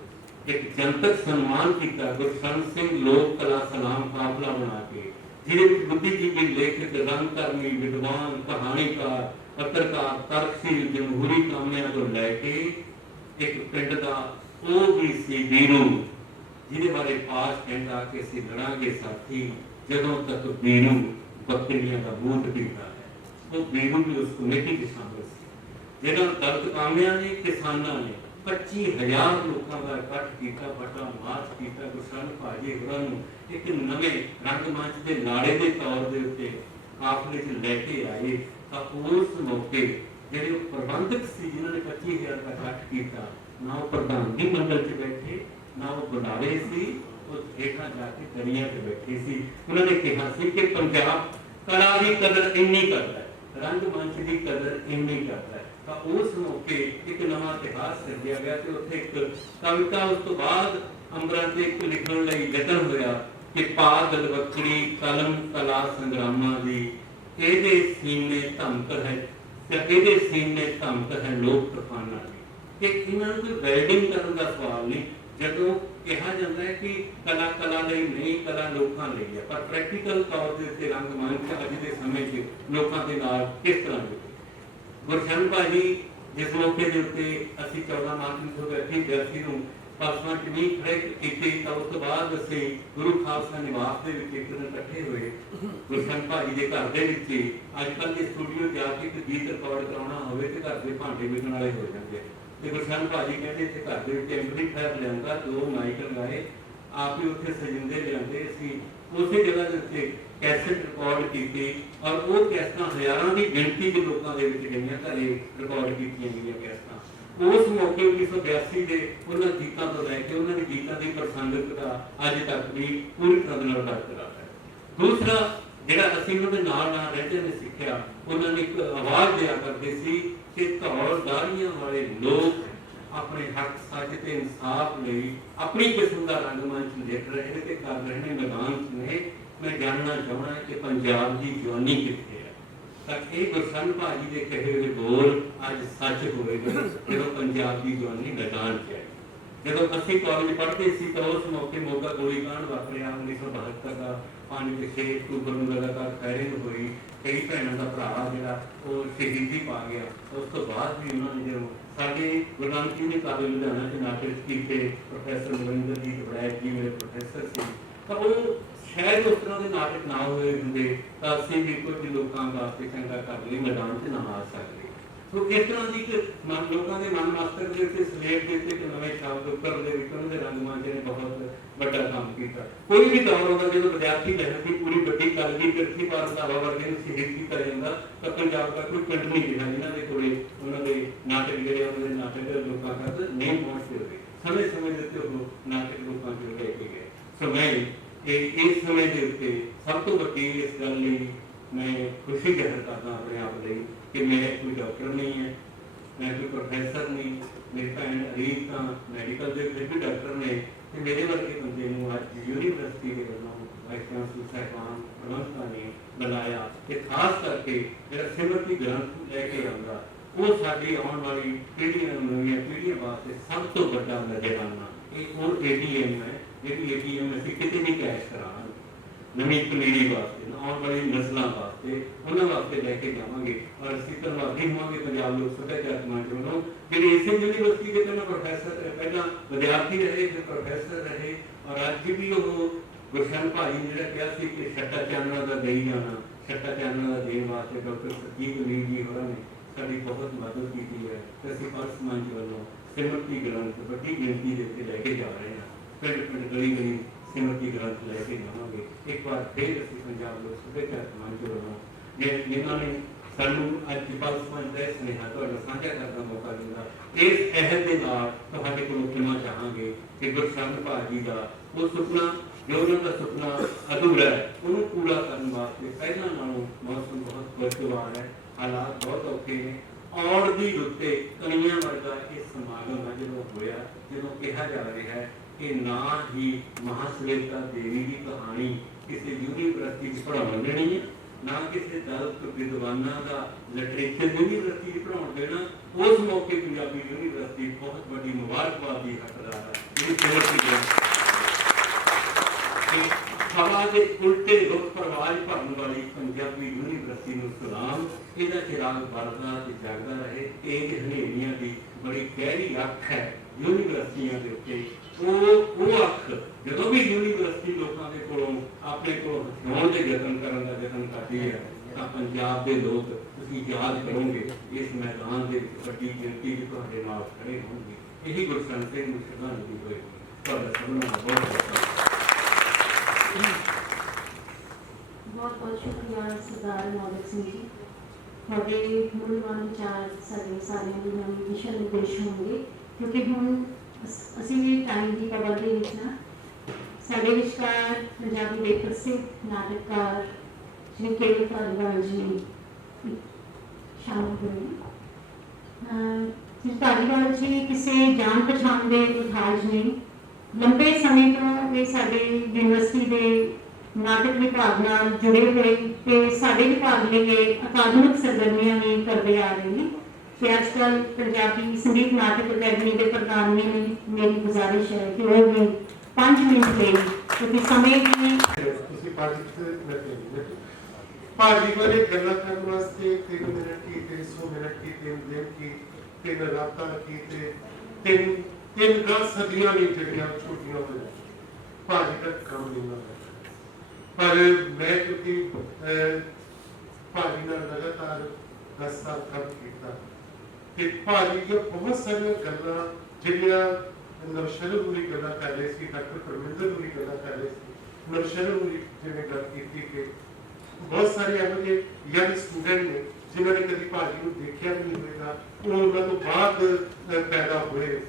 ਇੱਕ ਜਨਤਕ ਸਨਮਾਨ ਕੀਤਾ ਗੁਰਸ਼ਰਨ ਸਿੰਘ ਲੋਕ ਕਲਾ ਸਲਾਮ ਕਾਫਲਾ ਬਣਾ ਕੇ, ਜਿਹਦੇ ਵਿੱਚ ਬੁੱਧੀਜੀਵੀ ਲੇਖਕ, ਰੰਗਕਰਮੀ, ਵਿਦਵਾਨ, ਕਹਾਣੀਕਾਰ, ਪੱਤਰਕਾਰ, ਤਰਕਸ਼ੀਲ, ਜਮਹੂਰੀ ਕਾਮਿਆਂ ਤੋਂ ਲੈ ਕੇ ਇੱਕ ਪਿੰਡ ਦਾ ਉਹ ਵੀ ਸੀ ਵੀਰੂ, ਜਿਹਦੇ ਬਾਰੇ ਪਾਸ ਕਹਿੰਦਾ ਕਿ ਅਸੀਂ ਲੜਾਂਗੇ ਸਾਥੀ ਜਦੋਂ ਤੱਕ ਵੀਰੂ ਬੱਕਰੀਆਂ ਦਾ ਬੂਟ ਪੀਂਦਾ ਹੈ। ਉਹ ਵੀਰੂ ਵੀ ਉਸ ਕਮੇਟੀ ਦੇ ਸ਼ਾਮਲ ਸੀ। ਜਿਹੜਾ ਦਰਦ ਕਾਮਿਆਂ ਨੇ, ਕਿਸਾਨਾਂ ਨੇ 25,000 ਲੋਕਾਂ ਦਾ ਇਕੱਠ ਕੀਤਾ, ਵੱਡਾ ਮਾਰਚ ਕੀਤਾ। ਗੁਰਸ਼ਰਨ ਭਾਜੀ ਹੋਰਾਂ ਨੂੰ ਇੱਕ ਨਵੇਂ ਰੰਗਮੰਚ ਦੇ ਲਾੜੇ ਦੇ ਤੌਰ ਦੇ ਉੱਤੇ ਕਾਫਲੇ 'ਚ ਲੈ ਕੇ ਆਏ। ਤਾਂ ਉਸ ਮੌਕੇ ਜਿਹੜੇ ਉਹ ਪ੍ਰਬੰਧਕ ਸੀ ਜਿਨ੍ਹਾਂ ਨੇ 25,000 ਦਾ ਇਕੱਠ ਕੀਤਾ, ਨਾ ਉਹ ਪ੍ਰਧਾਨਗੀ ਮੰਡਲ 'ਚ ਬੈਠੇ, ਨਾ ਉਹ ਬੁਲਾਰੇ ਸੀ, ਉਹ ਹੇਠਾਂ ਜਾ ਕੇ ਦਰੀਆਂ 'ਤੇ ਬੈਠੇ ਸੀ। ਉਹਨਾਂ ਨੇ ਕਿਹਾ ਸੀ ਕਿ ਪੰਜਾਬ ਕਲਾ ਦੀ ਕਦਰ ਇੰਨੀ ਕਰਦਾ ਹੈ, ਰੰਗਮੰਚ ਦੀ ਕਦਰ ਇੰਨੀ ਕਰਦਾ ਹੈ। ਤਾਂ ਉਸ ਮੌਕੇ ਇੱਕ ਨਵਾਂ ਇਤਿਹਾਸ ਸਿਰਜਿਆ ਗਿਆ ਤੇ ਉੱਥੇ ਇੱਕ ਕਵਿਤਾ ਉਸ ਤੋਂ ਬਾਅਦ ਅੰਬਰਾਂ ਤੇ ਇੱਕ ਲਿਖਣ ਲਈ ਯਤਨ ਹੋਇਆ ਕਿ ਪਾਗਲ ਵੱਖਰੀ ਕਲਮ ਕਲਾ ਸੰਗਰਾਮਾਂ ਦੀ, ਇਹਦੇ ਸੀਨੇ ਧਮਕ ਹੈ ਤੇ ਇਹਦੇ ਸੀਨੇ ਧਮਕ ਹੈ ਲੋਕ ਤੂਫਾਨਾਂ ਦੀ। ਕਿ ਇਹਨਾਂ ਨੂੰ ਕੋਈ ਵੈਲਡਿੰਗ ਕਰਨ ਦਾ ਸਵਾਲ ਨਹੀਂ। ਜਦੋਂ ਕਿਹਾ ਜਾਂਦਾ ਹੈ ਕਿ ਕਲਾ ਕਲਾ ਲਈ ਨਹੀਂ, ਕਲਾ ਲੋਕਾਂ ਲਈ ਹੈ, ਪਰ ਪ੍ਰੈਕਟੀਕਲ ਤੌਰ ਦੇ ਉੱਤੇ ਰੰਗਮੰਚ ਅੱਜ ਦੇ ਸਮੇਂ 'ਚ ਲੋਕਾਂ ਦੇ ਨਾਲ ਕਿਸ ਤਰ੍ਹਾਂ ਜੁੜੇ। ਗੁਰਸ਼ਰਨ ਭਾਜੀ ਜਿਸ ਮੌਕੇ ਦੇ ਉੱਤੇ ਅਸੀਂ 14 ਮਾਰਚ 1982 ਨੂੰ ਪਰਸੋਂ 'ਚ ਵੀ ਖੜੇ ਕੀਤੇ, ਤਾਂ ਉਸ ਤੋਂ ਬਾਅਦ ਅਸੀਂ ਗੁਰੂ ਖਾਲਸਾ ਨਿਵਾਸ ਦੇ ਵਿੱਚ ਇੱਕ ਦਿਨ ਇਕੱਠੇ ਹੋਏ। ਗੁਰਸ਼ਰਨ ਭਾਜੀ ਦੇ ਘਰ ਦੇ ਵਿੱਚ ਅੱਜ ਕੱਲ੍ਹ ਦੇ ਸਟੂਡੀਓ ਜਾ ਕੇ ਇੱਕ ਗੀਤ ਰਿਕਾਰਡ ਕਰਾਉਣਾ ਹੋਵੇ ਤੇ ਘਰ ਦੇ ਭਾਂਡੇ ਵਿਕਣ ਵਾਲੇ ਹੋ ਜਾਂਦੇ। ਤੇ ਗੁਰਸ਼ਰਨ ਭਾਜੀ ਕਹਿੰਦੇ ਇੱਥੇ ਘਰ ਦੇ ਵਿੱਚ ਐਂਪਲੀਫਾਇਰ ਲਿਆਂਦਾ, 2 ਮਾਈਕ ਲਗਾਏ, ਆਪ ਹੀ ਉੱਥੇ ਸਜਿੰਦੇ ਲਿਆਂਦੇ। ਅਸੀਂ ਉਸੇ ਜਗ੍ਹਾ ਦੇ ਉੱਤੇ ਕੈਸਟ ਰਿਕਾਰਡ ਕੀਤੀ ਔਰ ਉਹ ਕੈਸਟਾਂ ਹਜ਼ਾਰਾਂ ਦੀ ਗਿਣਤੀ 'ਚ ਲੋਕਾਂ ਦੇ ਵਿੱਚ ਗਈਆਂ, ਘਰੇ ਰਿਕਾਰਡ ਕੀਤੀਆਂ ਗਈਆਂ ਕੈਸਟਾਂ। ਉਸ ਮੌਕੇ 1982 ਦੇ ਉਹਨਾਂ ਗੀਤਾਂ ਤੋਂ ਲੈ ਕੇ ਉਹਨਾਂ ਦੇ ਗੀਤਾਂ ਦੀ ਪ੍ਰਸੰਗਿਕਤਾ ਅੱਜ ਤੱਕ ਵੀ ਪੂਰੀ ਤਰ੍ਹਾਂ ਨਾਲ ਬਰਕਰਾਰ ਹੈ। ਦੂਸਰਾ ਜਿਹੜਾ ਅਸੀਂ ਉਹਨਾਂ ਦੇ ਨਾਲ ਰਹਿੰਦੇ ਨੇ ਸਿੱਖਿਆ, ਉਹਨਾਂ ਨੇ ਇੱਕ ਆਵਾਜ਼ ਦਿਆ ਕਰਦੇ ਸੀ ਕਿ ਧੌਲ ਦਾੜੀਆਂ ਵਾਲੇ ਲੋਕ ਆਪਣੇ ਹੱਕ ਸੱਚ ਤੇ ਇਨਸਾਫ ਲਈ ਆਪਣੀ ਕਿਸਮ ਦਾ ਰੰਗਮੰਚ ਦੇਖ ਰਹੇ ਨੇ ਤੇ ਕਰ ਰਹੇ ਨੇ ਮੈਦਾਨ 'ਚ ਨੇ। ਮੈਂ ਜਾਣਨਾ ਚਾਹੁੰਦਾ ਕਿ ਪੰਜਾਬ ਦੀ ਜਵਾਨੀ ਕਿੱਥੇ ਹੈ। ਤਾਂ ਇਹ ਗੁਰਸ਼ਰਨ ਭਾਜੀ ਦੇ ਕਹੇ ਹੋਏ ਬੋਲ ਅੱਜ ਸੱਚ ਹੋਏ ਜਦੋਂ ਪੰਜਾਬ ਦੀ ਜਵਾਨੀ ਮੈਦਾਨ 'ਚ ਹੈ। ਜਦੋਂ ਅਸੀਂ ਕਾਲਜ ਪੜ੍ਹਦੇ ਸੀ ਤਾਂ ਉਸ ਮੌਕੇ ਮੋਗਾ ਗੋਲੀकांड ਵਾਪਰਿਆ 1972 ਦਾ। 5 ਤੇ 6 ਅਕਤੂਬਰ ਨੂੰ ਲਗਾਤਾਰ ਫਾਇਰਿੰਗ ਹੋਈ, ਕਈ ਭੈਣਾਂ ਦਾ ਭਰਾ ਜਿਹੜਾ ਉਹ ਸ਼ਹੀਦੀ ਪਾ ਗਿਆ। ਉਸ ਤੋਂ ਬਾਅਦ ਵੀ ਉਹਨਾਂ ਨੇ ਜਦੋਂ ਸਾਡੇ ਗੁਰੂ ਨਾਨਕ ਦੇਵ ਕਾਲਜ ਲੁਧਿਆਣਾ 'ਚ ਨਾਟਕ ਕੀਤੇ, ਪ੍ਰੋਫੈਸਰ ਨਰਿੰਦਰਜੀਤ ਵੜੈਚ ਜੀ ਮੇਰੇ ਪ੍ਰੋਫੈਸਰ ਸੀ, ਤਾਂ ਉਹ ਸ਼ਾਇਦ ਉਸ ਤਰ੍ਹਾਂ ਦੇ ਨਾਟਕ ਨਾ ਹੋਏ ਹੁੰਦੇ ਤਾਂ ਅਸੀਂ ਵੀ ਕੁਝ ਲੋਕਾਂ ਵਾਸਤੇ ਚੰਗਾ ਕਰ ਲਈ ਮੈਦਾਨ 'ਚ ਨਾ ਆ ਸਕਦੇ। ਸੋ ਇਸ ਤਰ੍ਹਾਂ ਦੀ ਲੋਕਾਂ ਦੇ ਮਨ ਮਸਤਕ ਦੇ ਉੱਤੇ ਸਲੇਟ ਦੇ ਉੱਤੇ ਇੱਕ ਨਵੇਂ ਸ਼ਬਦ ਉੱਪਰ ਦੇ ਵਿੱਚ ਉਹਨਾਂ ਦੇ ਰੰਗਮੰਚ ਨੇ ਬਹੁਤ ਵੱਡਾ ਕੰਮ ਕੀਤਾ। ਕੋਈ ਵੀ ਦੌਰ ਆਉਂਦਾ ਜਦੋਂ ਵਿਦਿਆਰਥੀ ਲਹਿਰ ਦੀ ਪੂਰੀ ਵੱਡੀ ਕਲਗੀ ਕਿਰਤੀ ਭਾਰਤ ਦਾ ਵਰਗੇ ਨੂੰ ਸ਼ਹੀਦ ਕੀਤਾ ਜਾਂਦਾ ਤਾਂ ਪੰਜਾਬ ਦਾ ਕੋਈ ਪਿੰਡ ਨਹੀਂ ਰਿਹਾ ਜਿਨ੍ਹਾਂ ਦੇ ਕੋਲੇ ਉਹਨਾਂ ਦੇ ਨਾਟਕ ਜਿਹੜੇ ਉਹਨਾਂ ਦੇ ਨਾਟਕ ਲੋਕਾਂ ਤੱਕ ਨਹੀਂ ਪਹੁੰਚਦੇ ਹੋਏ। ਸਮੇਂ ਸਮੇਂ ਦੇ ਉੱਤੇ ਉਹ ਨਾਟਕ ਲੋਕਾਂ ਕੋਲ ਲੈ ਕੇ ਗਏ। ਸੋ ਮੈਂ ਇਸ ਸਮੇਂ ਦੇ ਉੱਤੇ ਸਭ ਤੋਂ ਵੱਡੀ ਇਸ ਗੱਲ ਲਈ ਮੈਂ ਖੁਸ਼ੀ ਜ਼ਾਹਿਰ ਕਰਦਾ ਆਪਣੇ ਆਪ ਲਈ ਕਿ ਮੈਂ ਕੋਈ ਡਾਕਟਰ ਨਹੀਂ ਹੈ, ਮੈਂ ਕੋਈ ਪ੍ਰੋਫੈਸਰ ਨਹੀਂ। ਮੇਰੀ ਭੈਣ ਰੀਤ ਤਾਂ ਮੈਡੀਕਲ ਦੇ ਵਿੱਚ ਵੀ ਡਾਕਟਰ ਨੇ ਤੇ ਮੇਰੇ ਵਰਗੇ ਬੰਦੇ ਨੂੰ ਅੱਜ ਯੂਨੀਵਰਸਿਟੀ ਦੇ ਵੱਲੋਂ ਵਾਈਸ ਚਾਂਸਲਰ ਸਾਹਿਬਾਨ ਪ੍ਰਬੰਧਕਾਂ ਨੇ ਬੁਲਾਇਆ ਤੇ ਖਾਸ ਕਰਕੇ ਜਿਹੜਾ ਸਿਮਰਤੀ ਗ੍ਰੰਥ ਲੈ ਕੇ ਆਉਂਦਾ ਉਹ ਸਾਡੀ ਆਉਣ ਵਾਲੀ ਪੀੜ੍ਹੀਆਂ ਨੂੰ, ਨਵੀਆਂ ਪੀੜ੍ਹੀਆਂ ਵਾਸਤੇ ਸਭ ਤੋਂ ਵੱਡਾ ਨਜ਼ਰਾਨਾ ਇਹ ਉਹ ATM ਹੈ ਜਿਹੜੀ ATM ਅਸੀਂ ਕਿਤੇ ਵੀ ਕੈਸ਼ ਕਰਾਵਾਂਗੇ ਨਵੀਂ ਪਨੀਰੀ ਵਾਸਤੇ, ਆਉਣ ਵਾਲੀ ਨਸਲਾਂ ਵਾਸਤੇ, ਉਹਨਾਂ ਵਾਸਤੇ ਲੈ ਕੇ ਜਾਵਾਂਗੇ। ਔਰ ਅਸੀਂ ਧੰਨਵਾਦੀ ਹੋਵਾਂਗੇ ਪੰਜਾਬ ਲੋਕ ਸੱਭਿਆਚਾਰਕ ਮੰਚ ਵੱਲੋਂ, ਜਿਹੜੇ ਇਸੇ ਯੂਨੀਵਰਸਿਟੀ ਦੇ ਪਹਿਲਾਂ ਪ੍ਰੋਫੈਸਰ ਪਹਿਲਾਂ ਵਿਦਿਆਰਥੀ ਰਹੇ, ਫਿਰ ਪ੍ਰੋਫੈਸਰ ਰਹੇ, ਔਰ ਅੱਜ ਵੀ ਉਹ ਗੁਰਸ਼ਨ ਭਾਈ ਨੇ ਜਿਹੜਾ ਕਿਹਾ ਸੀ ਕਿ ਛੱਟਾ ਚਾਨਣਾ ਦਾ ਦੇਈ ਜਾਣਾ, ਛੱਟਾ ਚਾਨਣਾ ਦਾ ਦੇਣ ਵਾਸਤੇ ਡਾਕਟਰ ਸਰਜੀਤ ਅਲੀਰ ਜੀ ਹੋਰਾਂ ਨੇ ਸਾਡੀ ਬਹੁਤ ਮਦਦ ਕੀਤੀ ਹੈ। ਤੇ ਅਸੀਂ ਪਰਸ ਮੰਚ ਵੱਲੋਂ ਸਿਮਰਤੀ ਗ੍ਰੰਥ ਵੱਡੀ ਗਿਣਤੀ ਦੇ ਉੱਤੇ ਲੈ ਕੇ ਜਾ ਰਹੇ ਹਾਂ। ਪਿੰਡ ਪਿੰਡ ਗਲੀ ਗਲੀ ਸਿਮਰਤੀ ਗ੍ਰੰਥ ਲੈ ਕੇ ਜਾਵਾਂਗੇ। ਇੱਕ ਵਾਰ ਫਿਰ ਅਸੀਂ ਪੰਜਾਬ ਲੋਕ ਸੱਭਿਆਚਾਰਕ ਮੰਚ ਵੱਲੋਂ ਜਿਨ੍ਹਾਂ ਨੇ ਸਾਨੂੰ ਅੱਜ ਪਰਸ ਮੰਚ ਦਾ ਸੁਨੇਹਾ ਤੁਹਾਡਾ ਸਾਂਝਾ ਕਰਨ ਦਾ ਮੌਕਾ ਦਿੰਦਾ, ਇਸ ਅਹਿਦ ਦੇ ਨਾਲ ਤੁਹਾਡੇ ਕੋਲੋਂ ਕਹਿਣਾ ਚਾਹਾਂਗੇ ਕਿ ਗੁਰਸ਼ਨ ਭਾਜੀ ਦਾ ਉਹ ਸੁਪਨਾ, ਜੋ ਉਹਨਾਂ ਦਾ ਸੁਪਨਾ ਅਧੂਰਾ ਹੈ, ਉਹਨੂੰ ਪੂਰਾ ਕਰਨ ਵਾਸਤੇ ਪਹਿਲਾਂ ਨਾਲੋਂ ਮੌਸਮ ਬਹੁਤ ਖੁਸ਼ਗਵਾਰ ਹੈ, ਹਾਲਾਤ ਬਹੁਤ ਔਖੇ ਨੇ। ਆਉਣ ਦੀ ਰੁੱਤੇ ਕਣੀਆਂ ਵਰਗਾ ਇਹ ਸਮਾਗਮ ਜਦੋਂ ਹੋਇਆ, ਜਦੋਂ ਕਿਹਾ ਜਾ ਰਿਹਾ ਹੈ ਕਿ ਨਾ ਹੀ ਮਹਾਸਵੇਤਾ ਦੇਵੀ ਦੀ ਕਹਾਣੀ ਕਿਸੇ ਯੂਨੀਵਰਸਿਟੀ ਵਿੱਚ ਪੜ੍ਹਾਉਣ ਦੇਣੀ ਹੈ, ਨਾ ਕਿਸੇ ਦਲਿਤ ਵਿਦਵਾਨਾਂ ਦਾ ਲਿਟਰੇਚਰ ਯੂਨੀਵਰਸਿਟੀ ਵਿੱਚ ਪੜ੍ਹਾਉਣ ਦੇਣਾ। ਉਸ ਮੌਕੇ ਪੰਜਾਬੀ ਯੂਨੀਵਰਸਿਟੀ ਬਹੁਤ ਵੱਡੀ ਮੁਬਾਰਕਬਾਦ ਦੀ ਹੱਕਦਾਰ ਹੈ। ਜਿਹੜੀ ਸਿਮਰਤੀ ਹਵਾ ਦੇ ਉਲਟੇ ਰੁੱਖ ਪ੍ਰਵਾਜ ਭਰਨ ਵਾਲੀ ਪੰਜਾਬੀ ਯੂਨੀਵਰਸਿਟੀ ਨੂੰ ਸਲਾਮ। ਇਹਦਾ ਚਿਰਾਗ ਬਲਦਾ ਤੇ ਜਾਗਦਾ ਰਹੇ। ਤੇਜ਼ ਹਨੇਰੀਆਂ ਦੀ ਬੜੀ ਗਹਿਰੀ ਅੱਖ ਹੈ ਯੂਨੀਵਰਸਿਟੀਆਂ ਦੇ ਉੱਤੇ। ਉਹ ਅੱਖ ਜਦੋਂ ਵੀ ਯੂਨੀਵਰਸਿਟੀ ਲੋਕਾਂ ਦੇ ਕੋਲੋਂ ਆਪਣੇ ਕੋਲੋਂ ਹਥਿਆਉਣ ਦੇ ਯਤਨ ਕਰਨ ਦਾ ਯਤਨ ਕਰਦੀ ਹੈ, ਤਾਂ ਪੰਜਾਬ ਦੇ ਲੋਕ ਤੁਸੀਂ ਯਾਦ ਕਰੋਗੇ ਇਸ ਮੈਦਾਨ ਦੇ ਵਿੱਚ ਵੱਡੀ ਗਿਣਤੀ ਵਿੱਚ ਤੁਹਾਡੇ ਨਾਲ ਖੜੇ ਹੋਣਗੇ। ਇਹੀ ਗੁਰਸੰਤ ਸਿੰਘ ਨੂੰ ਸ਼ਰਧਾਂਜਲੀ ਹੋਏਗੀ। ਤੁਹਾਡਾ ਸਭਨਾਂ ਦਾ ਬਹੁਤ ਬਹੁਤ बहुत बहुत शुक्रिया सरदार मौलिक सिंह जी। ਤੁਹਾਡੇ मूल्यवान विचार ਸਾਡੇ ਸਾਰਿਆਂ ਦੇ ਨਾਲ ਦਿਸ਼ਾ ਨਿਰਦੇਸ਼ ਹੋਣਗੇ, ਕਿਉਂਕਿ ਹੁਣ ਅਸੀਂ ਵੀ ਟਾਈਮ ਦੀ ਪਾਬੰਦੀ ਵਿੱਚ ਨਾ ਸਾਡੇ ਵਿਚਕਾਰ ਪੰਜਾਬੀ ਦੇ ਪ੍ਰਸਿੱਧ ਨਾਟਕਕਾਰ ਸ਼੍ਰੀ ਕੇਵਲ ਧਾਲੀਵਾਲ ਜੀ ਸ਼ਾਮਲ ਹੋਏ। ਸ਼੍ਰੀ ਧਾਲੀਵਾਲ ਜੀ ਕਿਸੇ ਜਾਣ ਪਛਾਣ ਦੇ ਮੁਤਾਜ ਨਹੀਂ, ਲੰਬੇ ਸਮੇਂ ਤੋਂ ਇਹ ਸਾਡੇ ਯੂਨੀਵਰਸਿਟੀ ਦੇ ਨਾਟਕ ਵਿਭਾਗ ਨਾਲ ਜੁੜੇ ਹੋਏ ਤੇ ਸਾਡੇ ਵਿਭਾਗ ਲਈ ਅਕਾਦਮਿਕ ਸਰਗਰਮੀਆਂ ਵੀ ਕਰਦੇ ਆ ਰਹੇ ਨੇ। ਤੇ ਅੱਜ ਕੱਲ੍ਹ ਪੰਜਾਬੀ ਸੰਗੀਤ ਨਾਟਕ ਅਕੈਡਮੀ ਦੇ ਪ੍ਰਧਾਨ ਨੇ ਮੇਰੀ ਗੁਜ਼ਾਰਿਸ਼ ਹੈ ਕਿ ਉਹ ਵੀ 5 ਮਿੰਟ ਲਈ ਕਿਉਂਕਿ ਸਮੇਂ ਦੀ ਤੁਸੀਂ ਭਾਜੀ ਵਾਲੇ ਗੱਲਾਂ ਕਰਨ ਵਾਸਤੇ 3 ਮਿੰਟ ਕੀ 300 ਮਿੰਟ ਕੀ 3 ਦਿਨ ਕੀ 3 ਰਾਤਾਂ ਕੀ ਤੇ 3 ਸਦੀਆਂ ਨਹੀਂ ਜਿਹੜੀਆਂ ਛੋਟੀਆਂ ਹੋ ਜਾਣ। ਭਾਜੀ ਦਾ ਕੰਮ ਨਹੀਂ ਹੁੰਦਾ, ਪਰ ਮੈਂ ਕਿਉਂਕਿ ਭਾਜੀ ਨਾਲ ਲਗਾਤਾਰ 10 ਸਾਲ ਕੰਮ ਕੀਤਾ ਤੇ ਭਾਜੀ ਦੀਆਂ ਬਹੁਤ ਸਾਰੀਆਂ ਗੱਲਾਂ ਜਿਹੜੀਆਂ ਨਰਸ਼ਰ ਨੂੰ ਗੱਲਾਂ ਕਰ ਰਹੇ ਸੀ, ਡਾਕਟਰ ਪਰਮਿੰਦਰ ਨੂੰ ਗੱਲਾਂ ਕਰ ਰਹੇ ਸੀ, ਨਰਸ਼ਰ ਨੂੰ ਜਿਵੇਂ ਗੱਲ ਕੀਤੀ ਕਿ ਬਹੁਤ ਸਾਰੇ ਇਹੋ ਜਿਹੇ ਯੰਗ ਸਟੂਡੈਂਟ ਨੇ ਜਿਨ੍ਹਾਂ ਨੇ ਕਦੀ ਭਾਜੀ ਨੂੰ ਦੇਖਿਆ ਵੀ ਨਹੀਂ ਹੋਵੇਗਾ, ਉਹ ਉਹਨਾਂ ਤੋਂ ਬਾਅਦ ਪੈਦਾ ਹੋਏ,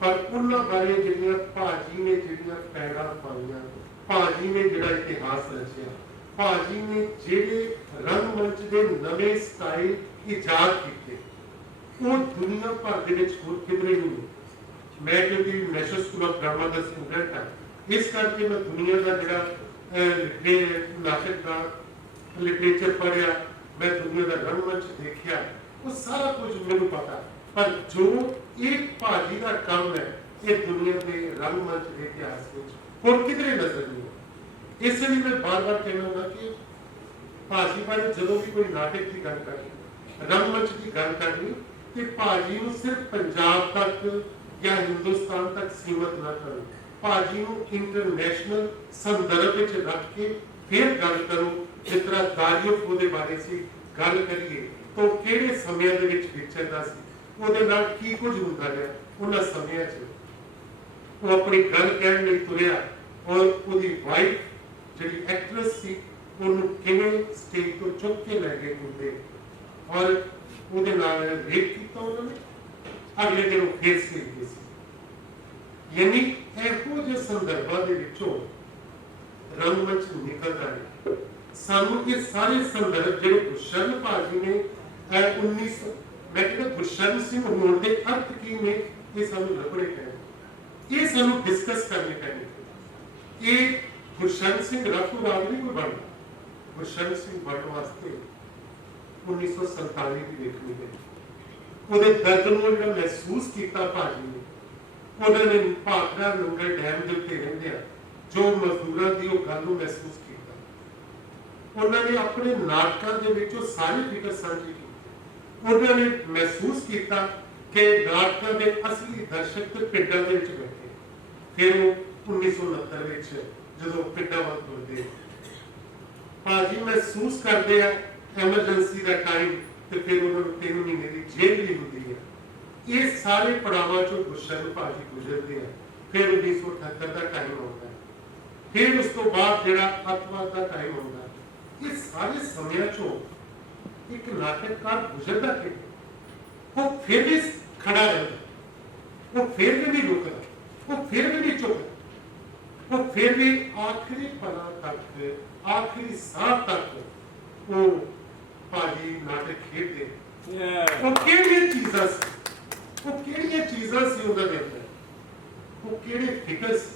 ਪਰ ਉਹਨਾਂ ਬਾਰੇ ਜਿਹੜੀਆਂ ਭਾਜੀ ਨੇ ਜਿਹੜੀਆਂ ਪੈੜਾਂ ਪਾਈਆਂ, ਭਾਜੀ ਨੇ ਜਿਹੜਾ ਇਤਿਹਾਸ ਰਚਿਆ, ਭਾਜੀ ਨੇ ਜਿਹੜੇ ਰੰਗਮੰਚ ਦੇ ਨਵੇਂ ਸਟਾਈਲ ਇਜਾਦ ਕੀਤੇ, ਉਹ ਦੁਨੀਆ ਭਰ ਦੇ ਵਿੱਚ ਹੋਰ ਕਿਧਰੇ ਨਹੀਂ। ਮੈਂ ਕਿਉਂਕਿ national school of drama the student ਹਾਂ, ਇਸ ਕਰਕੇ ਮੈਂ ਦੁਨੀਆ ਦਾ ਜਿਹੜਾ ਨਾਟਕ ਦਾ ਲਿਟਰੇਚਰ ਪੜ੍ਹਿਆ, ਮੈਂ ਦੁਨੀਆ ਦਾ ਰੰਗਮੰਚ ਦੇਖਿਆ, ਉਹ ਸਾਰਾ ਕੁਝ ਮੈਨੂੰ ਪਤਾ। ਪਰ ਜੋ ਇਹ ਭਾਜੀ ਦਾ ਕੰਮ ਹੈ, ਇਹ ਦੁਨੀਆ ਦੇ ਰੰਗਮੰਚ ਦੇ ਇਤਿਹਾਸ ਵਿੱਚ ਹੋਰ ਕਿਧਰੇ ਨਜ਼ਰ ਨਹੀਂ ਆਉਂਦਾ। ਇਸ ਲਈ ਮੈਂ ਬਾਰ-ਬਾਰ ਕਹਿਣਾ ਕਿ ਭਾਜੀ ਬਾਰੇ ਜਦੋਂ ਵੀ ਕੋਈ ਨਾਟਕ ਦੀ ਗੱਲ ਕਰਨੀ, ਰੰਗਮੰਚ ਦੀ ਗੱਲ ਕਰਨੀ, ਤੇ ਭਾਜੀ ਨੂੰ ਸਿਰਫ ਪੰਜਾਬ ਤੱਕ ਜਾਂ ਹਿੰਦੁਸਤਾਨ ਤੱਕ ਸੀਮਤ ਨਾ ਕਰੋ, ਭਾਜੀ ਨੂੰ ਇੰਟਰਨੈਸ਼ਨਲ ਸੰਦਰਭ ਵਿੱਚ ਰੱਖ ਕੇ ਫਿਰ ਗੱਲ ਕਰੋ। ਜਿਸ ਤਰ੍ਹਾਂ ਦਾਰੀਓ ਦੇ ਬਾਰੇ ਸੀ ਗੱਲ ਕਰੀਏ ਤਾਂ ਕਿਹੜੇ ਸਮਿਆਂ ਦੇ ਵਿੱਚ ਵਿਚਰਦਾ ਸੀ, ਉਹਦੇ ਨਾਲ ਕੀ ਕੁਝ ਹੁੰਦਾ ਰਿਹਾ ਉਹਨਾਂ ਸਮਿਆਂ 'ਚ, ਉਹ ਆਪਣੀ ਗੱਲ ਕਹਿਣ ਲਈ ਤੁਰਿਆ, ਔਰ ਉਹਦੀ ਵਾਈਫ ਜਿਹੜੀ ਐਕਟਰੈਸ ਸੀ ਉਹਨੂੰ ਕਿਵੇਂ ਸਟੇਜ ਤੋਂ ਚੁੱਕ ਕੇ ਲੈ ਗਏ ਹੁੰਦੇ, ਔਰ ਉਹਦੇ ਨਾਲ ਰੇਪ ਕੀਤਾ ਉਹਨਾਂ ਨੇ, ਅਗਲੇ ਦਿਨ ਉਹ ਫੇਰ ਸੀ ਗਏ ਸੀ। ਯਾਨੀ ਇਹੋ ਜਿਹੇ ਸੰਦਰਭਾਂ ਦੇ ਵਿੱਚੋਂ ਰੰਗਮੰਚ ਨਿਕਲਦਾ ਹੈ। ਸਾਨੂੰ ਇਹ ਸਾਰੇ ਸੰਦਰਭ ਜਿਹੜੇ ਗੁਰਸ਼ਰਨ ਭਾਜੀ ਨੇ 1900 ਮੈਂ ਕਹਿੰਦਾ ਗੁਰਸ਼ਰਨ ਸਿੰਘ ਹੋਣ ਦੇ ਅਰਥ ਕੀ ਨੇ, ਇਹ ਸਾਨੂੰ ਲੱਭਣੇ ਪੈਣੇ, ਇਹ ਸਾਨੂੰ ਡਿਸਕਸ ਕਰਨੇ ਪੈਣੇ। ਇਹ ਗੁਰਸ਼ਰਨ ਸਿੰਘ ਰਾਤੋਂ ਰਾਤ ਨਹੀਂ ਕੋਈ ਬਣਦਾ। ਗੁਰਸ਼ਰਨ ਸਿੰਘ ਬਣਨ ਵਾਸਤੇ 1947 ਦੀ ਵੇਖਣੀ ਪਈ। ਉਹਦੇ ਦਰਦ ਨੂੰ ਜਿਹੜਾ ਮਹਿਸੂਸ ਕੀਤਾ ਭਾਜੀ ਨੇ, ਉਹਨਾਂ ਨੇ ਭਾਖੜਾ ਨੰਗਲ ਡੈਮ ਦੇ ਉੱਤੇ ਰਹਿੰਦੇ ਆ ਜੋ ਮਜ਼ਦੂਰਾਂ ਦੀ ਉਹ ਗੱਲ ਨੂੰ ਮਹਿਸੂਸ ਕੀਤਾ। ਉਹਨਾਂ ਨੇ ਆਪਣੇ ਨਾਟਕਾਂ ਦੇ ਵਿੱਚ ਉਹ ਸਾਰੀ ਫਿਕਰ ਸਾਂਝੀ ਕੀਤੀ। ਉਹਨਾਂ ਨੇ ਮਹਿਸੂਸ ਕੀਤਾ ਕਿ ਨਾਟਕਾਂ ਦੇ ਅਸਲੀ ਦਰਸ਼ਕ ਤੇ ਪਿੰਡਾਂ ਦੇ ਵਿੱਚ ਬੈਠੇ। ਫਿਰ ਉਹ 1969 ਵਿੱਚ ਜਦੋਂ ਪਿੰਡਾਂ ਵੱਲ ਤੁਰਦੇ, ਭਾਜੀ ਮਹਿਸੂਸ ਕਰਦੇ ਆ ਐਮਰਜੈਂਸੀ ਦਾ ਟਾਈਮ, ਤੇ ਫਿਰ ਉਹਨਾਂ ਨੂੰ 3 ਮਹੀਨੇ ਦੀ ਜੇਲ੍ਹ ਵੀ ਹੁੰਦੀ ਹੈ। ਇਹ ਸਾਰੇ ਪੜਾਵਾਂ ਚੋਂ ਗੁਰਸ਼ਰਨ ਭਾਜੀ ਗੁਜ਼ਰਦੇ ਆ। ਫਿਰ 1978 ਦਾ ਟਾਈਮ ਆਉਂਦਾ, ਫਿਰ ਉਸ ਤੋਂ ਬਾਅਦ ਜਿਹੜਾ ਅੱਤਵਾਦ ਦਾ ਟਾਈਮ ਆਉਂਦਾ। ਇਹ ਸਾਰੇ ਸਮਿਆਂ ਚੋਂ ਇੱਕ ਨਾਟਕਕਾਰ ਗੁਜ਼ਰਦਾ ਕਿ ਉਹ ਫਿਰ ਵੀ ਖੜਾ ਰਹਿੰਦਾ, ਉਹ ਫਿਰ ਵੀ ਨਹੀਂ ਰੁਕਦਾ, ਉਹ ਫਿਰ ਵੀ ਨਹੀਂ ਝੁਕਦਾ, ਉਹ ਫਿਰ ਵੀ ਆਖਰੀ ਪਲਾਂ ਤੱਕ, ਆਖਰੀ ਸਾਹ ਤੱਕ ਉਹ ਭਾਜੀ ਨਾਟਕ ਖੇਡਦੇ। ਉਹ ਕਿਹੜੀਆਂ ਚੀਜ਼ਾਂ ਸੀ, ਉਹ ਕਿਹੜੀਆਂ ਚੀਜ਼ਾਂ ਸੀ ਉਹਨਾਂ ਦੇ ਅੰਦਰ, ਉਹ ਕਿਹੜੇ ਫਿਕਰ ਸੀ।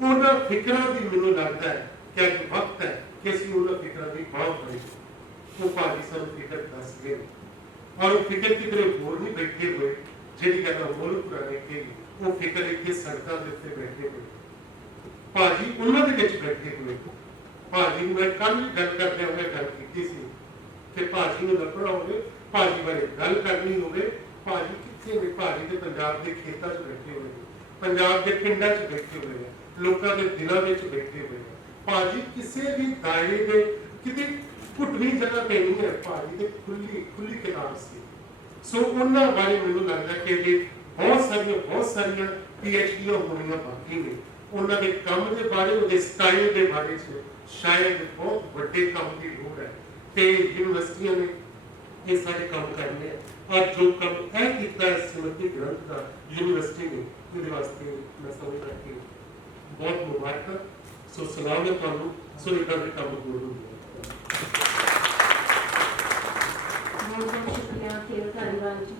ਉਹਨਾਂ ਫਿਕਰਾਂ ਦੀ ਮੈਨੂੰ ਲੱਗਦਾ ਹੈ ਕਿ ਅੱਜ ਵਕਤ ਹੈ ਕਿ ਅਸੀਂ ਉਹਨਾਂ ਫਿਕਰਾਂ ਦੀ ਬਾਤ ਕਰੀਏ। ਉਹ ਭਾਜੀ ਸਾਨੂੰ ਫਿਕਰ ਦੱਸ ਗਏ, ਔਰ ਉਹ ਫਿਕਰ ਕਿਧਰੇ ਹੋਰ ਨਹੀਂ ਬੈਠੇ ਹੋਏ ਜਿਹੜੀ ਗੱਲ ਉਹ ਪੁਰਾਣੇ ਕਹੀ। ਉਹ ਫਿਕਰ ਇੱਥੇ ਸੜਕਾਂ ਦੇ ਉੱਤੇ ਬੈਠੇ ਹੋਏ ਭਾਜੀ, ਉਹਨਾਂ ਦੇ ਵਿੱਚ ਬੈਠੇ ਹੋਏ। ਭਾਜੀ ਨੂੰ ਮੈਂ ਕੱਲ ਗੱਲ ਕਰਦੇ ਹੋਏ ਗੱਲ ਕੀਤੀ ਸੀ ਕਿ ਭਾਜੀ ਨੂੰ ਲੱਭਣਾ ਹੋਵੇ, ਭਾਜੀ ਬਾਰੇ ਗੱਲ ਕਰਨੀ ਹੋਵੇ, ਭਾਜੀ ਕਿੱਥੇ ਨੇ? ਭਾਜੀ ਦੇ ਪੰਜਾਬ ਦੇ ਖੇਤਾਂ 'ਚ ਬੈਠੇ ਹੋਏ, ਪੰਜਾਬ ਦੇ ਪਿੰਡਾਂ 'ਚ ਬੈਠੇ ਹੋਏ ਆ, ਲੋਕਾਂ ਦੇ ਦਿਲਾਂ ਵਿੱਚ ਬੈਠੇ ਹੋਏ ਆ। ਭਾਜੀ ਕਿਸੇ ਵੀ ਦਾਇਰੇ ਦੇ ਕਿਤੇ ਘੁੱਟਵੀਂ ਜਗ੍ਹਾ ਤੇ ਨਹੀਂ ਹੈ। ਭਾਜੀ ਤੇ ਖੁੱਲੀ ਕਿਤਾਬ ਸੀ। ਸੋ ਉਹਨਾਂ ਬਾਰੇ ਮੈਨੂੰ ਲੱਗਦਾ ਕਿ ਜੇ ਬਹੁਤ ਸਾਰੀਆਂ PhDs ਹੋਣੀਆਂ ਬਾਕੀ ਨੇ। ਉਹਨਾਂ ਦੇ ਕੰਮ ਦੇ ਬਾਰੇ, ਉਹਦੇ ਸਟਾਈਲ ਦੇ ਬਾਰੇ 'ਚ ਸ਼ਾਇਦ ਬਹੁਤ ਵੱਡੇ ਕੰਮ ਦੀ ਲੋੜ ਹੈ, ਤੇ ਯੂਨੀਵਰਸਿਟੀਆਂ ਨੇ ਇਹ ਸਾਰੇ ਕੰਮ ਕਰਨੇ ਆ। ਔਰ ਜੋ ਕੰਮ ਇਹ ਕੀਤਾ ਸਮ੍ਰਿਤੀ ਗ੍ਰੰਥ ਦਾ ਯੂਨੀਵਰਸਿਟੀ ਨੇ, ਇਹਦੇ ਵਾਸਤੇ ਮੈਂ ਸਮਝਦਾ ਕਿ ਬਹੁਤ ਮੁਬਾਰਕ। ਸੋ ਸਲਾਮ ਹੈ ਤੁਹਾਨੂੰ। ਸੋ ਇਦਾਂ ਦੇ ਕੰਮ ਹੋਰ ਹੁੰਦੇ। बहुत बहुत शुक्रिया खेल धन्यवाद जी।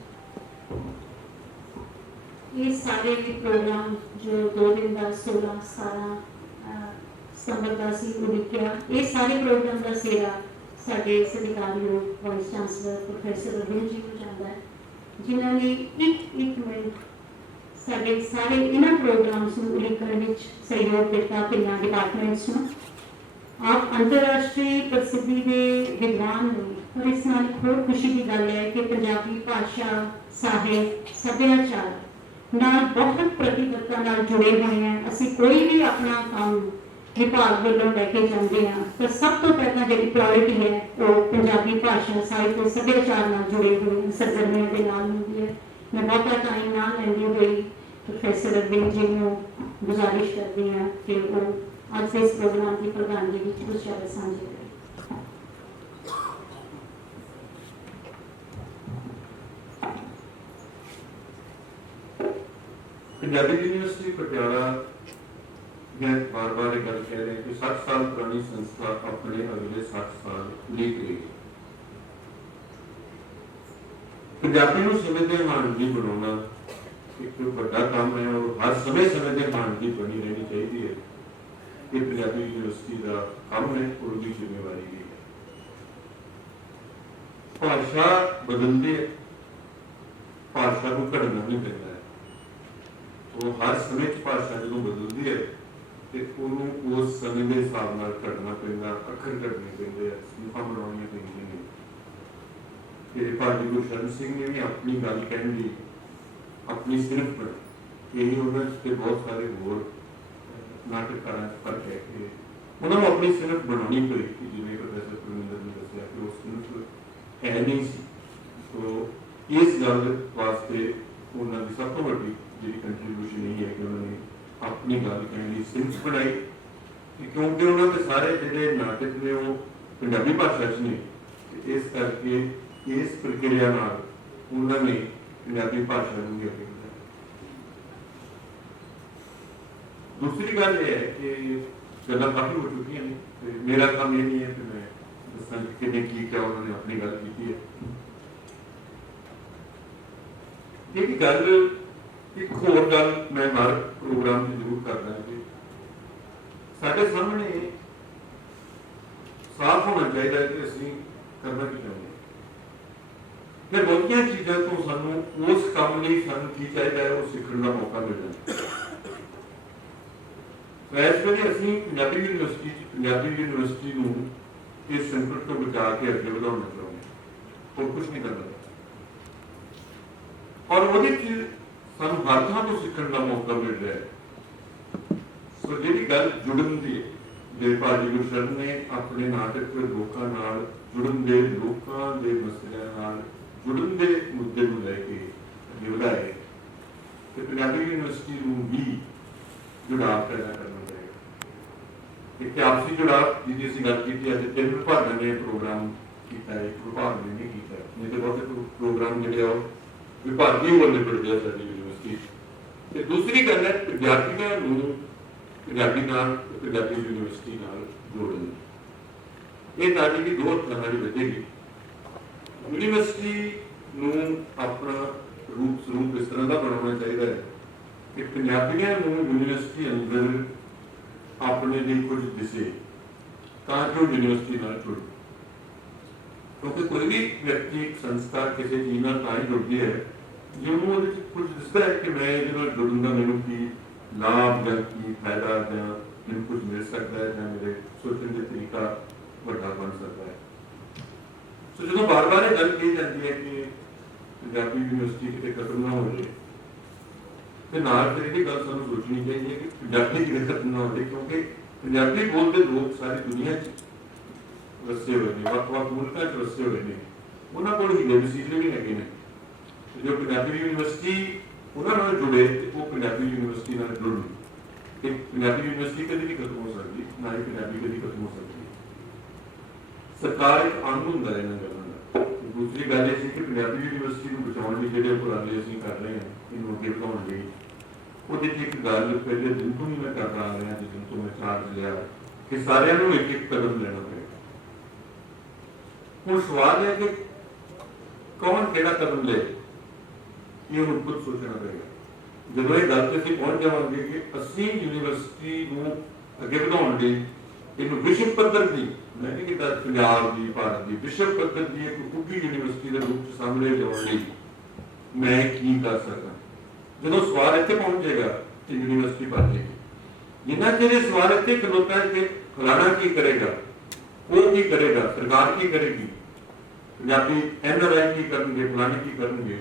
ये सारे प्रोग्राम जो 2 दिन का 16-17 सितंबर का सी उड़िया, ये सारे प्रोग्राम का सेरा साडे सत्कारयोग vice chancellor professor Arvind ji को जाता है, जिन्होंने एक मिनट साडे सारे इन्हां प्रोग्राम्स नूं उड़ीकण विच सहयोग दिता तिन्नां डिपार्टमेंट्स नूं। आप अंतरराष्ट्रीय प्रसिद्धि के विद्वान ने, और इस नाल एक होर खुशी की गल है कि पंजाबी भाषा, साहित्य, सभ्याचार नाल बहुत प्रतिबद्धता नाल जुड़े हुए हैं। असीं कोई भी अपना काम विभाग वालों लैके जाते हैं तो सब तो पहला जी प्रायोरिटी है वो पंजाबी भाषा, साहित्य, सभ्याचार नाल जुड़े हुए सरगर्मियों के नाल होंदी है। मैं बहुत टाइम ना लैंदी हुई प्रोफैसर अरविंद जी को गुजारिश करती हाँ कि वो आज इस प्रोग्राम की प्रधानगी में कुछ शब्द साझे करें। पंजाबी यूनिवर्सिटी पटियाला मैं बार बार ये गल कह रहे हैं कि 60 साल पुरानी संस्था अपने अगले 60 साल लीक रही है। पंजाबी को समय के मानवी बनाना एक बड़ा काम है और हर समय के मानवी बनी रहनी चाहिए है। ये पंजाबी यूनिवर्सिटी का काम है और उसकी जिम्मेवारी भी है। भाषा बदलती है, भाषा को घड़ना नहीं पैदा है। तो हर समय भाषा जो बदलती है तो उस समय के हिसाब से घटना पैदा, अखर घटने पैंदे, सिफा बनाउणियां पैंदियां ने। ते भाजी गुरशरण सिंह ने भी अपनी गल कहण दी अपनी सिर्फ बनाई। यही उन्होंने बहुत सारे होर नाटककारां च फर्क है कि उन्होंने अपनी सिर्फ बनानी पई कि जिवें प्रोफैसर परमिंदर ने दस्सिया कि वो सिर्फ है नहीं सी। तो इस गल वास्ते उन्होंने सब तो वड्डी जी कंट्रीब्यूशन यही है कि उन्होंने अपनी गल कहने सिर्फ बनाई, क्योंकि उन्होंने सारे जो नाटक ने वो पंजाबी भाषा च ने। इस करके इस प्रक्रिया उन्होंने पंजाबी भाषा को भी अगे बढ़ाया। दूसरी गल यह है कि गल्लां काफ़ी हो चुकी हैं। मेरा काम ये नहीं है कि मैं दसां कि क्या उन्होंने अपनी गल की है। एक गल एक होर गल मैं हर प्रोग्राम में जरूर करना है कि साढ़े सामने साफ होना चाहिए कि असीं करना की चाहते हैं। फिर बहुतियां चीज़ों तो सानू उस काम लई सानू की चाहिए है वो सीखने का मौका मिल जाए। ਇਸ ਵੇਲੇ ਅਸੀਂ ਪੰਜਾਬੀ ਯੂਨੀਵਰਸਿਟੀ ਨੂੰ ਇਸ ਸੰਕਟ ਤੋਂ ਬਚਾ ਕੇ ਅੱਗੇ ਵਧਾਉਣਾ ਚਾਹੁੰਦੇ ਹਾਂ, ਹੋਰ ਕੁਝ ਨਹੀਂ ਕਰਨਾ। ਔਰ ਉਹਦੇ 'ਚ ਸਾਨੂੰ ਹਰ ਥਾਂ ਤੋਂ ਸਿੱਖਣ ਦਾ ਮੌਕਾ ਮਿਲ ਰਿਹਾ ਹੈ। ਸੋ ਜਿਹੜੀ ਗੱਲ ਜੁੜਨ ਦੀ ਦੇ ਭਾਜੀ ਗੁਰਸ਼ਰਨ ਨੇ ਆਪਣੇ ਨਾਟਕ ਲੋਕਾਂ ਨਾਲ ਜੁੜਨ ਦੇ, ਲੋਕਾਂ ਦੇ ਮਸਲਿਆਂ ਨਾਲ ਜੁੜਨ ਦੇ ਮੁੱਦੇ ਨੂੰ ਲੈ ਕੇ ਅੱਗੇ ਵਧਾਏ ਤੇ ਪੰਜਾਬੀ ਯੂਨੀਵਰਸਿਟੀ ਨੂੰ ਵੀ ਜੁੜਾਵ ਪੈਦਾ ਕਰਨਾ ਪਏਗਾ। ਇੱਕ ਆਪਸੀ ਜੁੜਾਵ ਜਿਹਦੀ ਅਸੀਂ ਗੱਲ ਕੀਤੀ, ਅੱਜ 3 ਵਿਭਾਗਾਂ ਨੇ ਪ੍ਰੋਗਰਾਮ ਕੀਤਾ ਹੈ, ਇੱਕ ਵਿਭਾਗ ਨੇ ਨਹੀਂ ਕੀਤਾ, ਨਹੀਂ ਤਾਂ ਬਹੁਤ ਪ੍ਰੋਗਰਾਮ ਜਿਹੜੇ ਆ ਉਹ ਵਿਭਾਗੀ ਵੱਲੋਂ ਜੁੜਦੇ ਆ ਸਾਡੀ ਯੂਨੀਵਰਸਿਟੀ। ਤੇ ਦੂਸਰੀ ਗੱਲ ਹੈ ਵਿਦਿਆਰਥੀਆਂ ਨੂੰ ਪੰਜਾਬੀ ਨਾਲ, ਪੰਜਾਬੀ ਯੂਨੀਵਰਸਿਟੀ ਨਾਲ ਜੋੜਨ। ਇਹ ਤਾਲੀ ਵੀ 2 ਤਰ੍ਹਾਂ ਨਾਲ ਵਧੇਗੀ। ਯੂਨੀਵਰਸਿਟੀ ਨੂੰ ਆਪਣਾ ਰੂਪ ਸਰੂਪ ਇਸ ਤਰ੍ਹਾਂ ਦਾ ਬਣਾਉਣਾ ਚਾਹੀਦਾ ਹੈ ਕਿ ਪੰਜਾਬੀਆਂ ਨੂੰ ਯੂਨੀਵਰਸਿਟੀ ਅੰਦਰ ਆਪਣੇ ਲਈ ਕੁਝ ਦਿਸੇ ਤਾਂ ਕਿ ਉਹ ਯੂਨੀਵਰਸਿਟੀ ਨਾਲ ਜੁੜੇ। ਕਿਉਂਕਿ ਕੋਈ ਵੀ ਵਿਅਕਤੀ, ਸੰਸਥਾ ਕਿਸੇ ਚੀਜ਼ ਨਾਲ ਤਾਂ ਹੀ ਜੁੜਦੀ ਹੈ ਜੇ ਉਹਨੂੰ ਉਹਦੇ 'ਚ ਕੁਝ ਦਿਸਦਾ ਹੈ ਕਿ ਮੈਂ ਇਹਦੇ ਨਾਲ ਜੁੜਨ ਦਾ ਮੈਨੂੰ ਕੀ ਲਾਭ ਜਾਂ ਕੀ ਫਾਇਦਾ ਜਾਂ ਮੈਨੂੰ ਕੁਝ ਮਿਲ ਸਕਦਾ ਹੈ ਜਾਂ ਮੇਰੇ ਸੋਚਣ ਦਾ ਤਰੀਕਾ ਵੱਡਾ ਬਣ ਸਕਦਾ ਹੈ। ਸੋ ਜਦੋਂ ਬਾਰ-ਬਾਰ ਇਹ ਗੱਲ ਕਹੀ ਜਾਂਦੀ ਹੈ ਕਿ ਪੰਜਾਬੀ ਯੂਨੀਵਰਸਿਟੀ ਕਿਤੇ ਖਤਮ ਨਾ ਹੋ ਜਾਏ ਤੇ ਨਾਲ ਫਿਰ ਇਹ ਗੱਲ ਸਾਨੂੰ ਸੋਚਣੀ ਚਾਹੀਦੀ ਹੈ ਕਿ ਪੰਜਾਬੀ ਕਿਤੇ ਖਤਮ ਨਾ ਹੋ ਜਾਏ, ਕਿਉਂਕਿ ਪੰਜਾਬੀ ਬੋਲਦੇ ਲੋਕ ਸਾਰੀ ਦੁਨੀਆ 'ਚ ਵਸੇ ਹੋਏ ਨੇ, ਵੱਖ-ਵੱਖ ਮੁਲਕਾਂ 'ਚ ਵਸੇ ਹੋਏ ਨੇ, ਉਹਨਾਂ ਕੋਲ ਹੀਲੇ ਵਸੀਲੇ ਵੀ ਹੈਗੇ ਨੇ। ਜੋ ਪੰਜਾਬੀ ਯੂਨੀਵਰਸਿਟੀ ਉਹਨਾਂ ਨਾਲ ਜੁੜੇ ਤੇ ਉਹ ਪੰਜਾਬੀ ਯੂਨੀਵਰਸਿਟੀ ਨਾਲ ਜੁੜਨ। ਤੇ ਪੰਜਾਬੀ ਯੂਨੀਵਰਸਿਟੀ ਕਦੇ ਵੀ ਖਤਮ ਹੋ ਸਕਦੀ, ਨਾ ਹੀ ਪੰਜਾਬੀ ਕਦੀ ਖਤਮ ਹੋ ਸਕਦੀ। ਸਰਕਾਰ ਇੱਕ ਅੰਗ ਹੁੰਦਾ ਹੈ ਇਹਨਾਂ ਗੱਲਾਂ ਦਾ। ਦੂਸਰੀ ਗੱਲ ਇਹ ਸੀ ਕਿ ਪੰਜਾਬੀ ਯੂਨੀਵਰਸਿਟੀ ਨੂੰ ਬਚਾਉਣ ਲਈ ਜਿਹੜੇ ਉਪਰਾਲੇ ਅਸੀਂ ਕਰ ਰਹੇ ਹਾਂ, ਇਹਨੂੰ ਅੱਗੇ ਵਧਾਉਣ ਲਈ, ਉਹਦੇ 'ਚ ਇੱਕ ਗੱਲ ਪਹਿਲੇ ਦਿਨ ਤੋਂ ਹੀ ਮੈਂ ਕਰਦਾ ਆ ਰਿਹਾ, ਜਿਸ ਦਿਨ ਤੋਂ ਮੈਂ ਚਾਰਜ ਲਿਆ, ਕਿ ਸਾਰਿਆਂ ਨੂੰ ਇੱਕ ਕਦਮ ਲੈਣਾ ਪਏਗਾ। ਹੁਣ ਸਵਾਲ ਹੈ ਕਿ ਕੌਣ ਕਿਹੜਾ ਕਦਮ ਲਏ, ਇਹ ਹੁਣ ਖੁਦ ਸੋਚਣਾ ਪਏਗਾ। ਜਦੋਂ ਇਹ ਗੱਲ ਤੇ ਅਸੀਂ ਪਹੁੰਚ ਜਾਵਾਂਗੇ ਕਿ ਅਸੀਂ ਯੂਨੀਵਰਸਿਟੀ ਨੂੰ ਅੱਗੇ ਵਧਾਉਣ ਲਈ ਇਹਨੂੰ ਵਿਸ਼ਵ ਪੱਧਰ ਦੀ, ਮੈਂ ਨਹੀਂ ਕਹਿੰਦਾ ਪੰਜਾਬ ਦੀ, ਭਾਰਤ ਦੀ, ਵਿਸ਼ਵ ਪੱਧਰ ਦੀ ਇੱਕ ਉੱਘੀ ਯੂਨੀਵਰਸਿਟੀ ਦੇ ਰੂਪ 'ਚ ਸਾਹਮਣੇ ਲਿਆਉਣ ਲਈ ਮੈਂ ਕੀ ਕਰ ਸਕਦਾ। ਜਦੋਂ ਸਵਾਲ ਇੱਥੇ ਪਹੁੰਚ ਜਾਏਗਾ ਤੇ ਯੂਨੀਵਰਸਿਟੀ ਬਣ ਜਾਏਗੀ। ਜਿੰਨਾ ਚਿਰ ਇਹ ਸਵਾਲ ਇੱਥੇ ਖਲੋਤਾ ਹੈ ਕਿ ਫਲਾਣਾ ਕੀ ਕਰੇਗਾ, ਉਹ ਕੀ ਕਰੇਗਾ, ਸਰਕਾਰ ਕੀ ਕਰੇਗੀ, ਪੰਜਾਬੀ NRI ਕੀ ਕਰਨਗੇ, ਫਲਾਣੇ ਕੀ ਕਰਨਗੇ,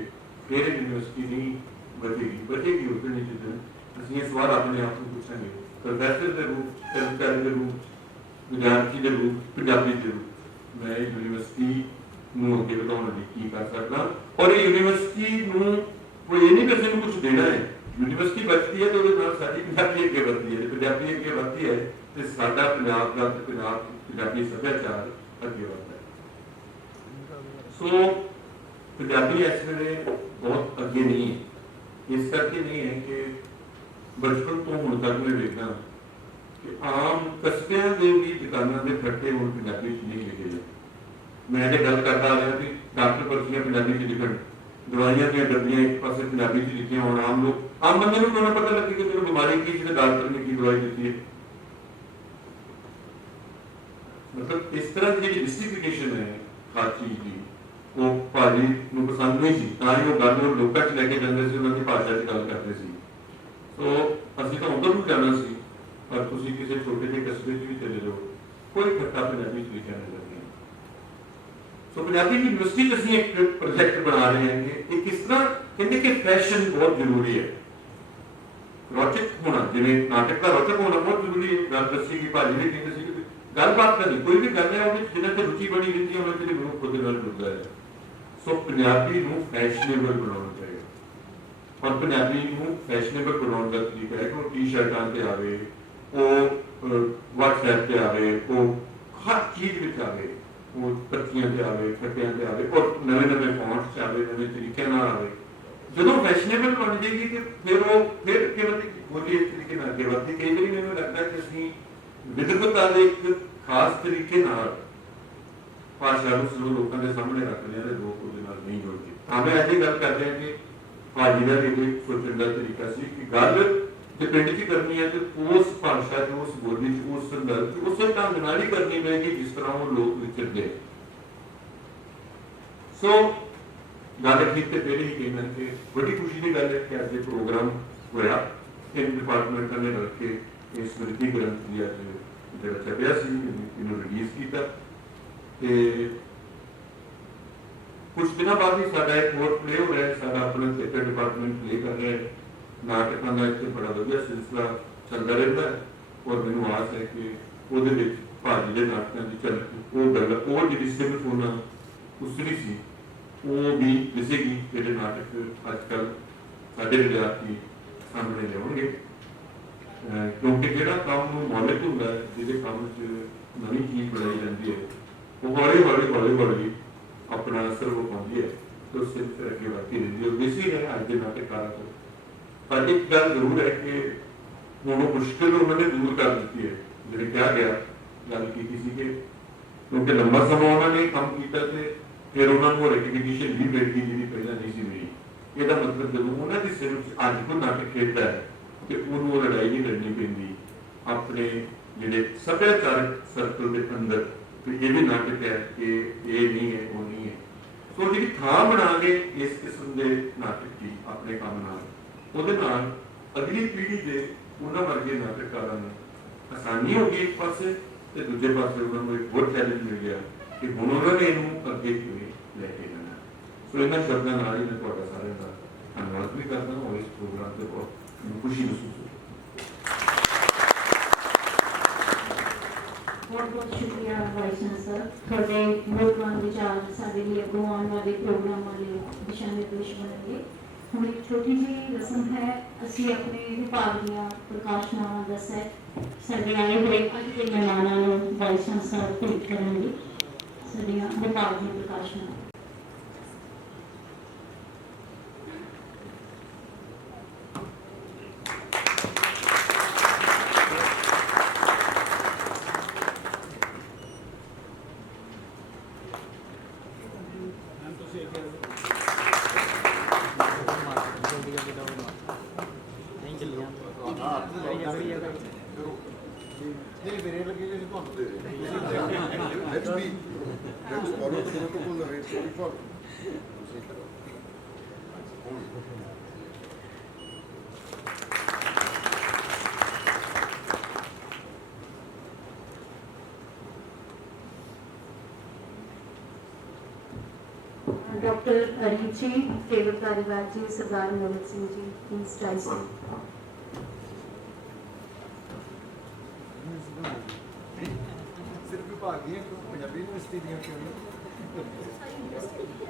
ਫਿਰ ਯੂਨੀਵਰਸਿਟੀ ਨਹੀਂ ਵਧੇਗੀ ਉਸ ਦਿਨ ਜਿੱਦਣ ਅਸੀਂ ਇਹ ਸਵਾਲ ਆਪਣੇ ਆਪ ਨੂੰ ਪੁੱਛਾਂਗੇ, ਪ੍ਰੋਫੈਸਰ ਦੇ ਰੂਪ, ਕਰਮਚਾਰੀ ਦੇ ਰੂਪ, ਵਿਦਿਆਰਥੀ ਦੇ ਰੂਪ, ਪੰਜਾਬੀ ਦੇ ਰੂਪ, ਮੈਂ ਯੂਨੀਵਰਸਿਟੀ ਨੂੰ ਅੱਗੇ ਵਧਾਉਣ ਲਈ ਕੀ ਕਰ ਸਕਦਾ। ਔਰ ਇਹ ਯੂਨੀਵਰਸਿਟੀ ਨੂੰ ਕੋਈ ਇਹ ਨਹੀਂ ਕਿਸੇ ਨੂੰ ਕੁਝ ਦੇਣਾ ਹੈ। ਯੂਨੀਵਰਸਿਟੀ ਬਚਦੀ ਹੈ ਤੇ ਉਹਦੇ ਨਾਲ ਸਾਡੀ ਪੰਜਾਬੀ ਅੱਗੇ ਵਧਦੀ ਹੈ, ਪੰਜਾਬੀ ਅੱਗੇ ਵਧਦੀ ਹੈ ਤੇ ਸਾਡਾ ਪੰਜਾਬ ਦਾ ਤੇ ਪੰਜਾਬੀ ਸੱਭਿਆਚਾਰ ਅੱਗੇ ਵਧਦਾ ਹੈ। ਸੋ ਪੰਜਾਬੀ ਇਸ ਵੇਲੇ ਬਹੁਤ ਅੱਗੇ ਨਹੀਂ ਹੈ। ਇਸ ਕਰਕੇ ਨਹੀਂ ਹੈ ਕਿ ਬਚਪਨ ਤੋਂ ਹੁਣ ਤੱਕ ਮੈਂ ਵੇਖਦਾ ਕਿ ਆਮ ਕਸਬਿਆਂ ਦੇ ਵੀ ਦੁਕਾਨਾਂ ਦੇ ਖੱਟੇ ਹੁਣ ਪੰਜਾਬੀ 'ਚ ਨਹੀਂ ਲਿਖੇ ਜਾਂਦੇ। ਮੈਂ ਇਹ ਗੱਲ ਕਰਦਾ ਆ ਰਿਹਾ ਕਿ ਡਾਕਟਰ ਪਰਚੀਆਂ ਪੰਜਾਬੀ 'ਚ ਲਿਖਣ, ਦਵਾਈਆਂ ਦੀਆਂ ਡੱਬੀਆਂ ਇੱਕ ਪਾਸੇ ਪੰਜਾਬੀ 'ਚ ਲਿਖੀਆਂ ਹੋਣ, ਆਮ ਬੰਦੇ ਨੂੰ ਕਿਉਂ ਪਤਾ ਲੱਗੇ ਕਿ ਮੈਨੂੰ ਬਿਮਾਰੀ ਕੀ ਸੀ, ਡਾਕਟਰ ਨੇ ਕੀ ਦਵਾਈ ਦਿੱਤੀ ਹੈ। ਮਤਲਬ ਇਸ ਤਰ੍ਹਾਂ ਦੀ ਜਿਹੜੀ ਡਿਸਟ੍ਰੀਬਿਊਸ਼ਨ ਹੈ ਹਰ ਚੀਜ਼ ਦੀ, ਉਹ ਭਾਜੀ ਨੂੰ ਪਸੰਦ ਨਹੀਂ ਸੀ, ਤਾਂ ਹੀ ਉਹ ਗੱਲ ਨੂੰ ਲੋਕਾਂ 'ਚ ਲੈ ਕੇ ਜਾਂਦੇ ਸੀ, ਉਹਨਾਂ ਦੀ ਭਾਸ਼ਾ 'ਚ ਗੱਲ ਕਰਦੇ ਸੀ। ਸੋ ਅਸੀਂ ਤਾਂ ਉਧਰ ਨੂੰ ਜਾਣਾ ਸੀ, ਪਰ ਤੁਸੀਂ ਕਿਸੇ ਛੋਟੇ ਜਿਹੇ ਕਸਬੇ 'ਚ ਵੀ ਚਲੇ ਜਾਓ, ਕੋਈ ਖੱਟਾ ਪੰਜਾਬੀ 'ਚ ਲਿਖਿਆ ਨਜ਼ਰ ਨਹੀਂ। ਸੋ ਪੰਜਾਬੀ ਯੂਨੀਵਰਸਿਟੀ 'ਚ ਅਸੀਂ ਇੱਕ ਪ੍ਰੋਜੈਕਟ ਬਣਾ ਰਹੇ ਹਾਂ ਕਿ ਇਹ ਕਿਸ ਤਰ੍ਹਾਂ, ਕਹਿੰਦੇ ਕਿ ਫੈਸ਼ਨ ਬਹੁਤ ਜ਼ਰੂਰੀ ਹੈ, ਰੌਚਕ ਹੋਣਾ, ਜਿਵੇਂ ਨਾਟਕ ਦਾ ਰੌਚਕ ਹੋਣਾ ਬਹੁਤ ਜ਼ਰੂਰੀ ਹੈ। ਗੱਲ ਦੱਸੀ ਕਿ ਭਾਜੀ ਨੇ ਕਹਿੰਦੇ ਸੀ ਕਿ ਗੱਲਬਾਤ ਤਾਂ ਨਹੀਂ, ਕੋਈ ਵੀ ਗੱਲ ਹੈ ਉਹਦੇ ਜਿਹਨਾਂ ਤੇ ਰੁਚੀ ਬਣੀ ਰਹਿੰਦੀ ਹੈ, ਉਹਨਾਂ ਤੇ ਮਨੁੱਖ ਉਹਦੇ ਨਾਲ ਜੁੜਦਾ ਹੈ। ਸੋ ਪੰਜਾਬੀ ਨੂੰ ਫੈਸ਼ਨੇਬਲ ਬਣਾਉਣਾ ਚਾਹੀਦਾ। ਔਰ ਪੰਜਾਬੀ ਨੂੰ ਫੈਸ਼ਨੇਬਲ ਬਣਾਉਣ ਦਾ ਤਰੀਕਾ ਹੈ ਕਿ ਉਹ ਟੀ-ਸ਼ਰਟਾਂ ਤੇ ਆਵੇ, ਉਹ WhatsApp ਤੇ ਆਵੇ, ਉਹ ਹਰ ਚੀਜ਼ ਵਿੱਚ ਆਵੇ, ਉਹ ਪੱਤੀਆਂ ਤੇ ਆਵੇ, ਖੱਟਿਆਂ ਤੇ ਆਵੇ, ਔਰ ਨਵੇਂ ਫੌਂਟਸ 'ਚ ਆਵੇ, ਨਵੇਂ ਤਰੀਕਿਆਂ ਨਾਲ ਆਵੇ। ਜਦੋਂ ਫੈਸ਼ਨੇਬਲ ਬਣ ਜਾਏਗੀ ਤੇ ਫਿਰ ਕਿਵੇਂ ਬੋਲੀ ਇਸ ਤਰੀਕੇ ਨਾਲ ਅੱਗੇ ਵਧਦੀ। ਕਈ ਵਾਰੀ ਮੈਨੂੰ ਲੱਗਦਾ ਕਿ ਅਸੀਂ ਵਿਦਵਤਾ ਦੇ ਇੱਕ ਖਾਸ ਤਰੀਕੇ ਨਾਲ ਭਾਸ਼ਾ ਨੂੰ ਸਲੋ ਲੋਕਾਂ ਦੇ ਸਾਹਮਣੇ ਰੱਖਦੇ ਹਾਂ ਤੇ ਲੋਕ ਉਹਦੇ ਨਾਲ ਨਹੀਂ ਜੁੜਦੇ। ਤਾਂ ਮੈਂ ਅੱਜ ਇਹ ਗੱਲ ਕਰਦੇ ਹਾਂ ਕਿ ਭਾਜੀ ਦਾ ਵੀ ਸੋਚਣ ਦਾ ਤਰੀਕਾ ਸੀ ਕਿ ਗੱਲ ਜੇ ਪਿੰਡ 'ਚ ਕਰਨੀ ਹੈ ਤੇ ਉਸ ਭਾਸ਼ਾ 'ਚ, ਉਸ ਬੋਲੀ 'ਚ, ਉਸ ਸੰਦਰਭ 'ਚ ਉਸੇ ਢੰਗ ਨਾਲ ਹੀ ਕਰਨੀ ਪਏਗੀ ਜਿਸ ਤਰ੍ਹਾਂ ਉਹ ਲੋਕ ਵਿਚਰਦੇ। ਸੋ ਗੱਲ ਤੇ ਫਿਰ ਹੀ ਕਹਿਣਾ ਕਿ ਬੜੀ ਖੁਸ਼ੀ ਦੀ ਗੱਲ ਹੈ ਕਿ ਅੱਜ ਇਹ ਪ੍ਰੋਗਰਾਮ ਹੋਇਆ, 3 ਡਿਪਾਰਟਮੈਂਟਾਂ ਨੇ ਰਲ ਕੇ ਇਹ ਸਮ੍ਰਿਤੀ ਗ੍ਰੰਥ ਦੀ ਅੱਜ ਜਿਹੜਾ ਛਪਿਆ ਸੀ ਇਹਨੂੰ ਰਿਲੀਜ਼ ਕੀਤਾ। ਤੇ ਕੁਝ ਦਿਨਾਂ ਬਾਅਦ ਹੀ ਸਾਡਾ ਇੱਕ ਹੋਰ ਪਲੇ ਹੋ ਰਿਹਾ, ਸਾਡਾ ਆਪਣਾ ਥੀਏਟਰ ਡਿਪਾਰਟਮੈਂਟ ਪਲੇ ਕਰ ਰਿਹਾ ਹੈ। ਨਾਟਕਾਂ ਦਾ ਇੱਥੇ ਬੜਾ ਵਧੀਆ ਸਿਲਸਿਲਾ ਚੱਲਦਾ ਰਹਿੰਦਾ ਹੈ ਔਰ ਮੈਨੂੰ ਆਸ ਹੈ ਕਿ ਉਹਦੇ ਵਿੱਚ ਭਾਜੀ ਦੇ ਨਾਟਕਾਂ ਦੀ ਝਲਕ ਉਹ ਜਿਹੜੀ ਸਿਰਫ ਉਹਨਾਂ ਉਸਰੀ ਸੀ ਉਹ ਵੀ ਦਿਸੇਗੀ। ਜਿਹੜੇ ਨਾਟਕ ਅੱਜ ਕੱਲ੍ਹ ਸਾਡੇ ਵਿਦਿਆਰਥੀ ਸਾਹਮਣੇ ਲਿਆਉਣਗੇ, ਕਿਉਂਕਿ ਜਿਹੜਾ ਕੰਮ ਮੌਲਿਕ ਹੁੰਦਾ ਹੈ, ਜਿਹਦੇ ਕੰਮ 'ਚ ਨਵੀਂ ਚੀਜ਼ ਬਣਾਈ ਜਾਂਦੀ ਹੈ, ਉਹ ਹੌਲੀ ਆਪਣਾ ਅਸਰ ਉਹ ਪਾਉਂਦੀ ਹੈ ਤੇ ਉਸ ਸਿਰ ਫਿਰ ਅੱਗੇ ਵਧਦੀ ਰਹਿੰਦੀ ਹੈ। ਉਹ ਇਸੇ ਹੈ ਅੱਜ ਦੇ ਨਾਟਕਕਾਰਾਂ ਤੋਂ। ਪਰ ਇੱਕ ਗੱਲ ਜ਼ਰੂਰ ਹੈ ਕਿ ਹੁਣ ਉਹ ਮੁਸ਼ਕਿਲ ਉਹਨਾਂ ਨੇ ਦੂਰ ਕਰ ਦਿੱਤੀ ਹੈ। ਜਿਹੜੇ ਕਿਹਾ ਗਿਆ ਗੱਲ ਕੀਤੀ ਸੀ ਕਿ ਕਿਉਂਕਿ ਲੰਬਾ ਸਮਾਂ ਉਹਨਾਂ ਨੇ ਕੰਮ ਕੀਤਾ ਤੇ ਫਿਰ ਉਹਨਾਂ ਨੂੰ ਰੈਕਗਨੀਸ਼ਨ ਵੀ ਮਿਲ ਗਈ ਜਿਹੜੀ ਪਹਿਲਾਂ ਨਹੀਂ ਸੀ ਮਿਲੀ। ਇਹਦਾ ਮਤਲਬ ਜਦੋਂ ਉਹਨਾਂ ਦੀ ਸਿਰ ਵਿੱਚ ਅੱਜ ਕੋਈ ਨਾਟਕ ਖੇਡਦਾ ਹੈ ਤੇ ਉਹਨੂੰ ਲੜਾਈ ਨਹੀਂ ਲੜਨੀ ਪੈਂਦੀ ਆਪਣੇ ਜਿਹੜੇ ਸੱਭਿਆਚਾਰਕ ਸਰਕਲ ਦੇ ਅੰਦਰ ਕਿ ਇਹ ਵੀ ਨਾਟਕ ਹੈ ਕਿ ਇਹ ਨਹੀਂ ਹੈ ਉਹ ਨਹੀਂ ਹੈ। ਸੋ ਜਿਹੜੀ ਥਾਂ ਬਣਾ ਕੇ ਇਸ ਕਿਸਮ ਦੇ ਨਾਟਕ ਦੀ ਆਪਣੇ ਕੰਮ ਨਾਲ ਉਹਦੇ ਨਾਲ ਅਗਲੀ ਪੀੜ੍ਹੀ ਦੇ ਉਹਨਾਂ ਵਰਗੇ ਨਾਟਕਕਾਰਾਂ ਨੂੰ ਆਸਾਨੀ ਹੋ ਗਈ ਇੱਕ ਪਾਸੇ ਤੇ ਦੂਜੇ ਪਾਸੇ ਉਹਨਾਂ ਨੂੰ ਇੱਕ ਹੋਰ ਚੈਲੰਜ ਮਿਲ ਗਿਆ ਕਿ ਹੁਣ ਉਹਨਾਂ ਨੇ ਇਹਨੂੰ ਅੱਗੇ ਕਿਵੇਂ ਲੈ ਕੇ ਜਾਣਾ। ਸੋ ਇਹਨਾਂ ਸ਼ਬਦਾਂ ਨਾਲ ਹੀ ਮੈਂ ਤੁਹਾਡਾ ਸਾਰਿਆਂ ਦਾ ਧੰਨਵਾਦ ਵੀ ਕਰਦਾ ਹਾਂ ਔਰ ਇਸ ਪ੍ਰੋਗਰਾਮ ਤੇ ਬਹੁਤ ਖੁਸ਼ੀ ਮਹਿਸੂਸ ਹੋਈ। बहुत बहुत शुक्रिया वाइस चांसलर थोड़े मूलवान विचार साढ़े लिए अगों आने वाले प्रोग्राम वाले दिशा निर्देश बनेंगे। हम एक छोटी जी रस्म है असी अपने विभाग दियां प्रकाशनावां दा सैट साडे आए हुए अज के मेहमानां नूं वाइस चांसलर भेंट करेंगे। साडियां विभाग दियां प्रकाशनावां डॉक्टर अरीब जी, केवल कार्यवाह जी, सरदार मोहम्मद सिंह जी, प्लीज राइज। ਸਿਰਫ ਵਿਭਾਗ ਦੀਆਂ ਪੰਜਾਬੀ ਯੂਨੀਵਰਸਿਟੀ ਦੀਆਂ ਕਿਉਂ ਨਹੀਂ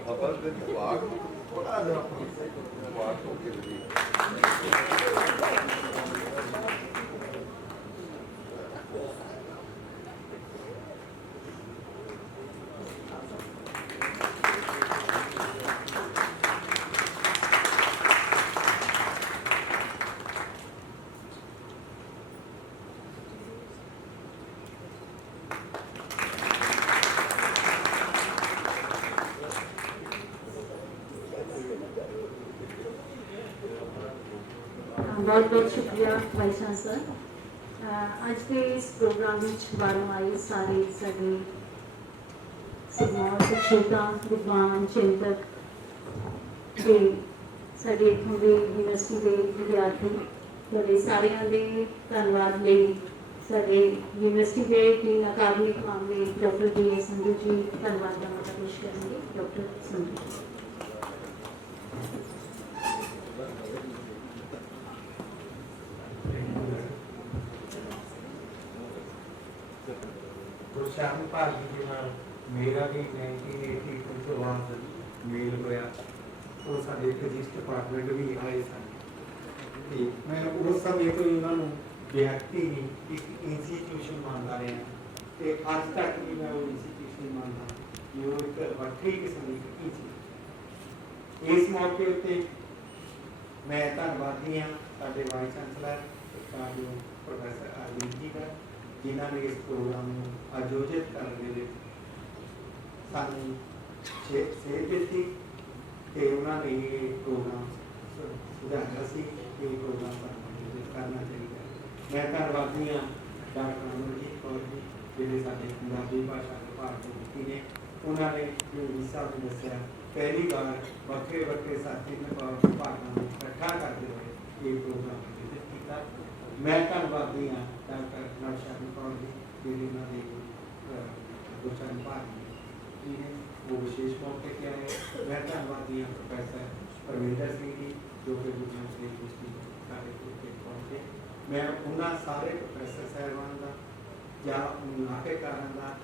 ਆਪਾਂ ਦੇ ਵਿਭਾਗ ਥੋੜਾ ਜਿਹਾ ਵਿਭਾਗ ਹੋ ਕੇ ਵੀ बहुत बहुत शुक्रिया वाइस चांसलर। अज के इस प्रोग्राम में बारों आए सारे साडे सिग्नल शिक्षिता विद्वान चिंतक ते साडे इत्थों दे यूनिवर्सिटी के विद्यार्थी बड़े सारियां दे धन्नवाद लई साडे यूनिवर्सिटी के डीन अकादमिक मामले डॉक्टर डी संधू जी धन्नवाद का मतलब पेश करेंगे। डॉक्टर संधू जी। गुरशरण भाजी के नाल मेरा भी 1982 ਤੋਂ ਬਾਅਦ ਮੇਲ ਹੋਇਆ। ਉਹ ਸਾਡੇ ਫਿਜ਼ਿਕਸ ਡਿਪਾਰਟਮੈਂਟ ਵੀ ਆਏ ਸਨ ਤੇ ਮੈਂ ਉਸ ਸਮੇਂ ਤੋਂ ਉਹਨਾਂ ਨੂੰ ਵਿਅਕਤੀ ਨਹੀਂ ਇੱਕ ਇੰਸਟੀਟਿਊਸ਼ਨ ਮੰਨਦਾ ਰਿਹਾ ਤੇ ਅੱਜ ਤੱਕ ਵੀ ਮੈਂ ਉਹ ਇੰਸਟੀਟਿਊਸ਼ਨ ਮੰਨਦਾ ਕਿ ਉਹ ਇੱਕ ਵੱਖਰੀ ਕਿਸਮ ਦੀ ਚੀਜ਼। ਇਸ ਮੌਕੇ ਉੱਤੇ ਮੈਂ ਧੰਨਵਾਦੀ ਹਾਂ ਸਾਡੇ ਵਾਈਸ ਚਾਂਸਲਰ ਪ੍ਰੋਫੈਸਰ ਅਰਵਿੰਦ ਜੀ ਦਾ ਜਿਨ੍ਹਾਂ ਨੇ ਇਸ ਪ੍ਰੋਗਰਾਮ ਨੂੰ ਆਯੋਜਿਤ ਕਰਨ ਦੇ ਵਿੱਚ ਸਾਨੂੰ ਸੇਧ ਦਿੱਤੀ ਤੇ ਉਹਨਾਂ ਨੇ ਇਹ ਪ੍ਰੋਗਰਾਮ ਸੁਝਾਇਆ ਸੀ ਕਿ ਇਹ ਪ੍ਰੋਗਰਾਮ ਸਾਨੂੰ ਆਯੋਜਿਤ ਕਰਨਾ ਚਾਹੀਦਾ। ਮੈਂ ਧੰਨਵਾਦੀ ਹਾਂ ਡਾਕਟਰ ਅਮਰਜੀਤ ਕੌਰ ਜੀ ਜਿਹੜੇ ਸਾਡੇ ਪੰਜਾਬੀ ਭਾਸ਼ਾ ਵਿਭਾਗ ਦੇ ਮੁਖੀ ਨੇ। ਉਹਨਾਂ ਨੇ ਜੋ ਵਿਸ਼ਾ ਨੂੰ ਦੱਸਿਆ ਪਹਿਲੀ ਵਾਰ ਵੱਖਰੇ ਵੱਖਰੇ ਸਾਥੀ ਵਿਭਾਗਾਂ ਨੂੰ ਇਕੱਠਾ ਕਰਦੇ ਹੋਏ ਇਹ ਪ੍ਰੋਗਰਾਮ ਆਯੋਜਿਤ ਕੀਤਾ। ਮੈਂ ਧੰਨਵਾਦੀ ਹਾਂ ਡਾਕਟਰ ਨਵਸ਼ਰਨ ਕੌਰ ਜੀ ਜਿਹੜੇ ਉਹਨਾਂ ਦੇ ਗੁਰਚਰਨ ਭਾਜੀ ਜੀ ਨੇ ਉਹ ਵਿਸ਼ੇਸ਼ ਮੌਕੇ ਤੇ ਆਏ। ਮੈਂ ਧੰਨਵਾਦੀ ਹਾਂ ਪ੍ਰੋਫੈਸਰ ਪਰਮਿੰਦਰ ਸਿੰਘ ਜੀ ਜੋ ਕਿ ਗੁਰਜਨ ਸਿੰਘ ਯੂਨੀਵਰਸਿਟੀ ਸਾਡੇ ਕੋਲ ਪਹੁੰਚੇ। ਮੈਂ ਉਹਨਾਂ ਸਾਰੇ ਪ੍ਰੋਫੈਸਰ ਸਾਹਿਬਾਨ ਦਾ ਜਾਂ ਨਾਟਕਕਾਰਾਂ ਦਾ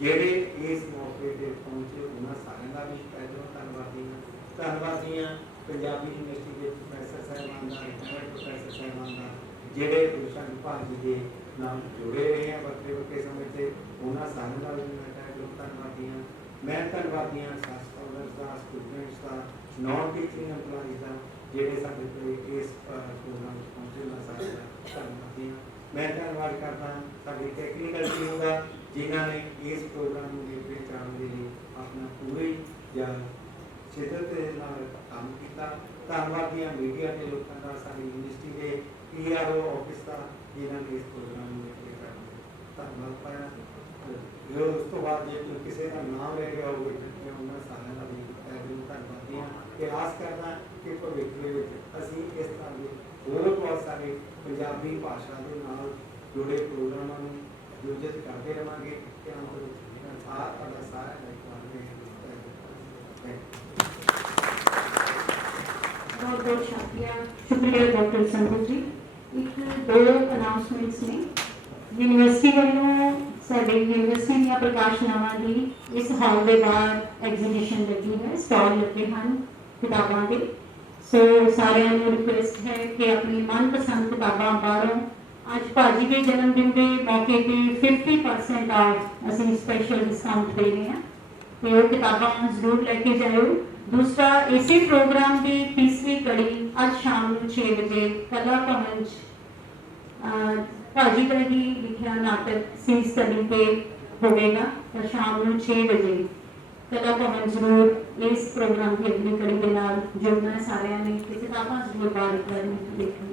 ਜਿਹੜੇ ਇਸ ਮੌਕੇ ਤੇ ਪਹੁੰਚੇ ਉਹਨਾਂ ਸਾਰਿਆਂ ਦਾ ਵੀ ਪਹਿਲਾਂ ਧੰਨਵਾਦੀ ਹਾਂ। ਧੰਨਵਾਦੀ ਹਾਂ ਪੰਜਾਬੀ ਯੂਨੀਵਰਸਿਟੀ ਦੇ ਪ੍ਰੋਫੈਸਰ ਸਾਹਿਬਾਨ ਦਾ, ਰਿਟਾਇਰਡ ਪ੍ਰੋਫੈਸਰ ਸਾਹਿਬਾਨ ਦਾ ਜਿਹੜੇ ਗੁਰਚਰਨ ਭਾਜੀ ਦੇ ਨਾਲ ਜੁੜੇ ਰਹੇ ਆ ਵੱਖਰੇ ਵੱਖਰੇ ਸਮੇਂ ਤੇ ਉਹਨਾਂ ਸਾਰਿਆਂ ਦਾ ਵੀ ਮੈਂ ਧੰਨਵਾਦੀ ਹਾਂ। ਮੈਂ ਧੰਨਵਾਦੀ ਹਾਂ ਸਟਾਫਰਸ ਦਾ, ਸਟੂਡੈਂਟਸ ਦਾ, ਨੌਨ ਟੀਚਿੰਗ EMPLOYEES ਦਾ ਜਿਹੜੇ ਸਾਡੇ ਕੋਲ ਇਸ ਪ੍ਰੋਗਰਾਮ ਵਿੱਚ ਪਹੁੰਚੇ ਉਹਨਾਂ ਸਾਰਿਆਂ ਦਾ ਧੰਨਵਾਦੀ ਹਾਂ। ਮੈਂ ਧੰਨਵਾਦ ਕਰਦਾ ਸਾਡੀ ਟੈਕਨੀਕਲ ਟੀਮ ਦਾ ਜਿਨ੍ਹਾਂ ਨੇ ਇਸ ਪ੍ਰੋਗਰਾਮ ਨੂੰ ਅੱਗੇ ਚਲਾਉਣ ਦੇ ਲਈ ਆਪਣਾ ਪੂਰੀ ਜਾਂ ਸ਼ਿੱਦਤ ਦੇ ਨਾਲ ਕੰਮ ਕੀਤਾ। ਧੰਨਵਾਦੀ ਹਾਂ ਮੀਡੀਆ ਦੇ ਲੋਕਾਂ ਦਾ, ਸਾਡੀ ਯੂਨੀਵਰਸਿਟੀ ਦੇ PRO ਆਫਿਸ ਦਾ ਜਿਨ੍ਹਾਂ ਨੇ ਇਸ ਪ੍ਰੋਗਰਾਮ ਨੂੰ ਅੱਗੇ ਕਰਨ ਦਾ ਧੰਨਵਾਦ ਪਾਇਆ। ਉਸ ਤੋਂ ਬਾਅਦ ਜੇ ਕਿਸੇ ਦਾ ਨਾਮ ਰਹਿ ਗਿਆ ਹੋਵੇ ਤਾਂ ਉਹਨਾਂ ਸਾਰਿਆਂ ਦਾ ਵੀ ਧੰਨਵਾਦੀ ਹਾਂ ਤੇ ਆਸ ਕਰਦਾ ਕਿ ਭਵਿੱਖ ਦੇ ਵਿੱਚ ਅਸੀਂ ਇਸ ਤਰ੍ਹਾਂ ਦੇ ਹੋਰ ਬਹੁਤ ਸਾਰੇ ਪੰਜਾਬੀ ਭਾਸ਼ਾ ਦੇ ਨਾਲ ਜੁੜੇ ਪ੍ਰੋਗਰਾਮਾਂ ਨੂੰ ਆਯੋਜਿਤ ਕਰਦੇ ਰਹਾਂਗੇ ਤੇ ਅੰਤ ਵਿੱਚ ਤੁਹਾਡਾ ਸਾਰਿਆਂ ਦਾ बहुत बहुत शुक्रिया डॉक्टर संधू जी। एक दो अनाउंसमेंट्स ने यूनिवर्सिटी वालों साडे यूनिवर्सिटी ਦੀਆਂ ਪ੍ਰਕਾਸ਼ਨਾਵਾਂ ਦੀ ਇਸ ਹਾਲ ਦੇ ਬਾਹਰ ਐਗਜ਼ੀਬਿਸ਼ਨ ਲੱਗੀ ਹੈ, ਸਟਾਲ ਲੱਗੇ ਹਨ ਕਿਤਾਬਾਂ ਦੇ। ਸੋ ਸਾਰਿਆਂ ਨੂੰ ਰਿਕੁਐਸਟ ਹੈ ਕਿ ਆਪਣੀ ਮਨਪਸੰਦ ਕਿਤਾਬਾਂ ਬਾਹਰੋਂ ਅੱਜ ਭਾਜੀ ਦੇ ਜਨਮ ਦਿਨ ਦੇ ਮੌਕੇ ਤੇ 50% ਆਫ ਅਸੀਂ ਸਪੈਸ਼ਲ ਡਿਸਕਾਊਂਟ ਦੇ ਰਹੇ ਹਾਂ ਤੇ ਉਹ ਕਿਤਾਬਾਂ ਜ਼ਰੂਰ ਲੈ ਕੇ ਜਾਇਓ। दूसरा इसी प्रोग्राम की तीसरी कड़ी आज शाम 6 बजे कला भवन भाजी का ही लिखा नाटक सी स्टडी पे होगा तो शाम 6 बजे कला भवन जरूर इस प्रोग्राम की अगली कड़ी के नाल जुड़ना सारे ने किताबा जरूर बार देखना।